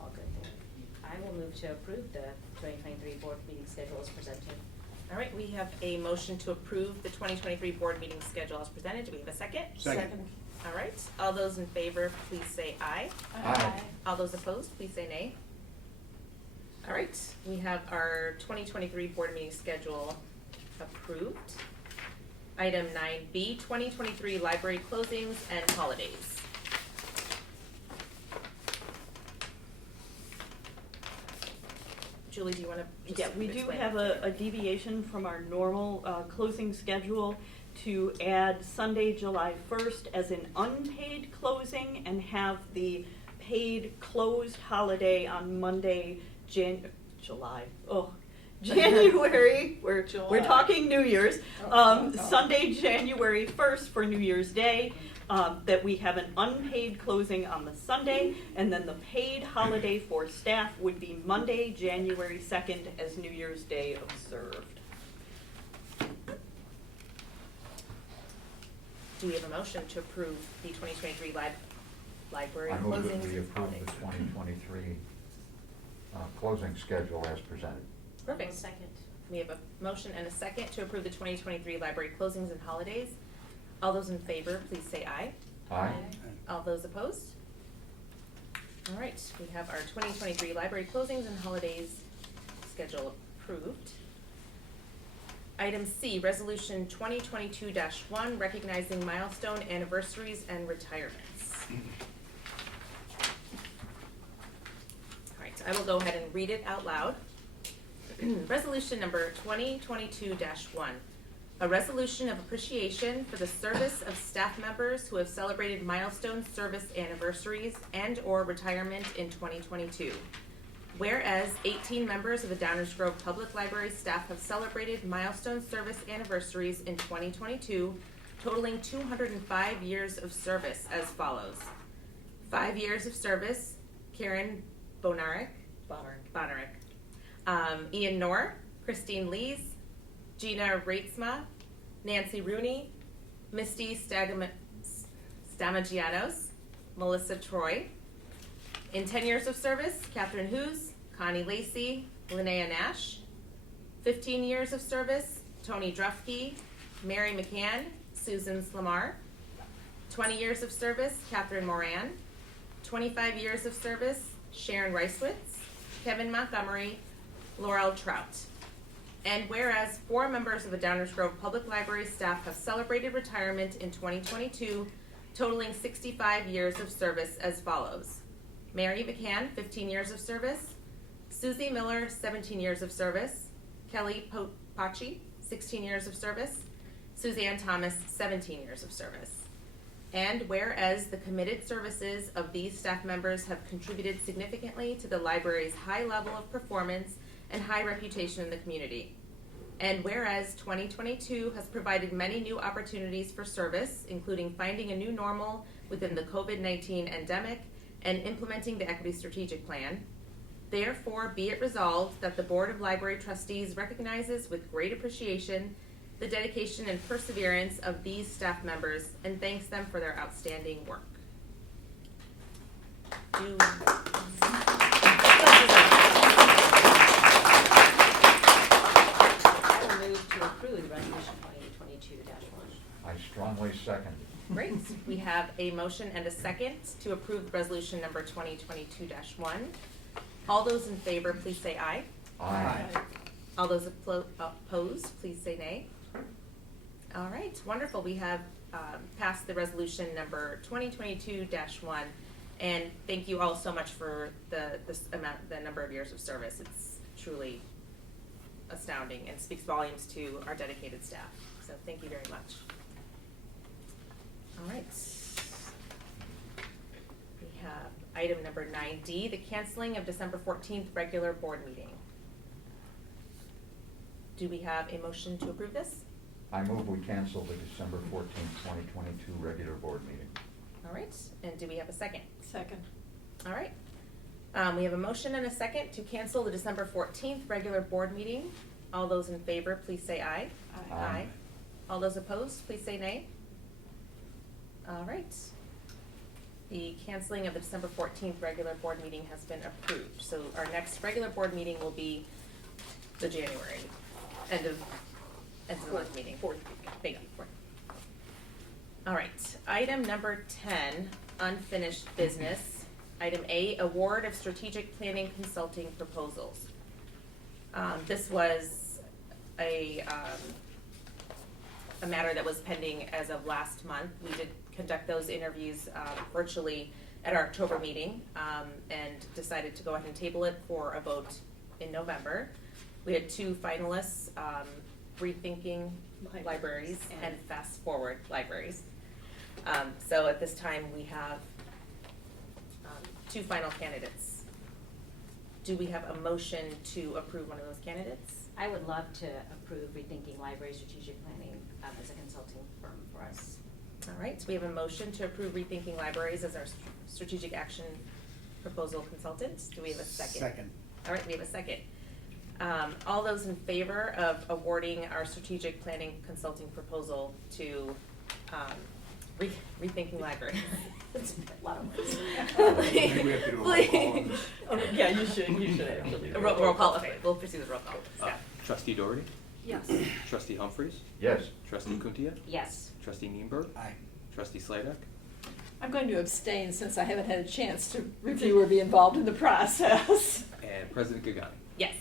all good there. I will move to approve the 2023 board meeting schedule as presented. All right, we have a motion to approve the 2023 board meeting schedule as presented. Do we have a second? Second. All right, all those in favor, please say aye. Aye. All those opposed, please say nay. All right, we have our 2023 board meeting schedule approved. Item 9B, 2023 library closings and holidays. Julie, do you want to? Yeah, we do have a deviation from our normal closing schedule to add Sunday, July 1st as an unpaid closing and have the paid closed holiday on Monday, January, we're talking New Year's, Sunday, January 1st for New Year's Day, that we have an unpaid closing on the Sunday, and then the paid holiday for staff would be Monday, January 2nd as New Year's Day observed. Do we have a motion to approve the 2023 library I closings? move that we and approve holidays? the 2023 closing schedule as presented. Perfect. Second. We have a motion and a second to approve the 2023 library closings and holidays. All those in favor, please say aye. Aye. All those opposed? All right, we have our 2023 library closings and holidays schedule approved. Item C, Resolution 2022-1, recognizing milestone anniversaries and retirements. All right, I will go ahead and read it out loud. Resolution number 2022-1, a resolution of appreciation for the service of staff members who have celebrated milestone service anniversaries and/or retirement in 2022. Whereas 18 members of the Downers Grove Public Library staff have celebrated milestone service anniversaries in 2022, totaling 205 years of service as follows. 5 years of service, Karen Bonaric, Ian Knorr, Christine Lees, Gina Reitzma, Nancy Rooney, Misty Stamagianos, Melissa Troy. In 10 years of service, Catherine Hughes, Connie Lacey, Linnea Nash. 15 years of service, Tony Drufke, Mary McCann, Susan Slamar. 20 years of service, Catherine Moran. 25 years of service, Sharon Reiswitz, Kevin Montgomery, Laurel Trout. And whereas 4 members of the Downers Grove Public Library staff have celebrated retirement in 2022, totaling 65 years of service as follows. Mary McCann, 15 years of service. Susie Miller, 17 years of service. Kelly Pachi, 16 years of service. Suzanne Thomas, 17 years of service. And whereas the committed services of these staff members have contributed significantly to the library's high level of performance and high reputation in the community. And whereas 2022 has provided many new opportunities for service, including finding a new normal within the COVID-19 endemic and implementing the Equity Strategic Plan. Therefore, be it resolved that the Board of Library Trustees recognizes with great appreciation the dedication and perseverance of these staff members and thanks them for their outstanding work. I will move to approve Resolution 2022-1. I strongly second. Great. We have a motion and a second to approve resolution number 2022-1. All those in favor, please say aye. Aye. All those opposed, please say nay. All right, wonderful. We have passed the resolution number 2022-1, and thank you all so much for the number of years of service. It's truly astounding and speaks volumes to our dedicated staff. So thank you very much. All right. We have item number 9D, the canceling of December 14th regular board meeting. Do we have a motion to approve this? I move we cancel the December 14th, 2022 regular board meeting. All right, and do we have a second? Second. All right. We have a motion and a second to cancel the December 14th regular board meeting. All those in favor, please say aye. Aye. Aye. All those opposed, please say nay. All right. The canceling of the December 14th regular board meeting has been approved. So our next regular board meeting will be the January, end of the month meeting. Thank you. All right, item number 10, unfinished business. Item A, award of strategic planning consulting proposals. This was a matter that was pending as of last month. We did conduct those interviews virtually at our October meeting and decided to go ahead and table it for a vote in November. We had 2 finalists, Rethinking Libraries and Fast Forward Libraries. So at this time we have 2 final candidates. Do we have a motion to approve one of those candidates? I would love to approve Rethinking Library Strategic Planning as a consulting firm for us. All right, so we have a motion to approve Rethinking Libraries as our strategic action proposal consultant. Do we have a second? Second. All right, we have a second. All those in favor of awarding our strategic planning consulting proposal to Rethinking Library? That's a lot of words. Maybe we have to do a roll call on this. Yeah, you should actually. Roll call, okay, we'll proceed with roll call. Scott? Trustee Doherty? Yes. Trustee Humphries? Yes. Trustee Kuntia? Yes. Trustee Nienberg? Aye. Trustee Sladak? I'm going to abstain since I haven't had a chance to review or be involved in the process. And President Gagani? Yes.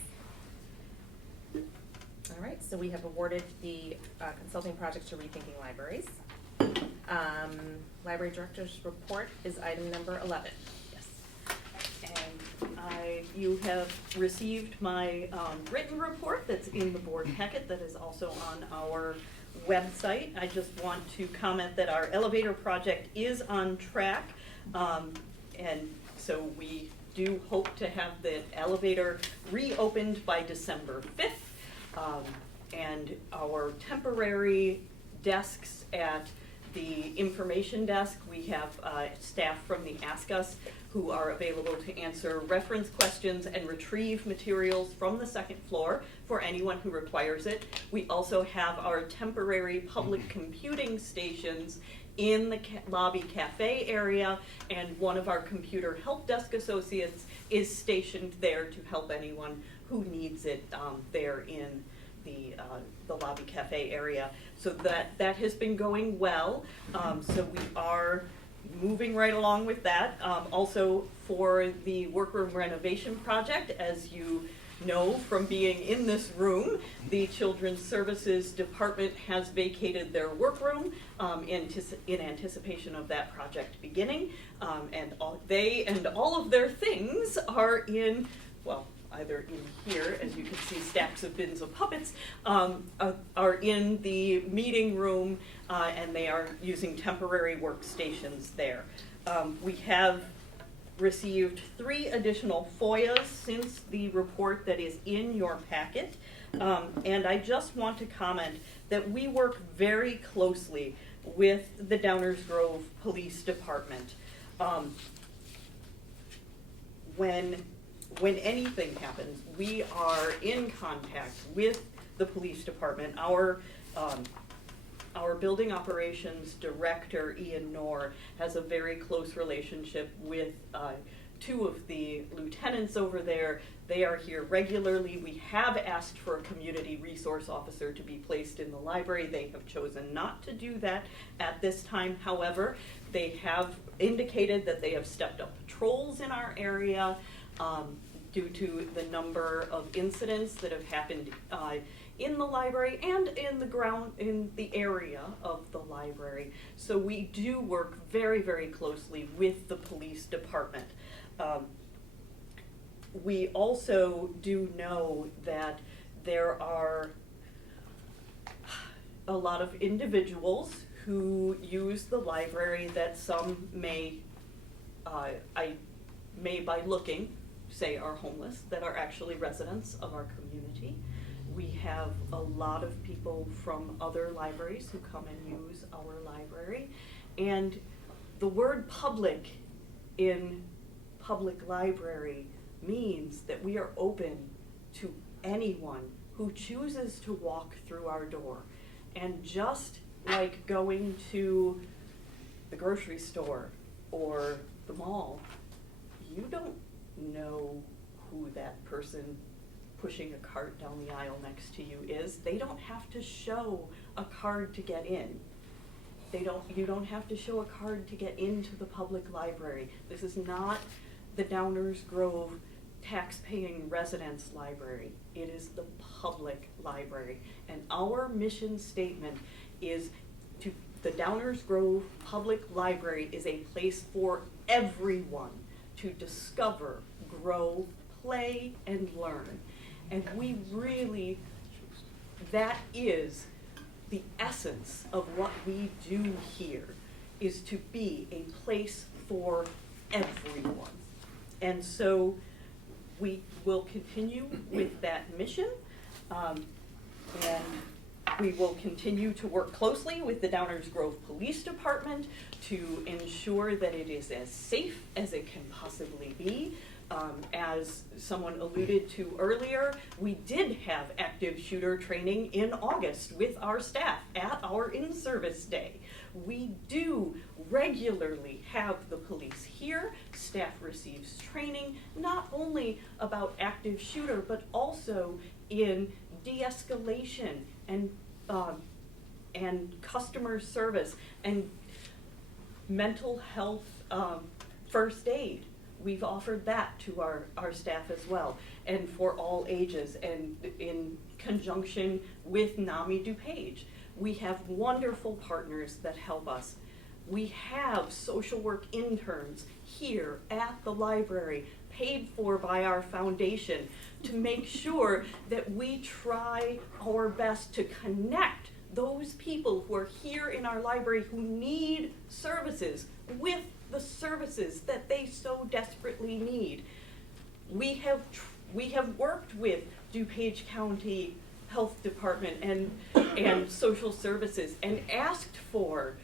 All right, so we have awarded the consulting project to Rethinking Libraries. Library Director's report is item number 11. Yes. And you have received my written report that's in the board packet that is also on our website. I just want to comment that our elevator project is on track and So we do hope to have the elevator reopened by December 5th. And our temporary desks at the information desk, we have staff from the Ask Us who are available to answer reference questions and retrieve materials from the second floor for anyone who requires it. We also have our temporary public computing stations in the lobby cafe area, and one of our computer help desk associates is stationed there to help anyone who needs it there in the lobby cafe area. So that has been going well. So we are moving right along with that. Also for the workroom renovation project, as you know from being in this room, the Children's Services Department has vacated their workroom in anticipation of that project beginning. And they and all of their things are in, well, either in here, as you can see stacks of bins of puppets, are in the meeting room, and they are using temporary workstations there. We have received 3 additional FOIAs since the report that is in your packet, and I just want to comment that we work very closely with the Downers Grove Police Department. When anything happens, we are in contact with the police department. Our building operations director, Ian Knorr, has a very close relationship with 2 of the lieutenants over there. They are here regularly. We have asked for a community resource officer to be placed in the library. They have chosen not to do that at this time. However, they have indicated that they have stepped up patrols in our area due to the number of incidents that have happened in the library and in the area of the library. So we do work very, very closely with the police department. We also do know that there are a lot of individuals who use the library that some may by looking, say are homeless, that are actually residents of our community. We have a lot of people from other libraries who come and use our library. And the word public in public library means that we are open to anyone who chooses to walk through our door. And just like going to the grocery store or the mall, you don't know who that person pushing a cart down the aisle next to you is. They don't have to show a card to get in. You don't have to show a card to get into the public library. This is not the Downers Grove tax-paying residents library. It is the public library. And our mission statement is the Downers Grove Public Library is a place for everyone to discover, grow, play, and learn. And we really, that is the essence of what we do here, is to be a place for everyone. And so we will continue with that mission, and we will continue to work closely with the Downers Grove Police Department to ensure that it is as safe as it can possibly be. As someone alluded to earlier, we did have active shooter training in August with our staff at our in-service day. We do regularly have the police here. Staff receives training not only about active shooter, but also in de-escalation and customer service and mental health first aid. We've offered that to our staff as well, and for all ages, and in conjunction with NAMI DuPage. We have wonderful partners that help us. We have social work interns here at the library, paid for by our foundation, to make sure that we try our best to connect those people who are here in our library who need services with the services that they so desperately need. We have worked with DuPage County Health Department and social services and asked for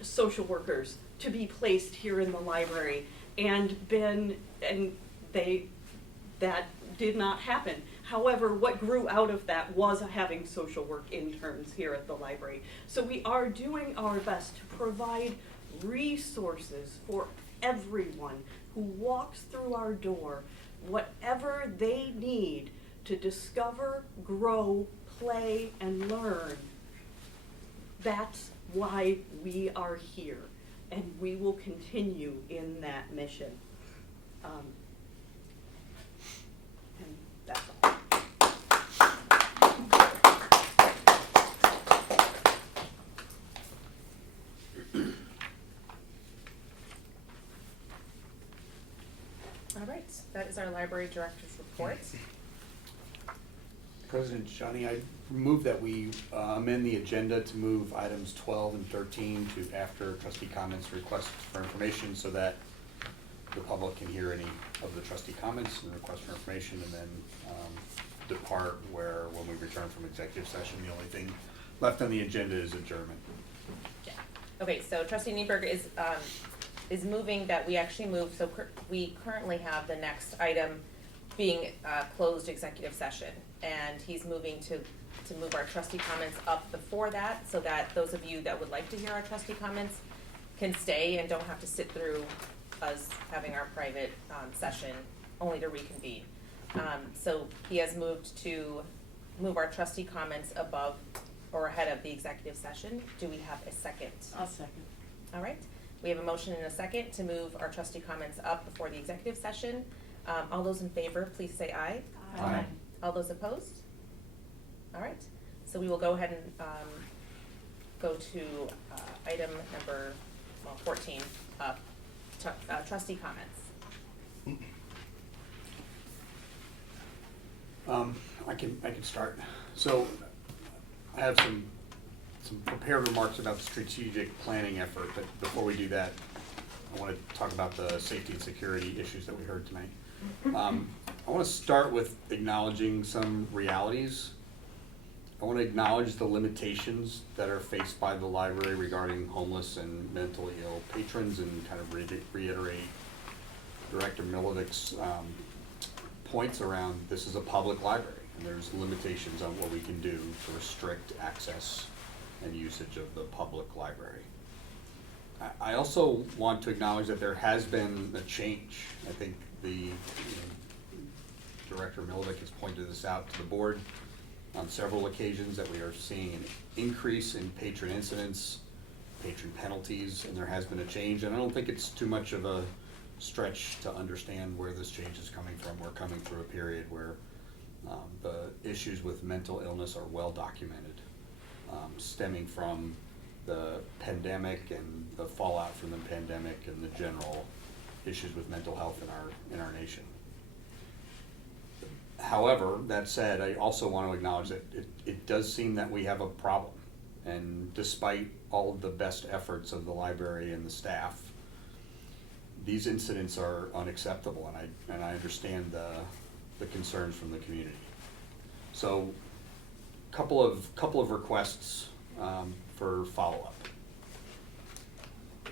social workers to be placed here in the library, that did not happen. However, what grew out of that was having social work interns here at the library. So we are doing our best to provide resources for everyone who walks through our door, whatever they need to discover, grow, play, and learn. That's why we are here, and we will continue in that mission. And that's all. All right, that is our library director's report. President Johnny, I move that we amend the agenda to move items 12 and 13 to after trustee comments, requests for information, so that the public can hear any of the trustee comments and requests for information, and then depart when we return from executive session, the only thing left on the agenda is adjournment. Yeah. Okay, so trustee Nieberg is moving that we actually move, so we currently have the next item being closed executive session, and he's moving to move our trustee comments up before that, so that those of you that would like to hear our trustee comments can stay and don't have to sit through us having our private session only to reconvene. So he has moved to move our trustee comments above or ahead of the executive session. Do we have a second? I'll second. All right. We have a motion and a second to move our trustee comments up before the executive session. All those in favor, please say aye. Aye. All those opposed? All right. So we will go ahead and go to item number 14, trustee comments. I can start. So I have some prepared remarks about the strategic planning effort, but before we do that, I want to talk about the safety and security issues that we heard tonight. I want to start with acknowledging some realities. I want to acknowledge the limitations that are faced by the library regarding homeless and mentally ill patrons, and kind of reiterate Director Milovich's points around this is a public library, and there's limitations on what we can do to restrict access and usage of the public library. I also want to acknowledge that there has been a change. I think Director Milovich has pointed this out to the board on several occasions, that we are seeing an increase in patron incidents, patron penalties, and there has been a change. And I don't think it's too much of a stretch to understand where this change is coming from. We're coming through a period where the issues with mental illness are well documented, stemming from the pandemic and the fallout from the pandemic and the general issues with mental health in our nation. However, that said, I also want to acknowledge that it does seem that we have a problem, and despite all of the best efforts of the library and the staff, these incidents are unacceptable, and I understand the concerns from the community. So, couple of requests for follow-up.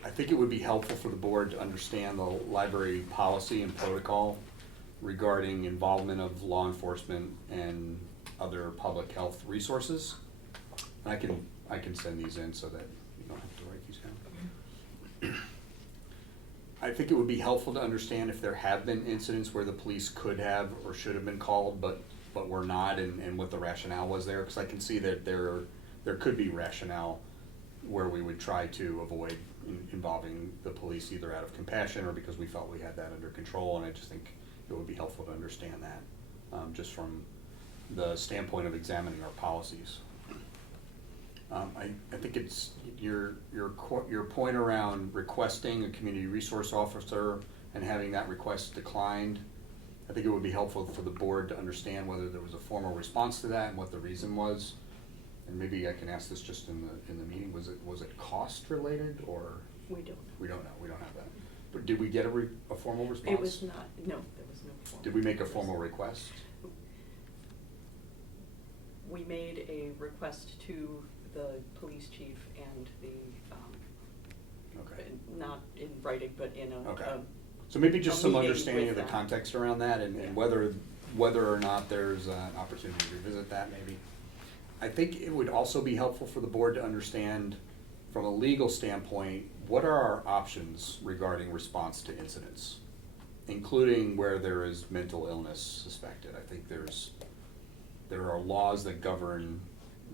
I think it would be helpful for the board to understand the library policy and protocol regarding involvement of law enforcement and other public health resources. And I can send these in so that you don't have to write these down. I think it would be helpful to understand if there have been incidents where the police could have or should have been called, but were not, and what the rationale was there, because I can see that there could be rationale where we would try to avoid involving the police, either out of compassion or because we felt we had that under control. And I just think it would be helpful to understand that, just from the standpoint of examining our policies. I think it's your point around requesting a community resource officer and having that request declined. I think it would be helpful for the board to understand whether there was a formal response to that and what the reason was. And maybe I can ask this just in the meeting. Was it cost related, or? We don't. We don't know, we don't have that. But did we get a formal response? It was not, no, there was no formal. Did we make a formal request? We made a request to the police chief and the, Okay. not in writing, but in a. Okay. So maybe just some meeting understanding of with the them. context around that and whether or not there's an opportunity to revisit that maybe. I think it would also be helpful for the board to understand from a legal standpoint, what are our options regarding response to incidents, including where there is mental illness suspected. I think there are laws that govern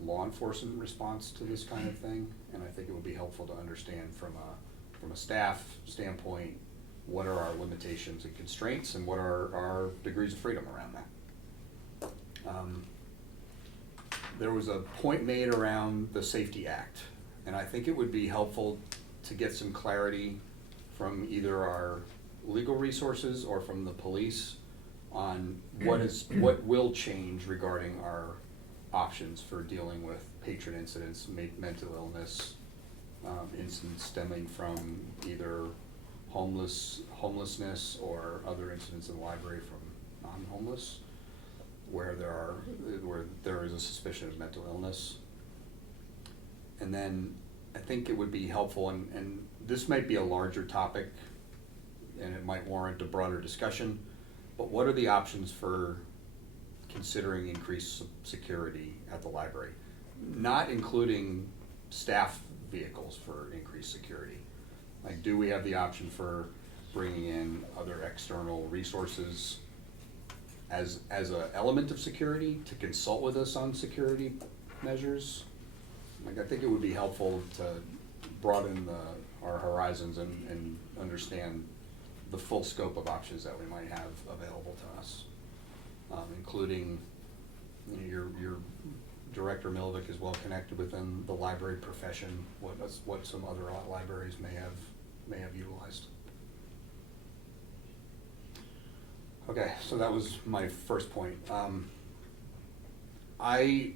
law enforcement response to this kind of thing, and I think it would be helpful to understand from a staff standpoint, what are our limitations and constraints, and what are our degrees of freedom around that. There was a point made around the Safety Act, and I think it would be helpful to get some clarity from either our legal resources or from the police on what will change regarding our options for dealing with patron incidents, mental illness, incidents stemming from either homelessness or other incidents in the library from non-homeless, where there is a suspicion of mental illness. And then I think it would be helpful, and this might be a larger topic and it might warrant a broader discussion, but what are the options for considering increased security at the library? Not including staff vehicles for increased security. Like, do we have the option for bringing in other external resources as an element of security to consult with us on security measures? Like, I think it would be helpful to broaden our horizons and understand the full scope of options that we might have available to us, including, you know, your Director Milvick is well connected within the library profession. What some other libraries may have utilized. Okay, so that was my first point. I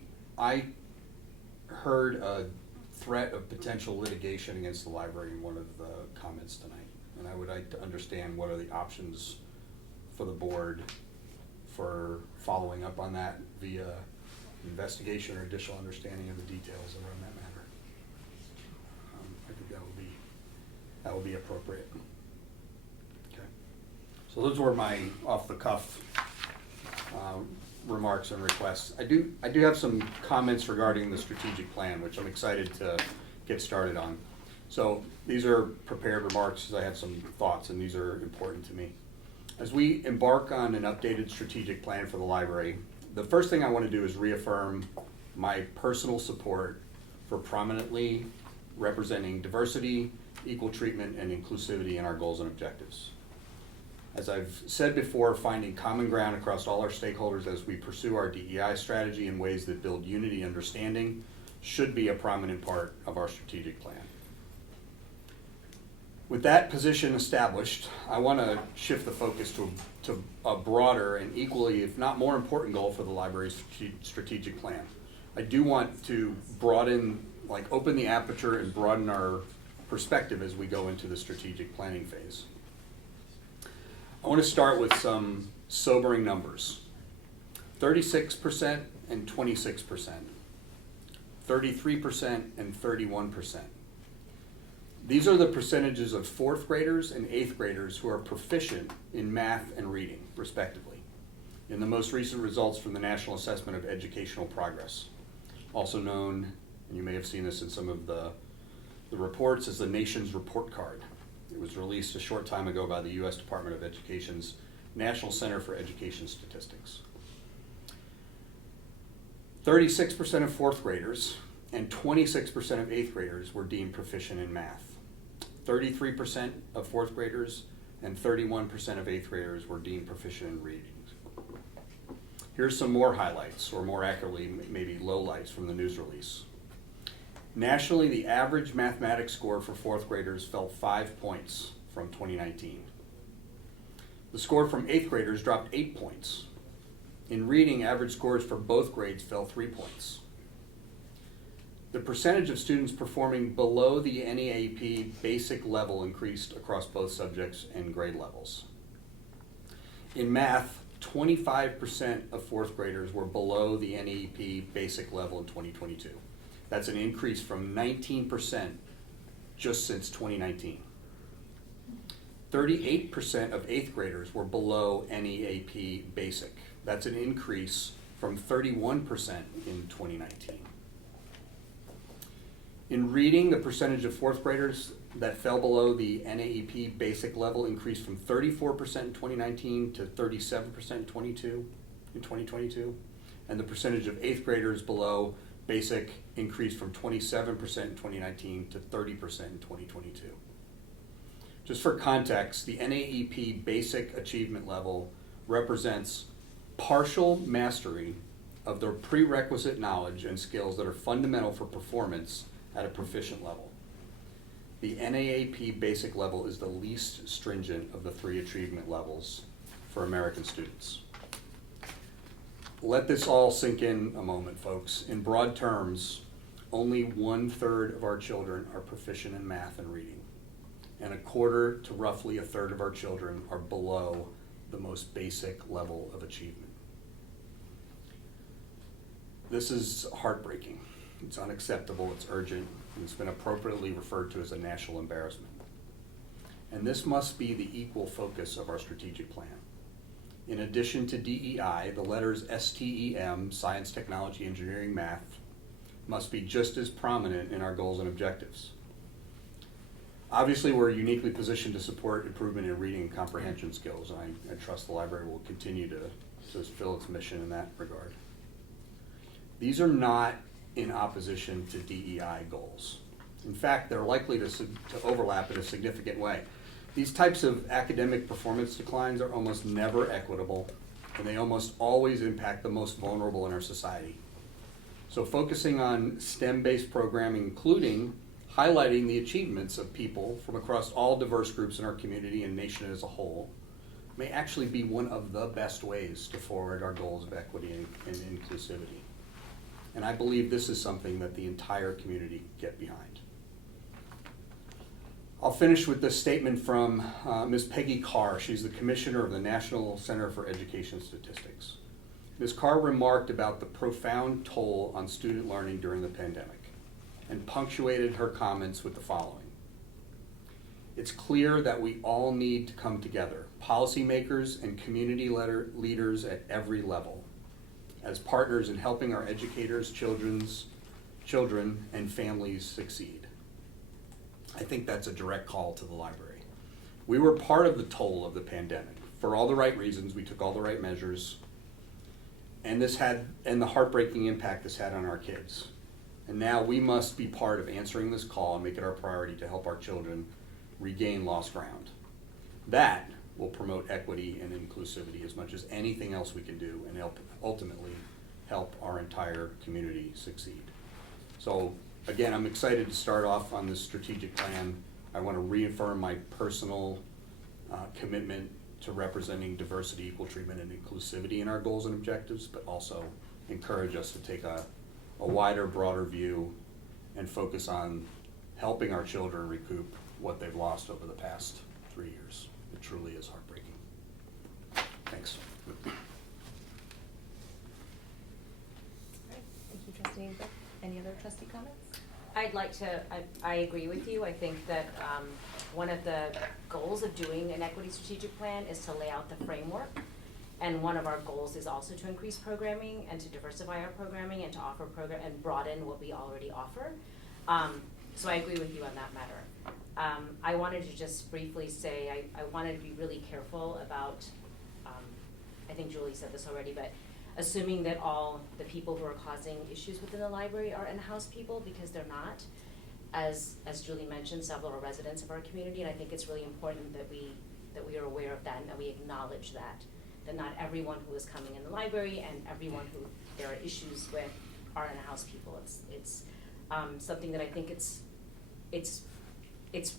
heard a threat of potential litigation against the library in one of the comments tonight, and I would like to understand what are the options for the board for following up on that via investigation or additional understanding of the details around that matter. I think that would be appropriate. Okay. So those were my off-the-cuff remarks and requests. I do have some comments regarding the strategic plan, which I'm excited to get started on. So these are prepared remarks because I have some thoughts, and these are important to me. As we embark on an updated strategic plan for the library, the first thing I want to do is reaffirm my personal support for prominently representing diversity, equal treatment, and inclusivity in our goals and objectives. As I've said before, finding common ground across all our stakeholders as we pursue our DEI strategy in ways that build unity and understanding should be a prominent part of our strategic plan. With that position established, I want to shift the focus to a broader and equally, if not more important goal for the library's strategic plan. I do want to open the aperture and broaden our perspective as we go into the strategic planning phase. I want to start with some sobering numbers. 36% and 26%, 33% and 31%. These are the percentages of 4th graders and 8th graders who are proficient in math and reading, respectively, in the most recent results from the National Assessment of Educational Progress, also known, and you may have seen this in some of the reports, as the nation's report card. It was released a short time ago by the U.S. Department of Education's National Center for Education Statistics. 36% of 4th graders and 26% of 8th graders were deemed proficient in math. 33% of 4th graders and 31% of 8th graders were deemed proficient in reading. Here's some more highlights, or more accurately, maybe lowlights from the news release. Nationally, the average mathematics score for 4th graders fell 5 points from 2019. The score from 8th graders dropped 8 points. In reading, average scores for both grades fell 3 points. The percentage of students performing below the NEAP basic level increased across both subjects and grade levels. In math, 25% of fourth graders were below the NEAP basic level in 2022. That's an increase from 19% just since 2019. 38% of eighth graders were below NEAP basic. That's an increase from 31% in 2019. In reading, the percentage of fourth graders that fell below the NAEP basic level increased from 34% in 2019 to 37% in 2022. And the percentage of eighth graders below basic increased from 27% in 2019 to 30% in 2022. Just for context, the NAEP basic achievement level represents partial mastery of the prerequisite knowledge and skills that are fundamental for performance at a proficient level. The NAAP basic level is the least stringent of the 3 achievement levels for American students. Let this all sink in a moment, folks. In broad terms, only 1/3 of our children are proficient in math and reading, and 1/4 to roughly 1/3 of our children are below the most basic level of achievement. This is heartbreaking. It's unacceptable, it's urgent, and it's been appropriately referred to as a national embarrassment. And this must be the equal focus of our strategic plan. In addition to DEI, the letters STEM, science, technology, engineering, math, must be just as prominent in our goals and objectives. Obviously, we're uniquely positioned to support improvement in reading and comprehension skills, and I trust the library will continue to fulfill its mission in that regard. These are not in opposition to DEI goals. In fact, they're likely to overlap in a significant way. These types of academic performance declines are almost never equitable, and they almost always impact the most vulnerable in our society. So focusing on STEM-based programming, including highlighting the achievements of people from across all diverse groups in our community and nation as a whole, may actually be one of the best ways to forward our goals of equity and inclusivity. And I believe this is something that the entire community can get behind. I'll finish with this statement from Ms. Peggy Carr. She's the commissioner of the National Center for Education Statistics. Ms. Carr remarked about the profound toll on student learning during the pandemic and punctuated her comments with the following. It's clear that we all need to come together, policymakers and community leaders at every level, as partners in helping our educators, children, and families succeed. I think that's a direct call to the library. We were part of the toll of the pandemic. For all the right reasons, we took all the right measures, and the heartbreaking impact this had on our kids. And now we must be part of answering this call and make it our priority to help our children regain lost ground. That will promote equity and inclusivity as much as anything else we can do, and ultimately help our entire community succeed. So again, I'm excited to start off on this strategic plan. I want to reaffirm my personal commitment to representing diversity, equal treatment, and inclusivity in our goals and objectives, but also encourage us to take a wider, broader view and focus on helping our children recoup what they've lost over the past 3 years. It truly is heartbreaking. Thanks. Thank you, Trustee Ingram. Any other trustee comments? I'd like to, I agree with you. I think that one of the goals of doing an equity strategic plan is to lay out the framework. And one of our goals is also to increase programming and to diversify our programming and to offer and broaden what we already offer. So I agree with you on that matter. I wanted to just briefly say, I wanted to be really careful about, I think Julie said this already, but assuming that all the people who are causing issues within the library are in-house people, because they're not. As Julie mentioned, several are residents of our community, and I think it's really important that we are aware of that and that we acknowledge that not everyone who is coming in the library and everyone who there are issues with are in-house people. It's something that I think it's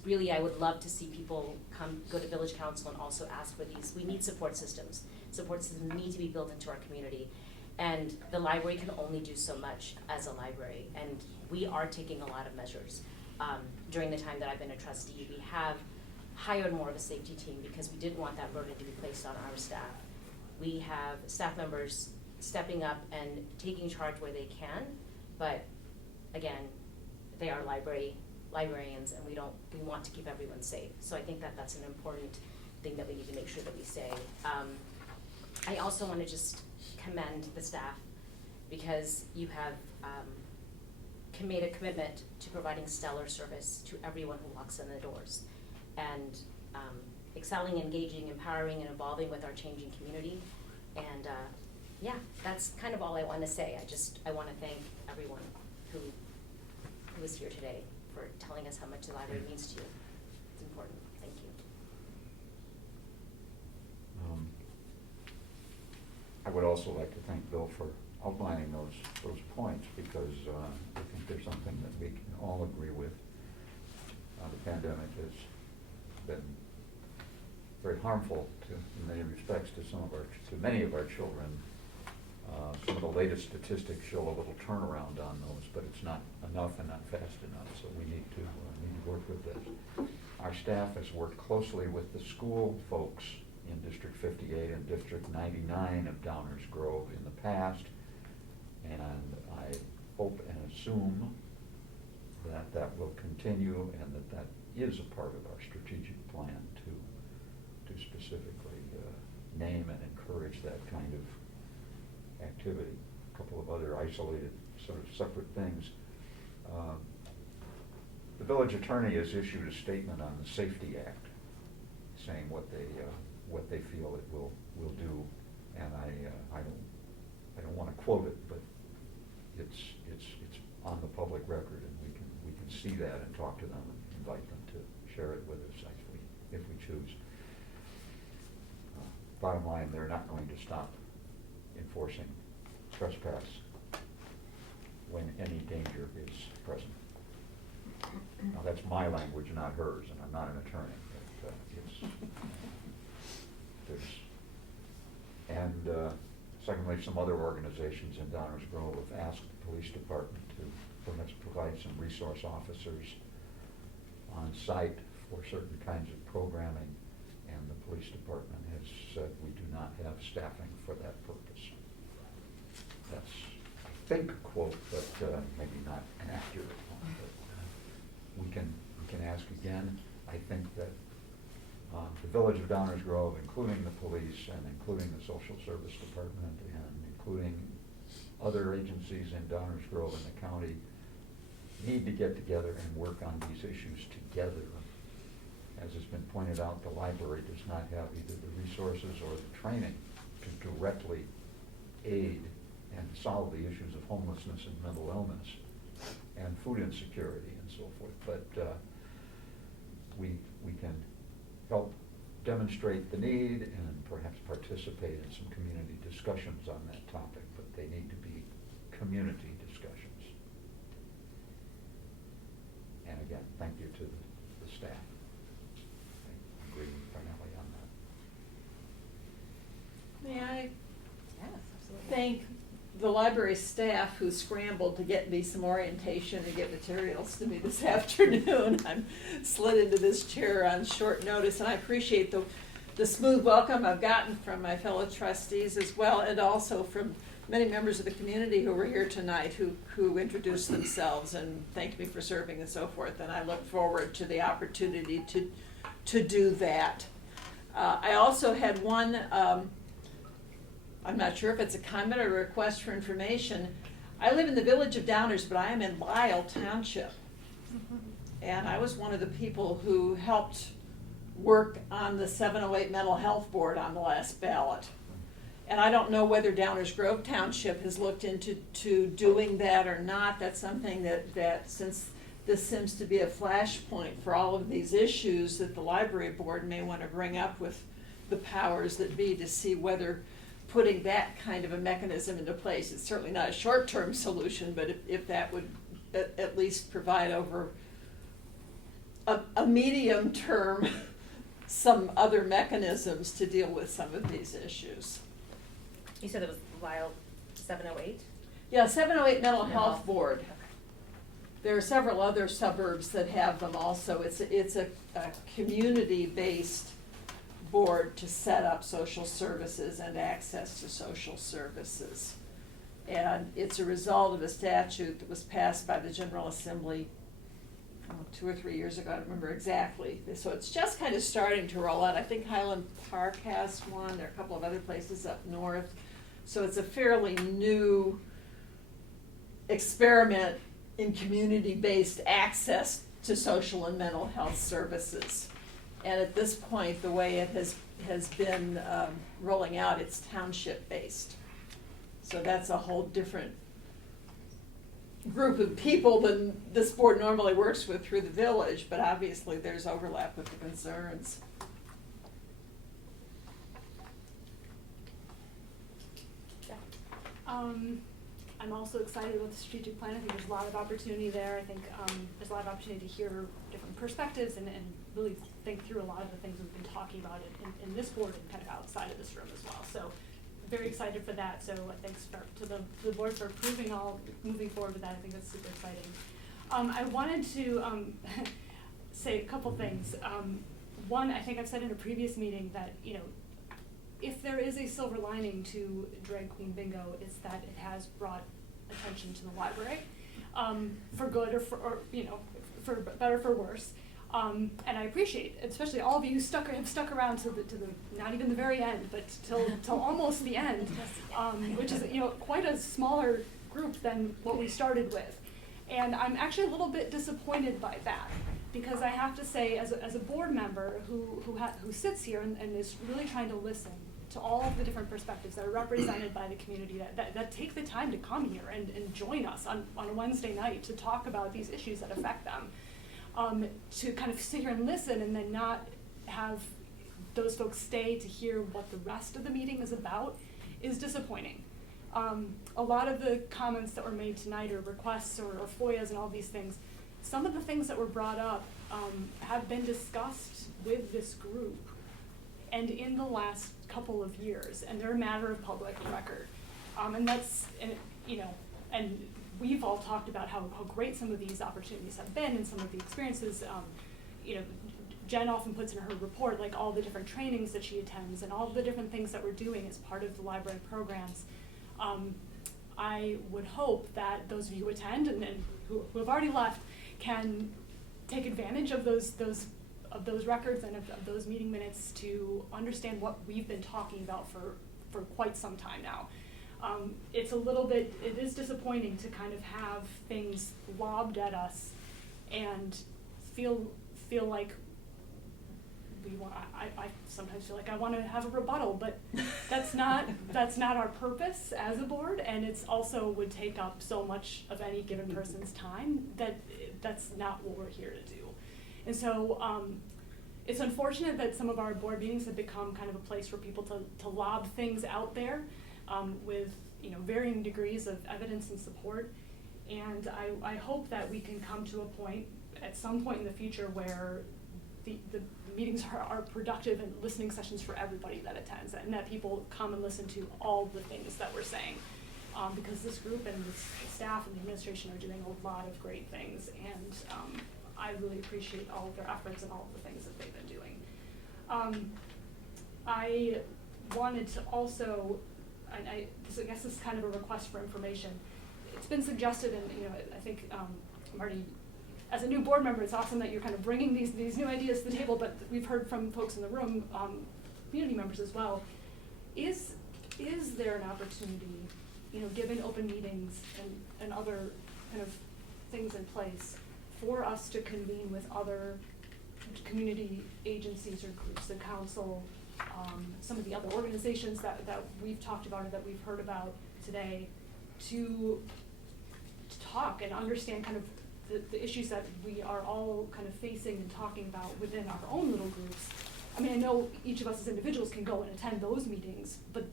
really, I would love to see people go to Village Council and also ask for these. We need support systems. Support systems need to be built into our community. And the library can only do so much as a library, and we are taking a lot of measures. During the time that I've been a trustee, we have hired more of a safety team because we didn't want that burden to be placed on our staff. We have staff members stepping up and taking charge where they can, but again, they are librarians, and we want to keep everyone safe. So I think that that's an important thing that we need to make sure that we say. I also want to just commend the staff because you have made a commitment to providing stellar service to everyone who walks in the doors, and excelling, engaging, empowering, and evolving with our changing community. And yeah, that's kind of all I want to say. I want to thank everyone who is here today for telling us how much the library means to you. It's important. Thank you. I would also like to thank Bill for outlining those points, because I think there's something that we can all agree with. The pandemic has been very harmful in many respects to many of our children. Some of the latest statistics show a little turnaround on those, but it's not enough and not fast enough, so we need to work with this. Our staff has worked closely with the school folks in District 58 and District 99 of Downers Grove in the past, and I hope and assume that that will continue, and that is a part of our strategic plan to specifically name and encourage that kind of activity. A couple of other isolated, sort of separate things. The village attorney has issued a statement on the Safety Act, saying what they feel it will do, and I don't want to quote it, but it's on the public record, and we can see that and talk to them and invite them to share it with us if we choose. Bottom line, they're not going to stop enforcing trespass when any danger is present. Now, that's my language, not hers, and I'm not an attorney. Secondly, some other organizations in Downers Grove have asked the police department to perhaps provide some resource officers on site for certain kinds of programming, and the police department has said we do not have staffing for that purpose. That's, I think, a quote, but maybe not an accurate one. But we can ask again. I think that the village of Downers Grove, including the police and including the social service department and including other agencies in Downers Grove and the county, need to get together and work on these issues together. As has been pointed out, the library does not have either the resources or the training to directly aid and solve the issues of homelessness and mental illness and food insecurity and so forth. But we can help demonstrate the need and perhaps participate in some community discussions on that topic, but they need to be community discussions. And again, thank you to the staff. I agree with Parnelli on that. May I Yes, absolutely. thank the library staff who scrambled to get me some orientation and get materials to me this afternoon. I'm slid into this chair on short notice, and I appreciate the smooth welcome I've gotten from my fellow trustees as well, and also from many members of the community who were here tonight who introduced themselves and thanked me for serving and so forth, and I look forward to the opportunity to do that. I also had one I'm not sure if it's a comment or a request for information. I live in the village of Downers, but I am in Lyle Township. And I was one of the people who helped work on the 708 Mental Health Board on the last ballot. And I don't know whether Downers Grove Township has looked into doing that or not. That's something that since this seems to be a flashpoint for all of these issues, that the library board may want to bring up with the powers that be to see whether putting that kind of a mechanism into place, it's certainly not a short-term solution, but if that would at least provide over a medium term some other mechanisms to deal with some of these issues. You said it was Lyle 708? Yeah, 708 Mental Mental Health Health. Board. There are several other suburbs that have them also. It's a community-based board to set up social services and access to social services. And it's a result of a statute that was passed by the General Assembly 2 or 3 years ago, I don't remember exactly. So it's just kind of starting to roll out. I think Highland Park has one, there are a couple of other places up north. So it's a fairly new experiment in community-based access to social and mental health services. And at this point, the way it has been rolling out, it's township-based. So that's a whole different group of people than this board normally works with through the village, but obviously there's overlap with the concerns. I'm also excited about the strategic plan. I think there's a lot of opportunity there. I think there's a lot of opportunity to hear different perspectives and really think through a lot of the things we've been talking about in this board and kind of outside of this room as well. So very excited for that. So thanks to the board for approving moving forward with that. I think that's super exciting. I wanted to say a couple things. One, I think I've said in a previous meeting that, if there is a silver lining to Drag Queen Bingo, it's that it has brought attention to the library, for good or for better or for worse. And I appreciate, especially all of you who have stuck around to the not even the very end, but till almost the end, which is quite a smaller group than what we started with. And I'm actually a little bit disappointed by that, because I have to say, as a board member who sits here and is really trying to listen to all of the different perspectives that are represented by the community that take the time to come here and join us on a Wednesday night to talk about these issues that affect them, to kind of sit here and listen and then not have those folks stay to hear what the rest of the meeting is about is disappointing. A lot of the comments that were made tonight, or requests or FOIAs and all these things, some of the things that were brought up have been discussed with this group and in the last couple of years, and they're a matter of public record. And we've all talked about how great some of these opportunities have been and some of the experiences. Jen often puts in her report like all the different trainings that she attends and all the different things that we're doing as part of the library programs. I would hope that those of you who attend and who have already left can take advantage of those records and of those meeting minutes to understand what we've been talking about for quite some time now. It is disappointing to kind of have things lobbed at us and feel like I sometimes feel like I want to have a rebuttal, but that's not our purpose as a board, and it's also would take up so much of any given person's time that that's not what we're here to do. And so it's unfortunate that some of our board meetings have become kind of a place for people to lob things out there with varying degrees of evidence and support. And I hope that we can come to a point at some point in the future where the meetings are productive and listening sessions for everybody that attends, and that people come and listen to all the things that we're saying. Because this group and the staff and the administration are doing a lot of great things, and I really appreciate all of their efforts and all of the things that they've been doing. I wanted to also, and I guess this is kind of a request for information. It's been suggested, and I think Marty, as a new board member, it's awesome that you're kind of bringing these new ideas to the table, but we've heard from folks in the room, community members as well. Is there an opportunity, given open meetings and other kind of things in place, for us to convene with other community agencies or groups, the council, some of the other organizations that we've talked about or that we've heard about today, to talk and understand kind of the issues that we are all kind of facing and talking about within our own little groups. I mean, I know each of us as individuals can go and attend those meetings, but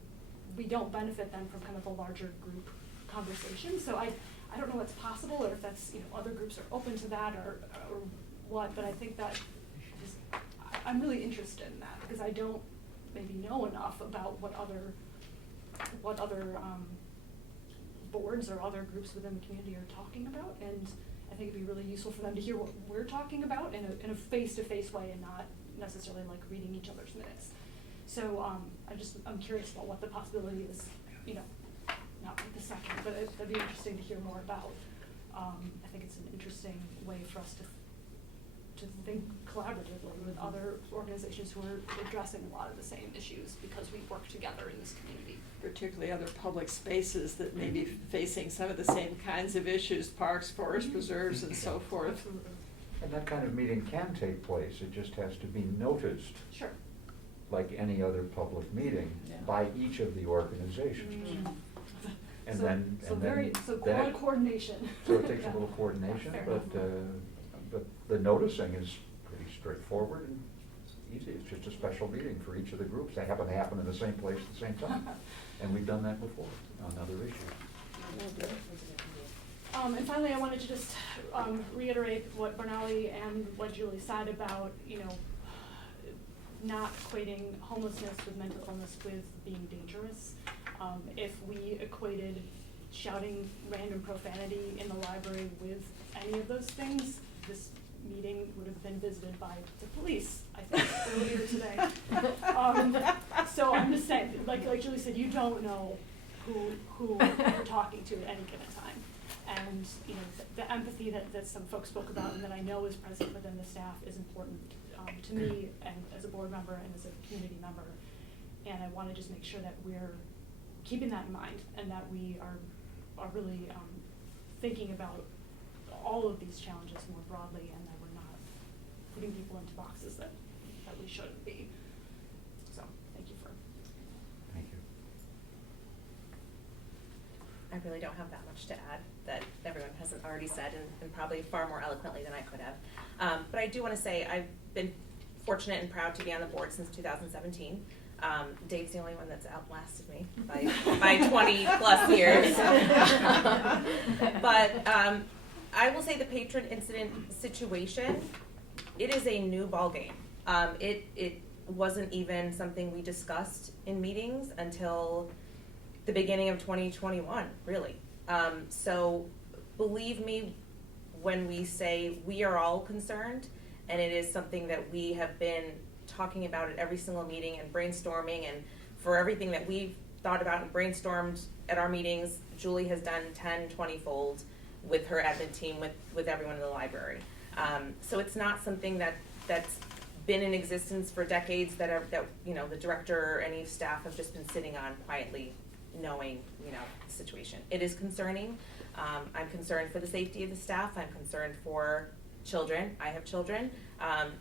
we don't benefit then from kind of a larger group conversation. So I don't know what's possible, or if that's, other groups are open to that or what, but I think that I'm really interested in that, because I don't maybe know enough about what other boards or other groups within the community are talking about, and I think it'd be really useful for them to hear what we're talking about in a face-to-face way and not necessarily like reading each other's minutes. So I'm curious about what the possibility is, you know, not right this second, but that'd be interesting to hear more about. I think it's an interesting way for us to think collaboratively with other organizations who are addressing a lot of the same issues because we work together in this community. Particularly other public spaces that may be facing some of the same kinds of issues, parks, forest preserves, and so forth. Absolutely. And that kind of meeting can take place, it just has to be noticed. Sure. Like any other public meeting, by each of the organizations. And So- then, so and very- then. so then a lot it- of coordination. So it takes a Yeah. little coordination, Fair but the noticing is pretty straightforward and easy. It's just a special meeting for each of the groups. They happen to happen in the same place at the same time. And we've done that before on other issues. And finally, I wanted to just reiterate what Bernali and what Julie said about, you know, not equating homelessness with mental illness with being dangerous. If we equated shouting random profanity in the library with any of those things, this meeting would have been visited by the police, I think, earlier today. So I'm just saying, like Julie said, you don't know who you're talking to at any given time. And, you know, the empathy that some folks spoke about and that I know is present within the staff is important to me and as a board member and as a community member. And I want to just make sure that we're keeping that in mind and that we are really thinking about all of these challenges more broadly and that we're not putting people into boxes that we shouldn't be. So, thank you for. Thank you. I really don't have that much to add that everyone hasn't already said and probably far more eloquently than I could have. But I do want to say I've been fortunate and proud to be on the board since 2017. Dave's the only one that's outlasted me by 20 plus years. But I will say the patron incident situation, it is a new ballgame. It wasn't even something we discussed in meetings until the beginning of 2021, really. So believe me when we say we are all concerned, and it is something that we have been talking about at every single meeting and brainstorming, and for everything that we've thought about and brainstormed at our meetings, Julie has done 10, 20-fold with her admin team, with everyone in the library. So it's not something that's been in existence for decades that you know, the director or any staff have just been sitting on quietly knowing, you know, the situation. It is concerning. I'm concerned for the safety of the staff. I'm concerned for children. I have children.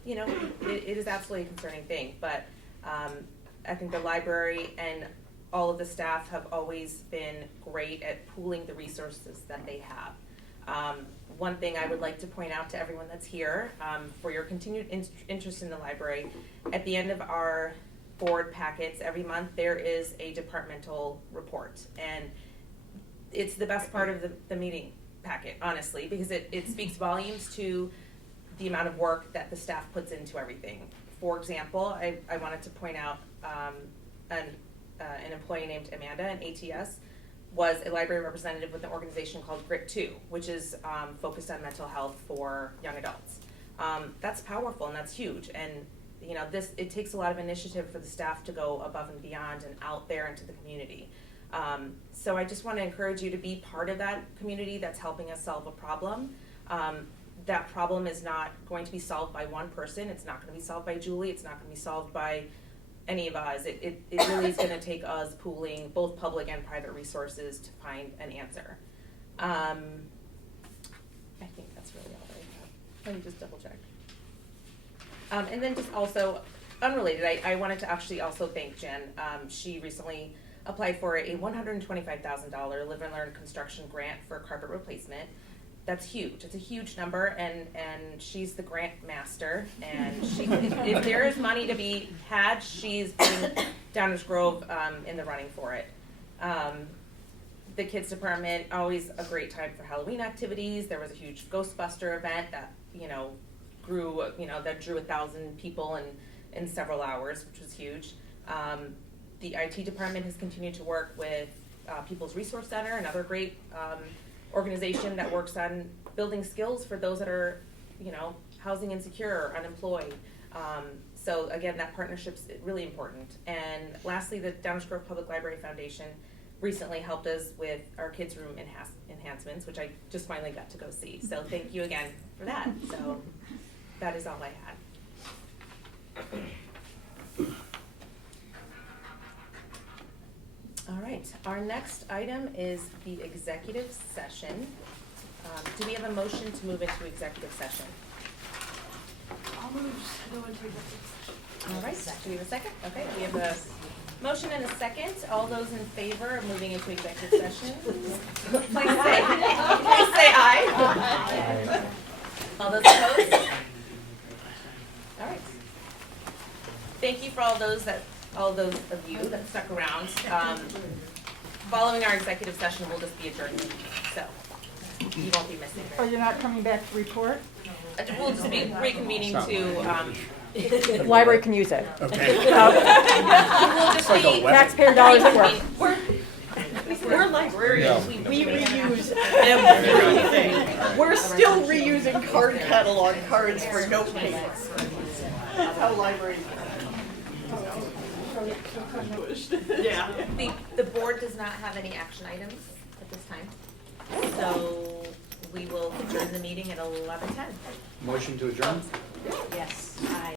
You know, it is absolutely a concerning thing, but I think the library and all of the staff have always been great at pooling the resources that they have. One thing I would like to point out to everyone that's here, for your continued interest in the library, at the end of our board packets every month there is a departmental report, and it's the best part of the meeting packet, honestly, because it speaks volumes to the amount of work that the staff puts into everything. For example, I wanted to point out an employee named Amanda in ATS was a library representative with an organization called Grit 2, which is focused on mental health for young adults. That's powerful and that's huge, and you know, it takes a lot of initiative for the staff to go above and beyond and out there into the community. So I just want to encourage you to be part of that community that's helping us solve a problem. That problem is not going to be solved by one person. It's not going to be solved by Julie. It's not going to be solved by any of us. It really is going to take us pooling both public and private resources to find an answer. I think that's really all that I have. Let me just double check. And then just also, unrelated, I wanted to actually also thank Jen. She recently applied for a $125,000 Live and Learn construction grant for carpet replacement. That's huge. It's a huge number, and she's the grant master. And if there is money to be had, she's putting Downers Grove in the running for it. The kids department, always a great time for Halloween activities. There was a huge Ghostbuster event that drew 1,000 people in several hours, which was huge. The IT department has continued to work with People's Resource Center, another great organization that works on building skills for those that are, you know, housing insecure or unemployed. So again, that partnership's really important. And lastly, the Downers Grove Public Library Foundation recently helped us with our kids' room enhancements, which I just finally got to go see. So thank you again for that. So that is all I had. All right, our next item is the executive session. Do we have a motion to move into executive session? I'll move to go into executive session. All right, do we have a second? Okay, we have a motion and a second. All those in favor of moving into executive session? Please say aye. All those opposed? All right. Thank you for all those of you that stuck around. Following our executive session, we'll just be adjourning the meeting, so you won't be missing. Oh, you're not coming back to report? We'll just be reconvening to, The library can use it. Okay. we'll just like a be. weapon. Taxpayer dollars at work. We're librarians, we reuse everything. We're still reusing card catalog cards for note payments. That's how libraries. Yeah. The board does not have any action items at this time, so we will adjourn the meeting at 11:10. Motion to adjourn? Yes, I.